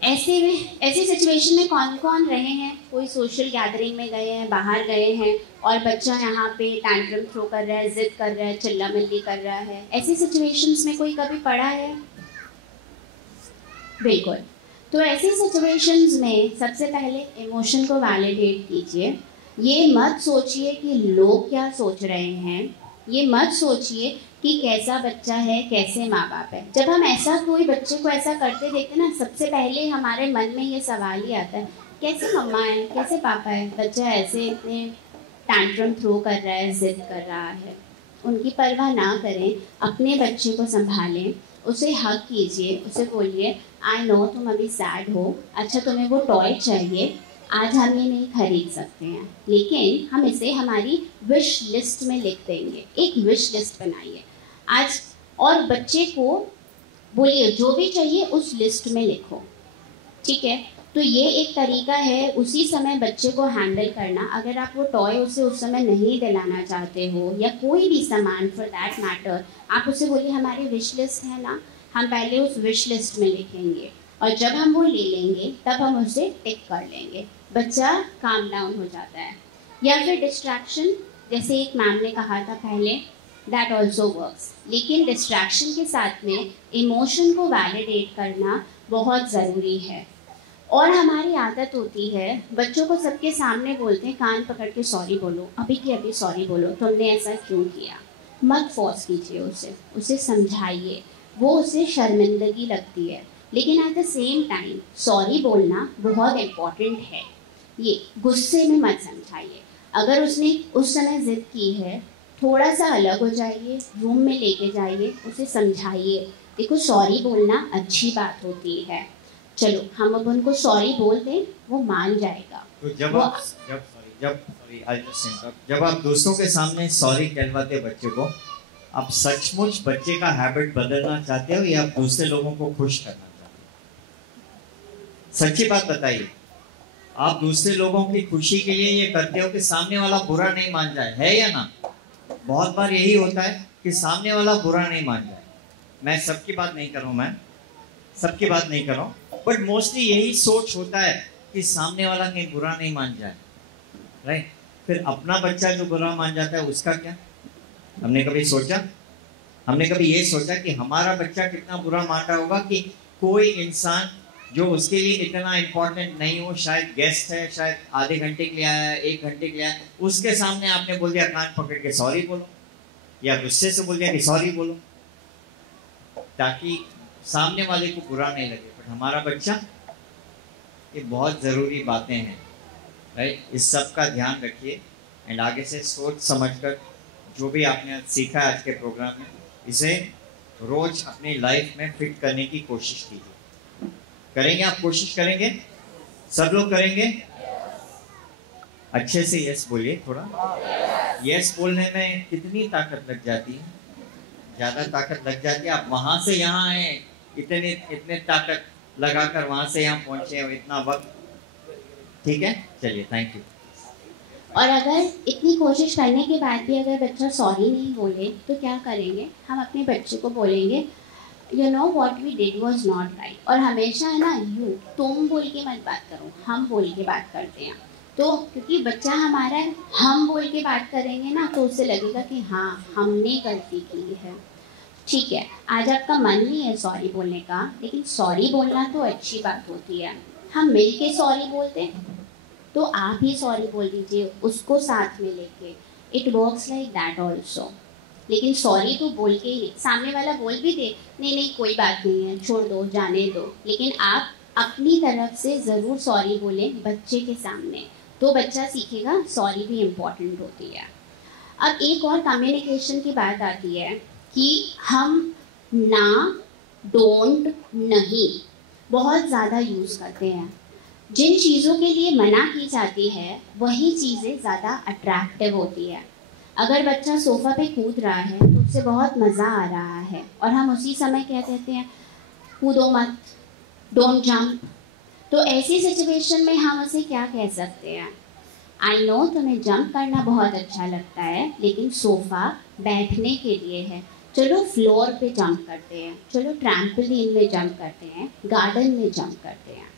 ऐसे सिचुएशन में कौन कौन रहे हैं? कोई सोशल गैदरिंग में गए हैं, बाहर गए हैं, और बच्चा यहाँ पे टैंट्रम थ्रो कर रहा है, जिद कर रहा है, चिल्ला मिल्ली कर रहा है। ऐसी सिचुएशंस में कोई कभी पड़ा है? बिल्कुल। तो ऐसी सिचुएशंस में सबसे पहले इमोशन को वैलिडेट कीजिए। ये मत सोचिए कि लोग क्या सोच रहे हैं, ये मत सोचिए कि कैसा बच्चा है, कैसे माँ बाप है। जब हम ऐसा कोई बच्चे को ऐसा करते देखते ना, सबसे पहले हमारे मन में ये सवाल ही आता है, कैसे मम्मा है, कैसे पापा है, बच्चा ऐसे इतने टैंट्रम थ्रो कर रहा है, जिद कर रहा है। उनकी परवाह ना करें, अपने बच्चे को संभालें, उसे हक कीजिए, उसे बोलिए आई नो तुम अभी सैड हो, अच्छा तुम्हें वो टॉय चाहिए, आज हम ये नहीं खरीद सकते हैं, लेकिन हम इसे हमारी विश लिस्ट में लिख देंगे। एक विश लिस्ट बनाइए आज, और बच्चे को बोलिए जो भी चाहिए उस लिस्ट में लिखो, ठीक है। तो ये एक तरीका है उसी समय बच्चे को हैंडल करना। अगर आप वो टॉय उसे उस समय नहीं दिलाना चाहते हो, या कोई भी सामान फॉर दैट मैटर, आप उसे बोलिए हमारी विश लिस्ट है ना, हम पहले उस विश लिस्ट में लिखेंगे, और जब हम वो ले लेंगे तब हम उसे टिक कर लेंगे। बच्चा काम डाउन हो जाता है। या फिर डिस्ट्रैक्शन, जैसे एक मैम ने कहा था पहले, दैट ऑल्सो वर्क्स। लेकिन डिस्ट्रैक्शन के साथ में इमोशन को वैलिडेट करना बहुत ज़रूरी है। और हमारी आदत होती है, बच्चों को सबके सामने बोलते हैं, कान पकड़ के सॉरी बोलो, अभी की अभी सॉरी बोलो, तुमने ऐसा क्यों किया। मत फोर्स कीजिए उसे समझाइए, वो उसे शर्मिंदगी लगती है, लेकिन at the same time sorry बोलना बहुत इम्पॉर्टेंट है। ये गुस्से में मत समझाइए। अगर उसने उस समय जिद की है, थोड़ा सा अलग हो जाइए, रूम में लेके जाइए, उसे समझाइए, देखो सॉरी बोलना अच्छी बात होती है, चलो हम अब उनको सॉरी बोल दें, वो मान जाएगा। तो जब आप दोस्तों के सामने सॉरी कहलवाते बच्चे को, आप सचमुच बच्चे का हैबिट बदलना चाहते हो या आप दूसरे लोगों को खुश करना चाहते हो? सच्ची बात बताइए, आप दूसरे लोगों की खुशी के लिए ये करते हो कि सामने वाला बुरा नहीं मान जाए, है या ना? बहुत बार यही होता है कि सामने वाला बुरा नहीं मान जाए। मैं सबकी बात नहीं कर रहा हूँ, मैं सबकी बात नहीं कर रहा हूँ, बट मोस्टली यही सोच होता है कि सामने वाला कहीं बुरा नहीं मान जाए, राइट? फिर अपना बच्चा जो बुरा मान जाता है उसका क्या? हमने कभी ये सोचा कि हमारा बच्चा कितना बुरा मान रहा होगा कि कोई इंसान जो उसके लिए इतना इम्पोर्टेंट नहीं हो, शायद गेस्ट है, शायद आधे घंटे के लिए आया है, 1 घंटे के लिए आया, उसके सामने आपने बोल दिया कान पकड़ के सॉरी बोलो, या गुस्से से बोल दिया कि सॉरी बोलो, ताकि सामने वाले को बुरा नहीं लगे। बट हमारा बच्चा, ये बहुत ज़रूरी बातें हैं, राइट? इस सब का ध्यान रखिए एंड आगे से सोच समझकर जो भी आपने सीखा आज के प्रोग्राम में, इसे रोज अपनी लाइफ में फिट करने की कोशिश कीजिए। करेंगे आप? कोशिश करेंगे? सब लोग करेंगे? अच्छे से यस बोलिए थोड़ा। यस बोलने में कितनी ताकत लग जाती है? ज़्यादा ताकत लग जाती है। आप वहाँ से यहाँ आए, इतने ताकत लगाकर वहाँ से यहाँ पहुँचे, इतना वक्त, ठीक है? चलिए, थैंक यू। और अगर इतनी कोशिश करने के बाद भी अगर बच्चा सॉरी नहीं बोले तो क्या करेंगे? हम अपने बच्चे को बोलेंगे you know what we did was not right. और हमेशा है ना, तुम बोल के मत बात करो, हम बोल के बात करते हैं। तो क्योंकि बच्चा हमारा हम बोल के बात करेंगे ना, तो उससे लगेगा कि हाँ हमने गलती की है। ठीक है, आज आपका मन नहीं है सॉरी बोलने का, लेकिन सॉरी बोलना तो अच्छी बात होती है। हम मिल के सॉरी बोलते हैं, तो आप ही सॉरी बोल दीजिए उसको साथ में लेके। It works like that also. लेकिन सॉरी तो बोल के ही, सामने वाला बोल भी दे नहीं नहीं कोई बात नहीं है, छोड़ दो, जाने दो, लेकिन आप अपनी तरफ से ज़रूर सॉरी बोलें बच्चे के सामने, तो बच्चा सीखेगा सॉरी भी इम्पॉर्टेंट होती है। अब एक और कम्युनिकेशन की बात आती है कि हम ना, डोंट, नहीं बहुत ज़्यादा यूज़ करते हैं। जिन चीज़ों के लिए मना की जाती है वही चीज़ें ज़्यादा अट्रैक्टिव होती है। अगर बच्चा सोफ़ा पे कूद रहा है तो उससे बहुत मज़ा आ रहा है, और हम उसी समय क्या कहते हैं, कूदो मत, डोंट जंप। तो ऐसी सिचुएशन में हम उसे क्या कह सकते हैं, आई नो तुम्हें जंप करना बहुत अच्छा लगता है, लेकिन सोफ़ा बैठने के लिए है, चलो फ्लोर पे जंप करते हैं, चलो ट्रैम्पोलिन में जंप करते हैं, गार्डन में जंप करते हैं।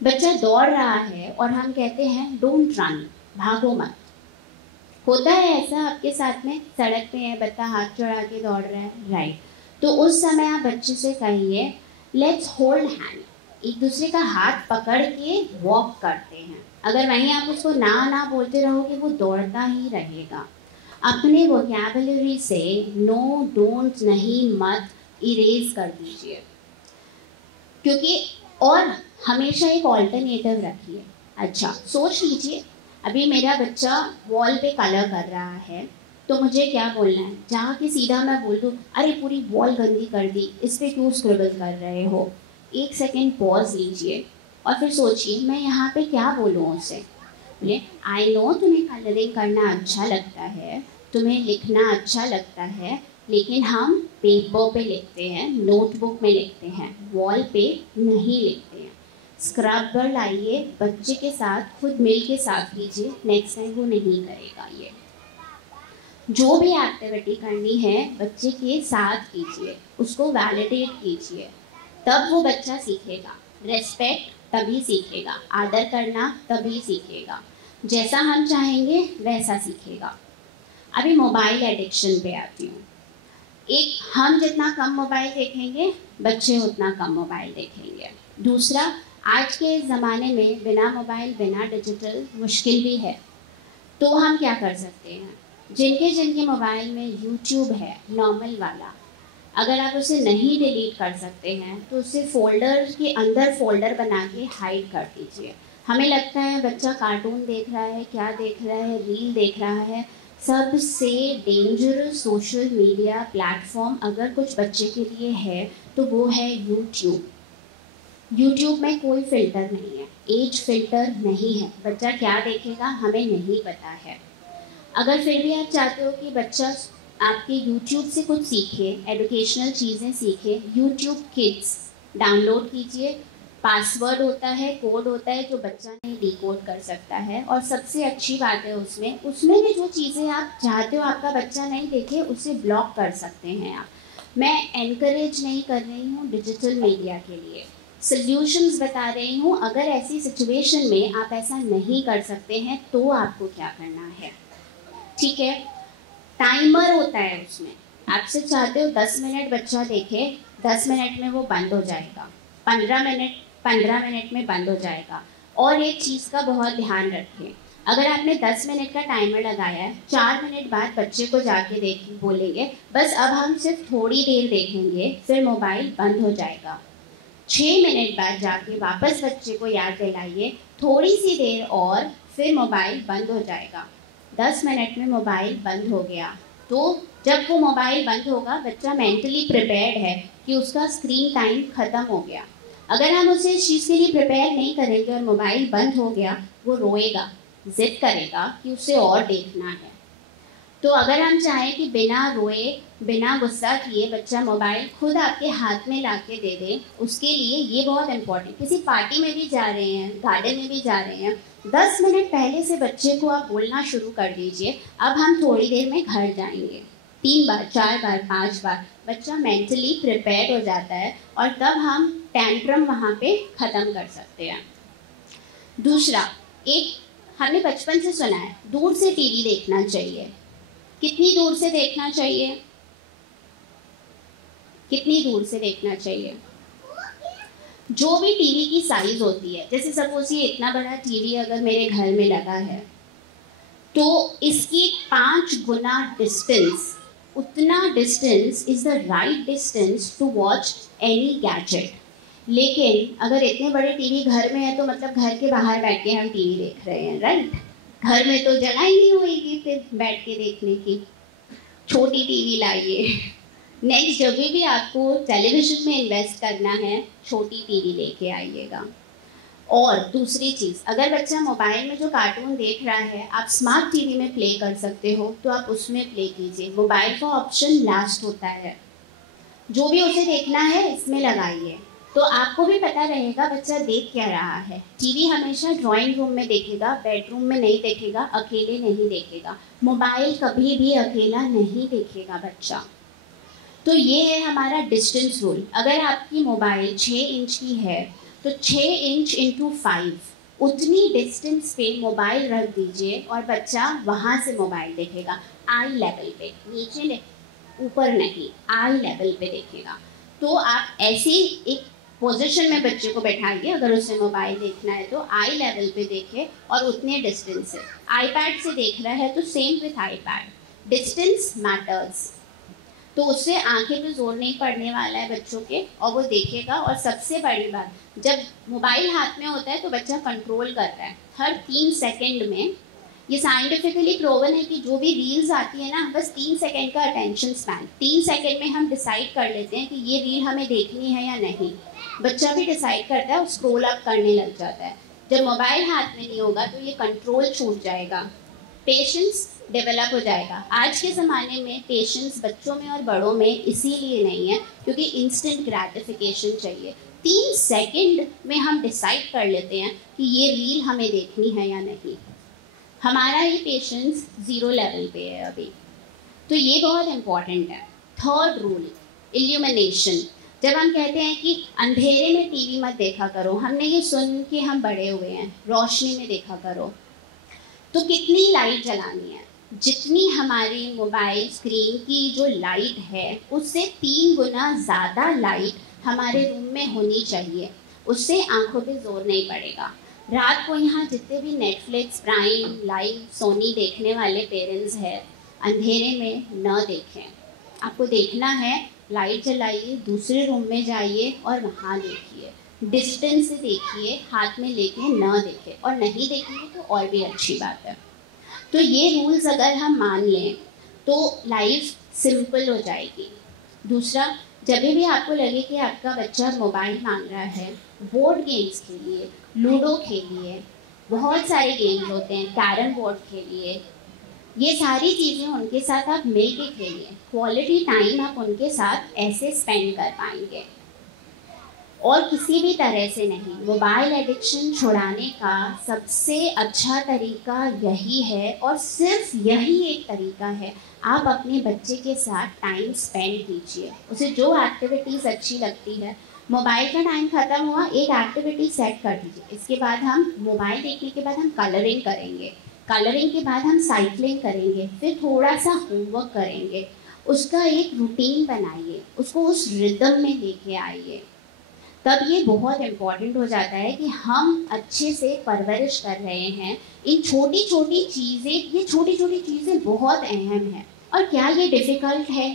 बच्चा दौड़ रहा है और हम कहते हैं डोंट रन, भागो मत। होता है ऐसा आपके साथ में, सड़क पे है बच्चा हाथ चढ़ा के दौड़ रहा है, राइट, तो उस समय आप बच्चे से कहिए लेट्स होल्ड हैंड, एक दूसरे का हाथ पकड़ के वॉक करते हैं। अगर वहीं आप उसको ना ना बोलते रहोगे वो दौड़ता ही रहेगा। अपने वोकैबुलरी से नो, डोंट, नहीं, मत इरेज कर दीजिए, क्योंकि और हमेशा एक ऑल्टरनेटिव रखिए। अच्छा सोच लीजिए अभी मेरा बच्चा वॉल पे कलर कर रहा है, तो मुझे क्या बोलना है, जहाँ कि सीधा मैं बोल दूँ अरे पूरी वॉल गंदी कर दी, इस पर क्यों स्क्रिबल कर रहे हो। एक सेकेंड पॉज लीजिए और फिर सोचिए मैं यहाँ पे क्या बोलूँ उससे। बोले आई नो तुम्हें कलरिंग करना अच्छा लगता है, तुम्हें लिखना अच्छा लगता है, लेकिन हम पेपर पे लिखते हैं, नोटबुक में लिखते हैं, वॉल पे नहीं लिखते हैं। स्क्रबर लाइए, बच्चे के साथ खुद मिल के साथ कीजिए, नेक्स्ट टाइम वो नहीं करेगा। ये जो भी एक्टिविटी करनी है बच्चे के साथ कीजिए, उसको वैलिडेट कीजिए, तब वो बच्चा सीखेगा। रेस्पेक्ट तभी सीखेगा, आदर करना तभी सीखेगा, जैसा हम चाहेंगे वैसा सीखेगा। अभी मोबाइल एडिक्शन पे आती हूँ। एक, हम जितना कम मोबाइल देखेंगे बच्चे उतना कम मोबाइल देखेंगे। दूसरा, आज के ज़माने में बिना मोबाइल बिना डिजिटल मुश्किल भी है, तो हम क्या कर सकते हैं, जिनके मोबाइल में यूट्यूब है नॉर्मल वाला, अगर आप उसे नहीं डिलीट कर सकते हैं तो उसे फोल्डर के अंदर फोल्डर बना के हाइड कर दीजिए। हमें लगता है बच्चा कार्टून देख रहा है, क्या देख रहा है, रील देख रहा है। सबसे डेंजरस सोशल मीडिया प्लेटफॉर्म अगर कुछ बच्चे के लिए है तो वो है यूट्यूब। यूट्यूब में कोई फ़िल्टर नहीं है, एज फिल्टर नहीं है, बच्चा क्या देखेगा हमें नहीं पता है। अगर फिर भी आप चाहते हो कि बच्चा आपके यूट्यूब से कुछ सीखे, एजुकेशनल चीज़ें सीखे, यूट्यूब किड्स डाउनलोड कीजिए। पासवर्ड होता है, कोड होता है जो बच्चा नहीं डिकोड कर सकता है, और सबसे अच्छी बात है उसमें भी जो चीज़ें आप चाहते हो आपका बच्चा नहीं देखे उसे ब्लॉक कर सकते हैं आप। मैं एनकरेज नहीं कर रही हूँ डिजिटल मीडिया के लिए, सल्यूशंस बता रही हूँ। अगर ऐसी सिचुएशन में आप ऐसा नहीं कर सकते हैं तो आपको क्या करना है, ठीक है। टाइमर होता है उसमें, आपसे चाहते हो 10 मिनट बच्चा देखे, 10 मिनट में वो बंद हो जाएगा, 15 मिनट में बंद हो जाएगा। और एक चीज़ का बहुत ध्यान रखें, अगर आपने 10 मिनट का टाइमर लगाया है, 4 मिनट बाद बच्चे को जाके बोलेंगे बस अब हम सिर्फ थोड़ी देर देखेंगे, फिर मोबाइल बंद हो जाएगा। 6 मिनट बाद जाके वापस बच्चे को याद दिलाइए, थोड़ी सी देर और, फिर मोबाइल बंद हो जाएगा। 10 मिनट में मोबाइल बंद हो गया, तो जब वो मोबाइल बंद होगा बच्चा मेंटली प्रिपेयर्ड है कि उसका स्क्रीन टाइम ख़त्म हो गया। अगर हम उसे इस चीज़ के लिए प्रिपेयर नहीं करेंगे और मोबाइल बंद हो गया, वो रोएगा, जिद करेगा कि उसे और देखना है। तो अगर हम चाहें कि बिना रोए बिना गुस्सा किए बच्चा मोबाइल खुद आपके हाथ में ला के दे दे, उसके लिए ये बहुत इम्पोर्टेंट। किसी पार्टी में भी जा रहे हैं, गार्डन में भी जा रहे हैं, 10 मिनट पहले से बच्चे को आप बोलना शुरू कर दीजिए अब हम थोड़ी देर में घर जाएंगे। 3 बार 4 बार 5 बार बच्चा मेंटली प्रिपेयर्ड हो जाता है, और तब हम टैंट्रम वहाँ पे ख़त्म कर सकते हैं। दूसरा, एक हमने बचपन से सुना है दूर से टीवी देखना चाहिए। कितनी दूर से देखना चाहिए? कितनी दूर से देखना चाहिए? जो भी टीवी की साइज होती है, जैसे सपोज ये इतना बड़ा टीवी अगर मेरे घर में लगा है तो इसकी 5 गुना डिस्टेंस, उतना distance is the right distance to watch any gadget. लेकिन अगर इतने बड़े टीवी घर में है तो मतलब घर के बाहर बैठ के हम टीवी देख रहे हैं, राइट? घर में तो जगह ही नहीं होगी फिर बैठ के देखने की। छोटी टीवी लाइए। नेक्स्ट, जब भी आपको टेलीविजन में इन्वेस्ट करना है, छोटी टीवी लेके आइएगा। और दूसरी चीज़, अगर बच्चा मोबाइल में जो कार्टून देख रहा है आप स्मार्ट टीवी में प्ले कर सकते हो तो आप उसमें प्ले कीजिए। मोबाइल का ऑप्शन लास्ट होता है। जो भी उसे देखना है इसमें लगाइए तो आपको भी पता रहेगा बच्चा देख क्या रहा है। टीवी हमेशा ड्राइंग रूम में देखेगा, बेडरूम में नहीं देखेगा, अकेले नहीं देखेगा। मोबाइल कभी भी अकेला नहीं देखेगा बच्चा। तो ये है हमारा डिस्टेंस रूल। अगर आपकी मोबाइल 6 इंच की है तो 6 इंच इंटू 5 उतनी डिस्टेंस पे मोबाइल रख दीजिए और बच्चा वहाँ से मोबाइल देखेगा। आई लेवल पे, नीचे ऊपर नहीं, आई लेवल पे देखेगा। तो आप ऐसे एक पोजीशन में बच्चे को बैठाइए, अगर उसे मोबाइल देखना है तो आई लेवल पे देखे और उतने डिस्टेंस से। आईपैड से देख रहा है तो same with iPad, distance matters. तो उससे आंखें पे जोर नहीं पड़ने वाला है बच्चों के, और वो देखेगा। और सबसे बड़ी बात, जब मोबाइल हाथ में होता है तो बच्चा कंट्रोल कर रहा है हर 3 सेकंड में। ये साइंटिफिकली प्रूवन है कि जो भी रील्स आती है ना, बस 3 सेकंड का अटेंशन स्पैन, 3 सेकंड में हम डिसाइड कर लेते हैं कि ये रील हमें देखनी है या नहीं। बच्चा भी डिसाइड करता है और स्क्रॉल अप करने लग जाता है। जब मोबाइल हाथ में नहीं होगा तो ये कंट्रोल छूट जाएगा, पेशेंस डेवलप हो जाएगा। आज के ज़माने में पेशेंस बच्चों में और बड़ों में इसीलिए नहीं है क्योंकि इंस्टेंट ग्रैटिफिकेशन चाहिए। 3 सेकंड में हम डिसाइड कर लेते हैं कि ये रील हमें देखनी है या नहीं। हमारा ये पेशेंस 0 लेवल पे है अभी। तो ये बहुत इम्पॉर्टेंट है। Third rule, illumination. जब हम कहते हैं कि अंधेरे में टीवी मत देखा करो, हमने ये सुन के हम बड़े हुए हैं, रोशनी में देखा करो। तो कितनी लाइट जलानी है? जितनी हमारी मोबाइल स्क्रीन की जो लाइट है उससे 3 गुना ज़्यादा लाइट हमारे रूम में होनी चाहिए। उससे आंखों पे जोर नहीं पड़ेगा। रात को यहाँ जितने भी नेटफ्लिक्स, प्राइम, लाइव, सोनी देखने वाले पेरेंट्स हैं, अंधेरे में न देखें। आपको देखना है, लाइट जलाइए, दूसरे रूम में जाइए और वहाँ देखिए। डिस्टेंस से देखिए, हाथ में लेके न देखें। और नहीं देखेंगे तो और भी अच्छी बात है। तो ये रूल्स अगर हम मान लें तो लाइफ सिंपल हो जाएगी। दूसरा, जब भी आपको लगे कि आपका बच्चा मोबाइल मांग रहा है, बोर्ड गेम्स खेलिए, लूडो खेलिए, बहुत सारे गेम्स होते हैं, कैरम बोर्ड खेलिए। ये सारी चीज़ें उनके साथ आप मिल के खेलिए। क्वालिटी टाइम आप उनके साथ ऐसे स्पेंड कर पाएंगे और किसी भी तरह से नहीं। मोबाइल एडिक्शन छुड़ाने का सबसे अच्छा तरीका यही है और सिर्फ यही एक तरीका है। आप अपने बच्चे के साथ टाइम स्पेंड कीजिए, उसे जो एक्टिविटीज़ अच्छी लगती है। मोबाइल का टाइम ख़त्म हुआ, एक एक्टिविटी सेट कर दीजिए। इसके बाद हम मोबाइल देखने के बाद हम कलरिंग करेंगे, कलरिंग के बाद हम साइकिलिंग करेंगे, फिर थोड़ा सा होमवर्क करेंगे। उसका एक रूटीन बनाइए, उसको उस रिदम में लेके आइए। तब ये बहुत इम्पॉर्टेंट हो जाता है कि हम अच्छे से परवरिश कर रहे हैं। इन छोटी छोटी चीज़ें, ये छोटी छोटी चीज़ें बहुत अहम है। और क्या ये डिफ़िकल्ट है?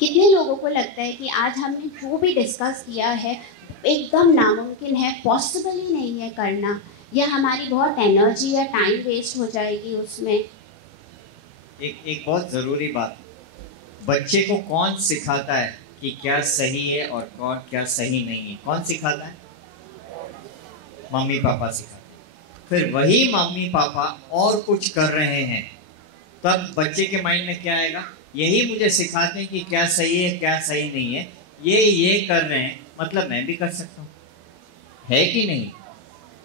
कितने लोगों को लगता है कि आज हमने जो भी डिस्कस किया है एकदम नामुमकिन है, पॉसिबल ही नहीं है करना, या हमारी बहुत एनर्जी या टाइम वेस्ट हो जाएगी उसमें। एक बहुत ज़रूरी बात, बच्चे को कौन सिखाता है कि क्या सही है और कौन क्या सही नहीं है? कौन सिखाता है? मम्मी पापा सिखाते। फिर वही मम्मी पापा और कुछ कर रहे हैं, तब बच्चे के माइंड में क्या आएगा? यही मुझे सिखाते हैं कि क्या सही है क्या सही नहीं है, ये कर रहे हैं, मतलब मैं भी कर सकता हूँ, है कि नहीं?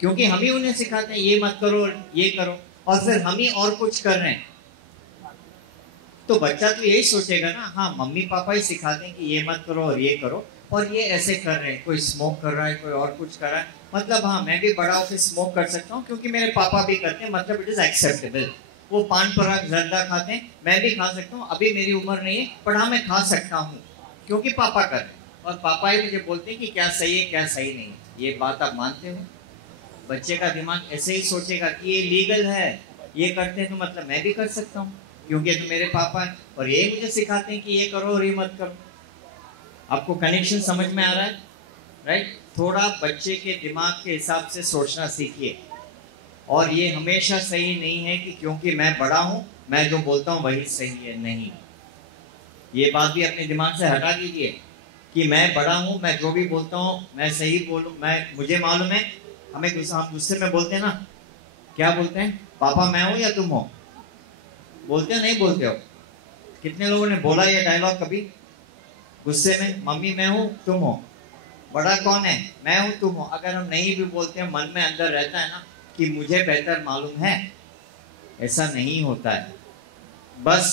क्योंकि हम ही उन्हें सिखाते हैं ये मत करो ये करो, और फिर हम ही और कुछ कर रहे हैं। तो बच्चा तो यही सोचेगा ना, हाँ मम्मी पापा ही सिखाते हैं कि ये मत करो और ये करो, और ये ऐसे कर रहे हैं, कोई स्मोक कर रहा है, कोई और कुछ कर रहा है, मतलब हाँ मैं भी बड़ा होकर स्मोक कर सकता हूँ क्योंकि मेरे पापा भी करते हैं, मतलब इट इज एक्सेप्टेबल। वो पान पराग जर्दा खाते हैं, मैं भी खा सकता हूँ, अभी मेरी उम्र नहीं है पर हाँ मैं खा सकता हूँ क्योंकि पापा कर रहे हैं और पापा ही मुझे बोलते हैं कि क्या सही है क्या सही नहीं है। ये बात आप मानते हो? बच्चे का दिमाग ऐसे ही सोचेगा कि ये लीगल है, ये करते हैं तो मतलब मैं भी कर सकता हूँ क्योंकि तो मेरे पापा हैं और ये मुझे सिखाते हैं कि ये करो और ये मत करो। आपको कनेक्शन समझ में आ रहा है? राइट? थोड़ा बच्चे के दिमाग के हिसाब से सोचना सीखिए। और ये हमेशा सही नहीं है कि क्योंकि मैं बड़ा हूँ मैं जो बोलता हूँ वही सही है, नहीं। ये बात भी अपने दिमाग से हटा दीजिए कि मैं बड़ा हूँ, मैं जो भी बोलता हूँ मैं सही बोलूँ, मैं मुझे मालूम है। हमें गुस्से में बोलते हैं ना, क्या बोलते हैं? पापा मैं हूँ या तुम हो? बोलते हो नहीं बोलते हो? कितने लोगों ने बोला ये डायलॉग कभी गुस्से में? मम्मी मैं हूँ तुम हो, बड़ा कौन है? मैं हूँ तुम हो। अगर हम नहीं भी बोलते हैं मन में अंदर रहता है ना कि मुझे बेहतर मालूम है। ऐसा नहीं होता है। बस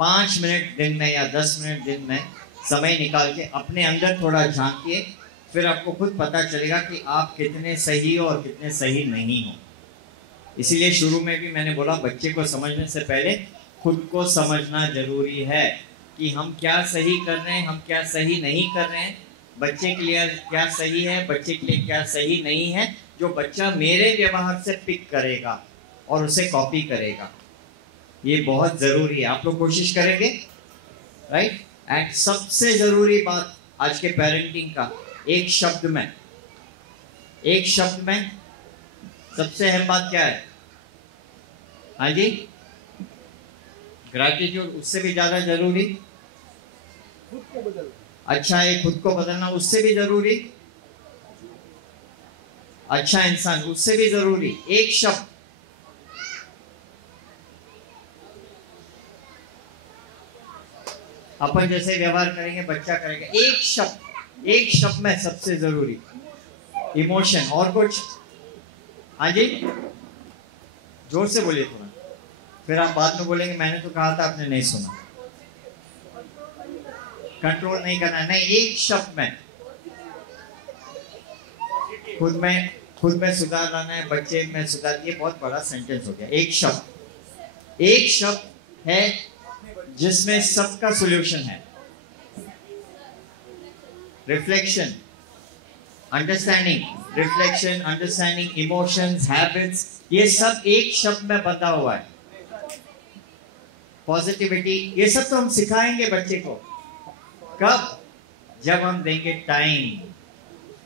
5 मिनट दिन में या 10 मिनट दिन में समय निकाल के अपने अंदर थोड़ा झांकिए, फिर आपको खुद पता चलेगा कि आप कितने सही हो और कितने सही नहीं हो। इसीलिए शुरू में भी मैंने बोला बच्चे को समझने से पहले खुद को समझना जरूरी है कि हम क्या सही कर रहे हैं, हम क्या सही नहीं कर रहे हैं, बच्चे के लिए क्या सही है, बच्चे के लिए क्या सही नहीं है। जो बच्चा मेरे व्यवहार से पिक करेगा और उसे कॉपी करेगा, ये बहुत जरूरी है। आप लोग कोशिश करेंगे? राइट? एंड सबसे जरूरी बात आज के पेरेंटिंग का, एक शब्द में सबसे अहम बात क्या है? हाँ जी, ग्रैटिट्यूड। उससे भी ज्यादा जरूरी खुद को बदलना। अच्छा, ये खुद को बदलना उससे भी जरूरी, अच्छा इंसान उससे भी जरूरी। एक शब्द, अपन जैसे व्यवहार करेंगे बच्चा करेगा। एक शब्द में सबसे जरूरी इमोशन। और कुछ? हाँ जी, जोर से बोलिए थोड़ा, फिर आप बाद में बोलेंगे मैंने तो कहा था आपने नहीं सुना। कंट्रोल नहीं करना, नहीं, एक शब्द में खुद में सुधार लाना है, बच्चे में सुधार। ये बहुत बड़ा सेंटेंस हो गया। एक शब्द है जिसमें सबका सॉल्यूशन है। Reflection, understanding, reflection, understanding, emotions, habits, ये सब एक शब्द में बंधा हुआ है। पॉजिटिविटी, ये सब तो हम सिखाएंगे बच्चे को। कब? जब हम देंगे टाइम।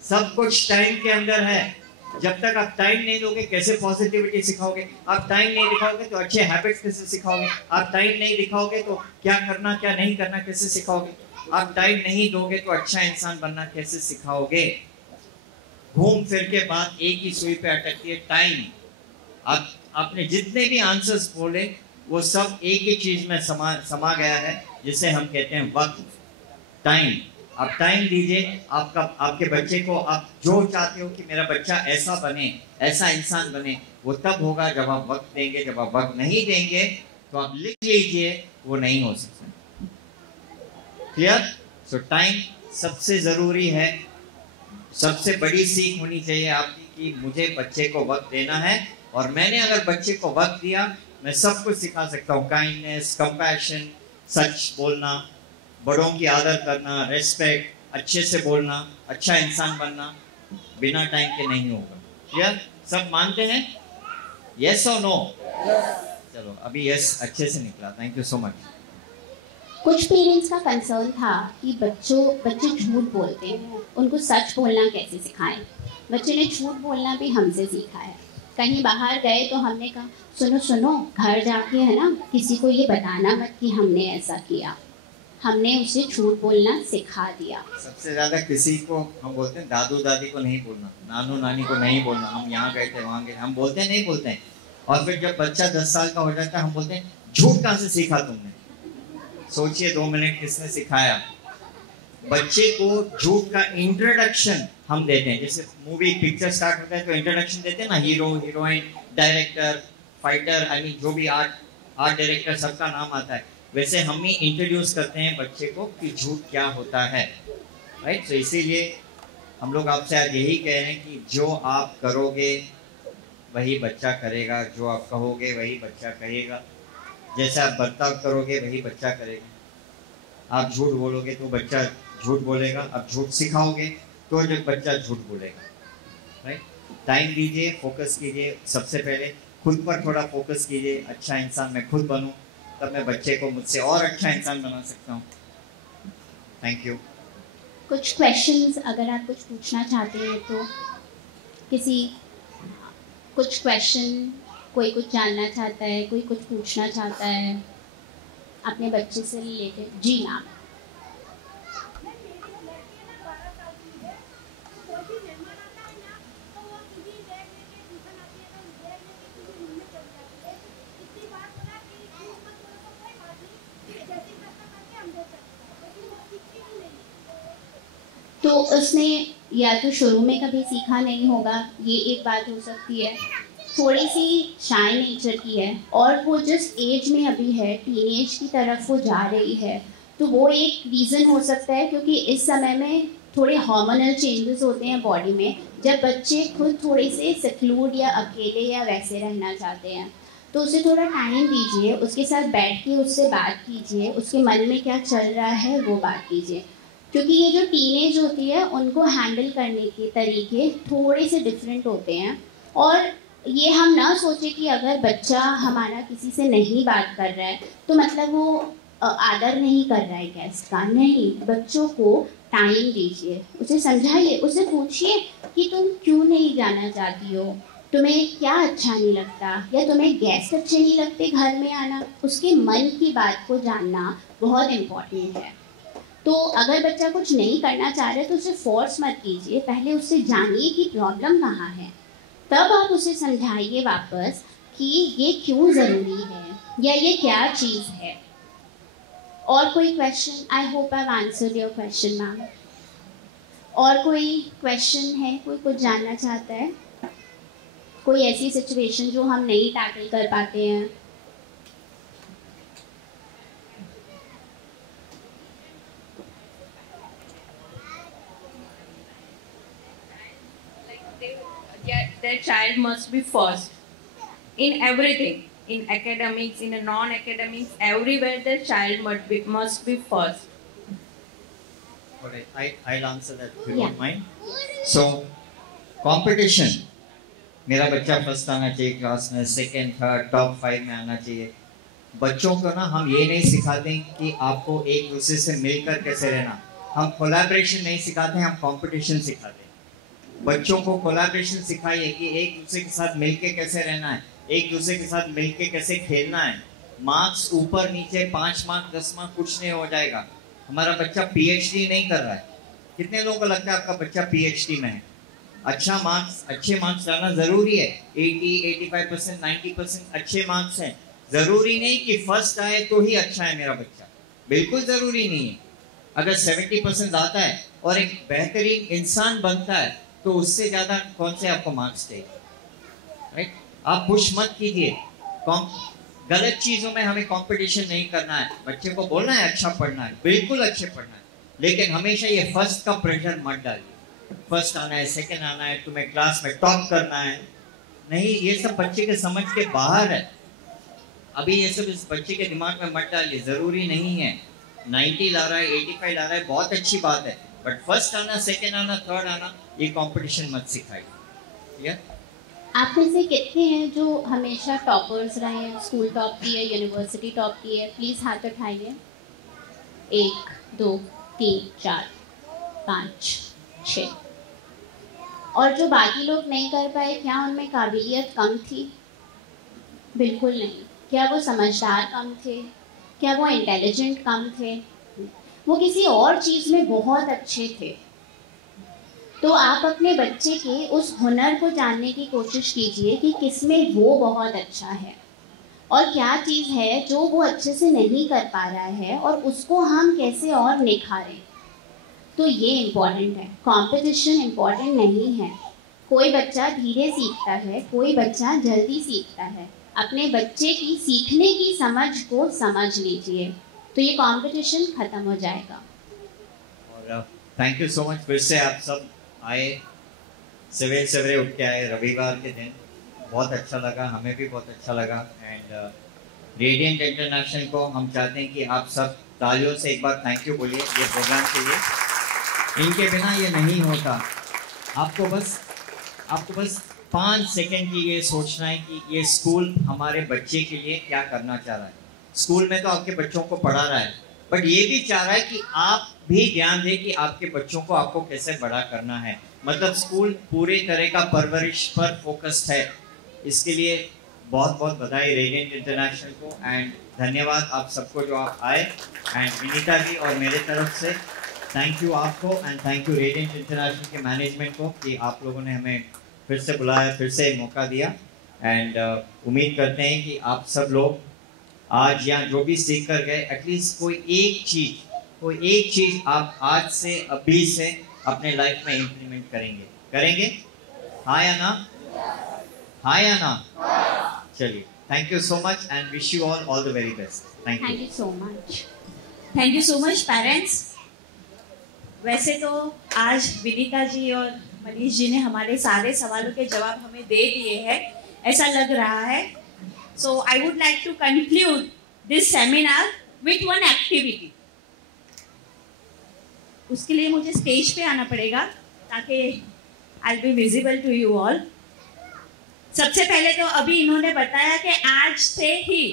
सब कुछ टाइम के अंदर है। जब तक आप टाइम नहीं दोगे कैसे पॉजिटिविटी सिखाओगे? आप टाइम नहीं दिखाओगे तो अच्छे हैबिट्स कैसे सिखाओगे? आप टाइम नहीं दिखाओगे तो क्या करना क्या नहीं करना कैसे सिखाओगे? आप टाइम नहीं दोगे तो अच्छा इंसान बनना कैसे सिखाओगे? घूम फिर के बात एक ही सुई पे अटकती है, टाइम। आपने जितने भी आंसर्स बोले वो सब एक ही चीज में समा गया है, जिसे हम कहते हैं वक्त, टाइम। आप टाइम दीजिए आपके बच्चे को। आप जो चाहते हो कि मेरा बच्चा ऐसा बने, ऐसा इंसान बने, वो तब होगा जब आप वक्त देंगे। जब आप वक्त नहीं देंगे तो आप लिख लीजिए वो नहीं हो सकता। क्लियर? सो टाइम सबसे जरूरी है। सबसे बड़ी सीख होनी चाहिए आपकी कि मुझे बच्चे को वक्त देना है, और मैंने अगर बच्चे को वक्त दिया मैं सब कुछ सिखा सकता हूँ। काइंडनेस, कंपैशन, सच बोलना, बड़ों की आदर करना, रेस्पेक्ट, अच्छे से बोलना, अच्छा इंसान बनना बिना टाइम के नहीं होगा। क्लियर? सब मानते हैं? यस और नो? चलो अभी यस अच्छे से निकला। Thank you so much. कुछ पेरेंट्स का कंसर्न था कि बच्चे झूठ बोलते हैं, उनको सच बोलना कैसे सिखाएं। बच्चे ने झूठ बोलना भी हमसे सीखा है। कहीं बाहर गए तो हमने कहा सुनो घर जाके है ना किसी को ये बताना मत कि हमने ऐसा किया। हमने उसे झूठ बोलना सिखा दिया। सबसे ज्यादा किसी को हम बोलते हैं दादू दादी को नहीं बोलना, नानू नानी को नहीं बोलना, हम यहाँ गए थे वहाँ गए, हम बोलते हैं नहीं बोलते हैं। और फिर जब बच्चा 10 साल का हो जाता है हम बोलते हैं झूठ कहाँ से सीखा तुमने? सोचिए 2 मिनट किसने सिखाया? बच्चे को झूठ का इंट्रोडक्शन हम देते हैं। जैसे मूवी पिक्चर स्टार्ट होता है तो इंट्रोडक्शन देते हैं ना, hero heroine, director, fighter, I mean जो भी आर्ट डायरेक्टर सबका नाम आता है। वैसे हम ही इंट्रोड्यूस करते हैं बच्चे को कि झूठ क्या होता है। राइट। तो इसीलिए हम लोग आपसे आज यही कह रहे हैं कि जो आप करोगे वही बच्चा करेगा, जो आप कहोगे वही बच्चा कहेगा, जैसे आप बर्ताव करोगे वही बच्चा करेगा। आप झूठ बोलोगे तो बच्चा झूठ बोलेगा, आप झूठ सिखाओगे तो जो बच्चा झूठ बोलेगा, राइट। टाइम दीजिए, फोकस कीजिए, सबसे पहले खुद पर थोड़ा फोकस कीजिए। अच्छा इंसान मैं खुद बनूं, तब मैं बच्चे को मुझसे और अच्छा इंसान बना सकता हूँ। Thank you. कुछ क्वेश्चंस अगर आप कुछ पूछना चाहते हैं तो कुछ क्वेश्चन, कोई कुछ जानना चाहता है, कोई कुछ पूछना चाहता है अपने बच्चे से रिलेटेड। जी मैम। तो उसने या तो शुरू में कभी सीखा नहीं होगा, ये एक बात हो सकती है। थोड़ी सी शाय नेचर की है और वो जिस एज में अभी है, टीनेज की तरफ वो जा रही है, तो वो एक रीज़न हो सकता है क्योंकि इस समय में थोड़े हार्मोनल चेंजेस होते हैं बॉडी में, जब बच्चे खुद थोड़े से सिक्लूड या अकेले या वैसे रहना चाहते हैं। तो उसे थोड़ा टाइम दीजिए, उसके साथ बैठ के उससे बात कीजिए, उसके मन में क्या चल रहा है वो बात कीजिए, क्योंकि ये जो टीनेज होती है उनको हैंडल करने के तरीके थोड़े से डिफरेंट होते हैं। और ये हम ना सोचे कि अगर बच्चा हमारा किसी से नहीं बात कर रहा है तो मतलब वो आदर नहीं कर रहा है गेस्ट का। नहीं, बच्चों को टाइम दीजिए, उसे समझाइए, उसे पूछिए कि तुम क्यों नहीं जाना चाहती हो, तुम्हें क्या अच्छा नहीं लगता, या तुम्हें गेस्ट अच्छे नहीं लगते घर में आना। उसके मन की बात को जानना बहुत इम्पोर्टेंट है। तो अगर बच्चा कुछ नहीं करना चाह रहा है तो उसे फोर्स मत कीजिए, पहले उससे जानिए कि प्रॉब्लम कहाँ है, तब आप उसे समझाइए वापस कि ये क्यों ज़रूरी है या ये क्या चीज़ है। और कोई question? I hope I answered your question ma'am. और कोई क्वेश्चन है? कोई कुछ जानना चाहता है? कोई ऐसी सिचुएशन जो हम नहीं टैकल कर पाते हैं? Their child must be first in everything, in academics, in non-academics, everywhere their child must be first. Alright, I'll answer that if you don't mind. So, competition. मेरा बच्चा फर्स्ट आना चाहिए क्लास में, सेकंड, थर्ड, टॉप 5 में आना चाहिए। बच्चों को ना हम ये नहीं सिखाते कि आपको एक दूसरे से मिलकर कैसे रहना। हम कोलैबोरेशन नहीं सिखाते, हम कंपटीशन सिखाते हैं। बच्चों को कोलैबोरेशन सिखाइए कि एक दूसरे के साथ मिलके कैसे रहना है, एक दूसरे के साथ मिलके कैसे खेलना है। मार्क्स ऊपर नीचे 5 मार्क 10 मार्क कुछ नहीं हो जाएगा। हमारा बच्चा पीएचडी नहीं कर रहा है। कितने लोगों को लगता है आपका बच्चा पीएचडी में है? अच्छे मार्क्स लाना जरूरी है। 80, 85%, 90% अच्छे मार्क्स हैं। जरूरी नहीं कि फर्स्ट आए तो ही अच्छा है मेरा बच्चा, बिल्कुल जरूरी नहीं है। अगर 70% आता है और एक बेहतरीन इंसान बनता है तो उससे ज्यादा कौन से आपको मार्क्स चाहिए, राइट। आप पुश मत कीजिए। गलत चीजों में हमें कंपटीशन नहीं करना है। बच्चे को बोलना है अच्छा पढ़ना है, बिल्कुल अच्छे पढ़ना है, लेकिन हमेशा ये फर्स्ट का प्रेशर मत डालिए। फर्स्ट आना है, सेकंड आना है, तुम्हें क्लास में टॉप करना है। नहीं, ये सब बच्चे के समझ के बाहर है। अभी ये सब इस बच्चे के दिमाग में मत डालिए, जरूरी नहीं है। 90 ला रहा है, 85 ला रहा है, बहुत अच्छी बात है, बट फर्स्ट आना, सेकंड आना, थर्ड आना, ये कंपटीशन मत सिखाइए। आप में से कितने हैं जो हमेशा टॉपर्स रहे हैं, स्कूल टॉप की है, यूनिवर्सिटी टॉप की है? प्लीज़ हाथ उठाइए। 1 2 3 4 5 6। और जो बाकी लोग नहीं कर पाए, क्या उनमें काबिलियत कम थी? बिल्कुल नहीं। क्या वो समझदार कम थे? क्या वो इंटेलिजेंट कम थे? वो किसी और चीज़ में बहुत अच्छे थे। तो आप अपने बच्चे के उस हुनर को जानने की कोशिश कीजिए कि किसमें वो बहुत अच्छा है और क्या चीज़ है जो वो अच्छे से नहीं कर पा रहा है और उसको हम कैसे और निखारें। तो ये इम्पॉर्टेंट है। कंपटीशन इम्पॉर्टेंट नहीं है। कोई बच्चा धीरे सीखता है, कोई बच्चा जल्दी सीखता है। अपने बच्चे की सीखने की समझ को समझ लीजिए, तो ये कंपटीशन ख़त्म हो जाएगा। और थैंक यू सो मच। फिर से आप सब आए, सवेरे सवेरे उठ के आए रविवार के दिन, बहुत अच्छा लगा, हमें भी बहुत अच्छा लगा। एंड रेडिएंट इंटरनेशनल को हम चाहते हैं कि आप सब तालियों से एक बार थैंक यू बोलिए ये प्रोग्राम के लिए। इनके बिना ये नहीं होता। आपको बस 5 सेकंड की ये सोचना है कि ये स्कूल हमारे बच्चे के लिए क्या करना चाह रहा है। स्कूल में तो आपके बच्चों को पढ़ा रहा है, बट ये भी चाह रहा है कि आप भी ध्यान दें कि आपके बच्चों को आपको कैसे बड़ा करना है। मतलब स्कूल पूरी तरह का परवरिश पर फोकस्ड है। इसके लिए बहुत बहुत बधाई रेडिएंट इंटरनेशनल को, एंड धन्यवाद आप सबको जो आप आए। एंड विनीता जी और मेरे तरफ से थैंक यू आपको, and thank you radiant international के मैनेजमेंट को कि आप लोगों ने हमें फिर से बुलाया, फिर से मौका दिया। एंड उम्मीद करते हैं कि आप सब लोग आज यहाँ जो भी सीख कर गए, एटलीस्ट कोई एक चीज़ आप आज से अभी से अपने लाइफ में इम्प्लीमेंट करेंगे। हाँ या ना? हाँ या ना? चलिए, thank you so much and wish you all the very best. Thank you so much parents. वैसे तो आज विनीता जी और मनीष जी ने हमारे सारे सवालों के जवाब हमें दे दिए हैं, ऐसा लग रहा है। So I would like to conclude this seminar with one activity. उसके लिए मुझे स्टेज पे आना पड़ेगा ताकि I be visible to you all. सबसे पहले तो अभी इन्होंने बताया कि आज से ही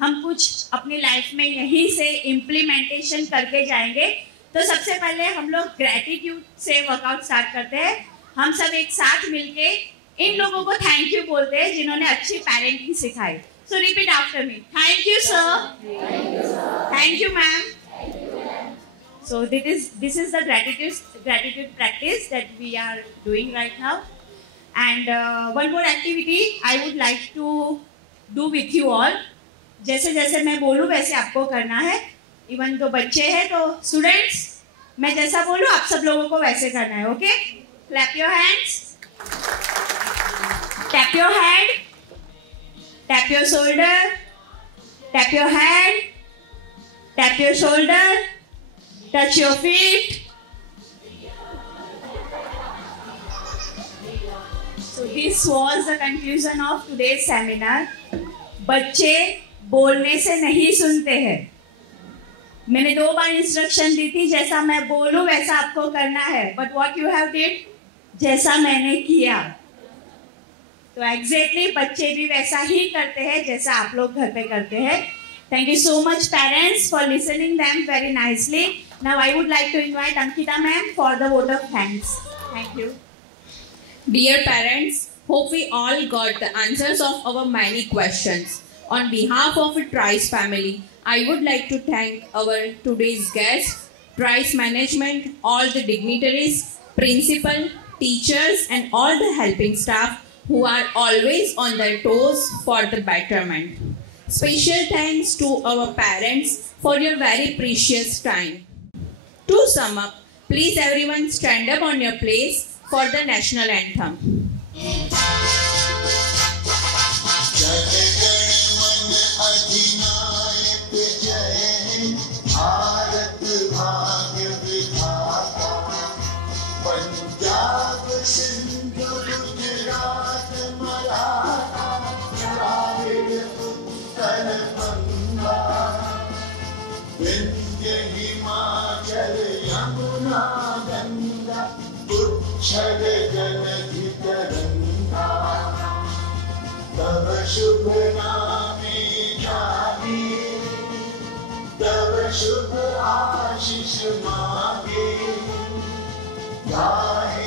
हम कुछ अपनी लाइफ में यहीं से इम्प्लीमेंटेशन करके जाएंगे। तो सबसे पहले हम लोग ग्रेटिट्यूड से वर्कआउट स्टार्ट करते हैं। हम सब एक साथ मिलके इन लोगों को थैंक यू बोलते हैं जिन्होंने अच्छी पेरेंटिंग सिखाई। सो repeat after me. Thank you sir, thank you ma'am. So this is the gratitude practice that we are doing right now, and one more activity I would like to do with you all. जैसे जैसे मैं बोलूँ वैसे आपको करना है। Even तो बच्चे हैं तो स्टूडेंट्स, मैं जैसा बोलूँ आप सब लोगों को वैसे करना है। Okay? Clap your hands, tap your head, tap your shoulder, tap your hand, tap your shoulder, touch your feet. So this was the conclusion of today's seminar. बच्चे बोलने से नहीं सुनते हैं। मैंने 2 बार इंस्ट्रक्शन दी थी, जैसा मैं बोलूं वैसा आपको करना है। But what you have did, जैसा मैंने किया। तो एग्जैक्टली बच्चे भी वैसा ही करते हैं जैसा आप लोग घर पे करते हैं। Thank you so much parents for listening them very nicely. Now I would like to invite Ankita ma'am for the vote of thanks. Thank you. Dear parents, hope we all got the answers of our many questions. On behalf of Trice family, I would like to thank our today's guests, Trice management, all the dignitaries, principal, teachers and all the helping staff who are always on their toes for the betterment. Special thanks to our parents for your very precious time. To sum up, please everyone stand up on your place for the national anthem. तव शुभ नामे जागे, तव शुभ आशीष मांगे, गाहे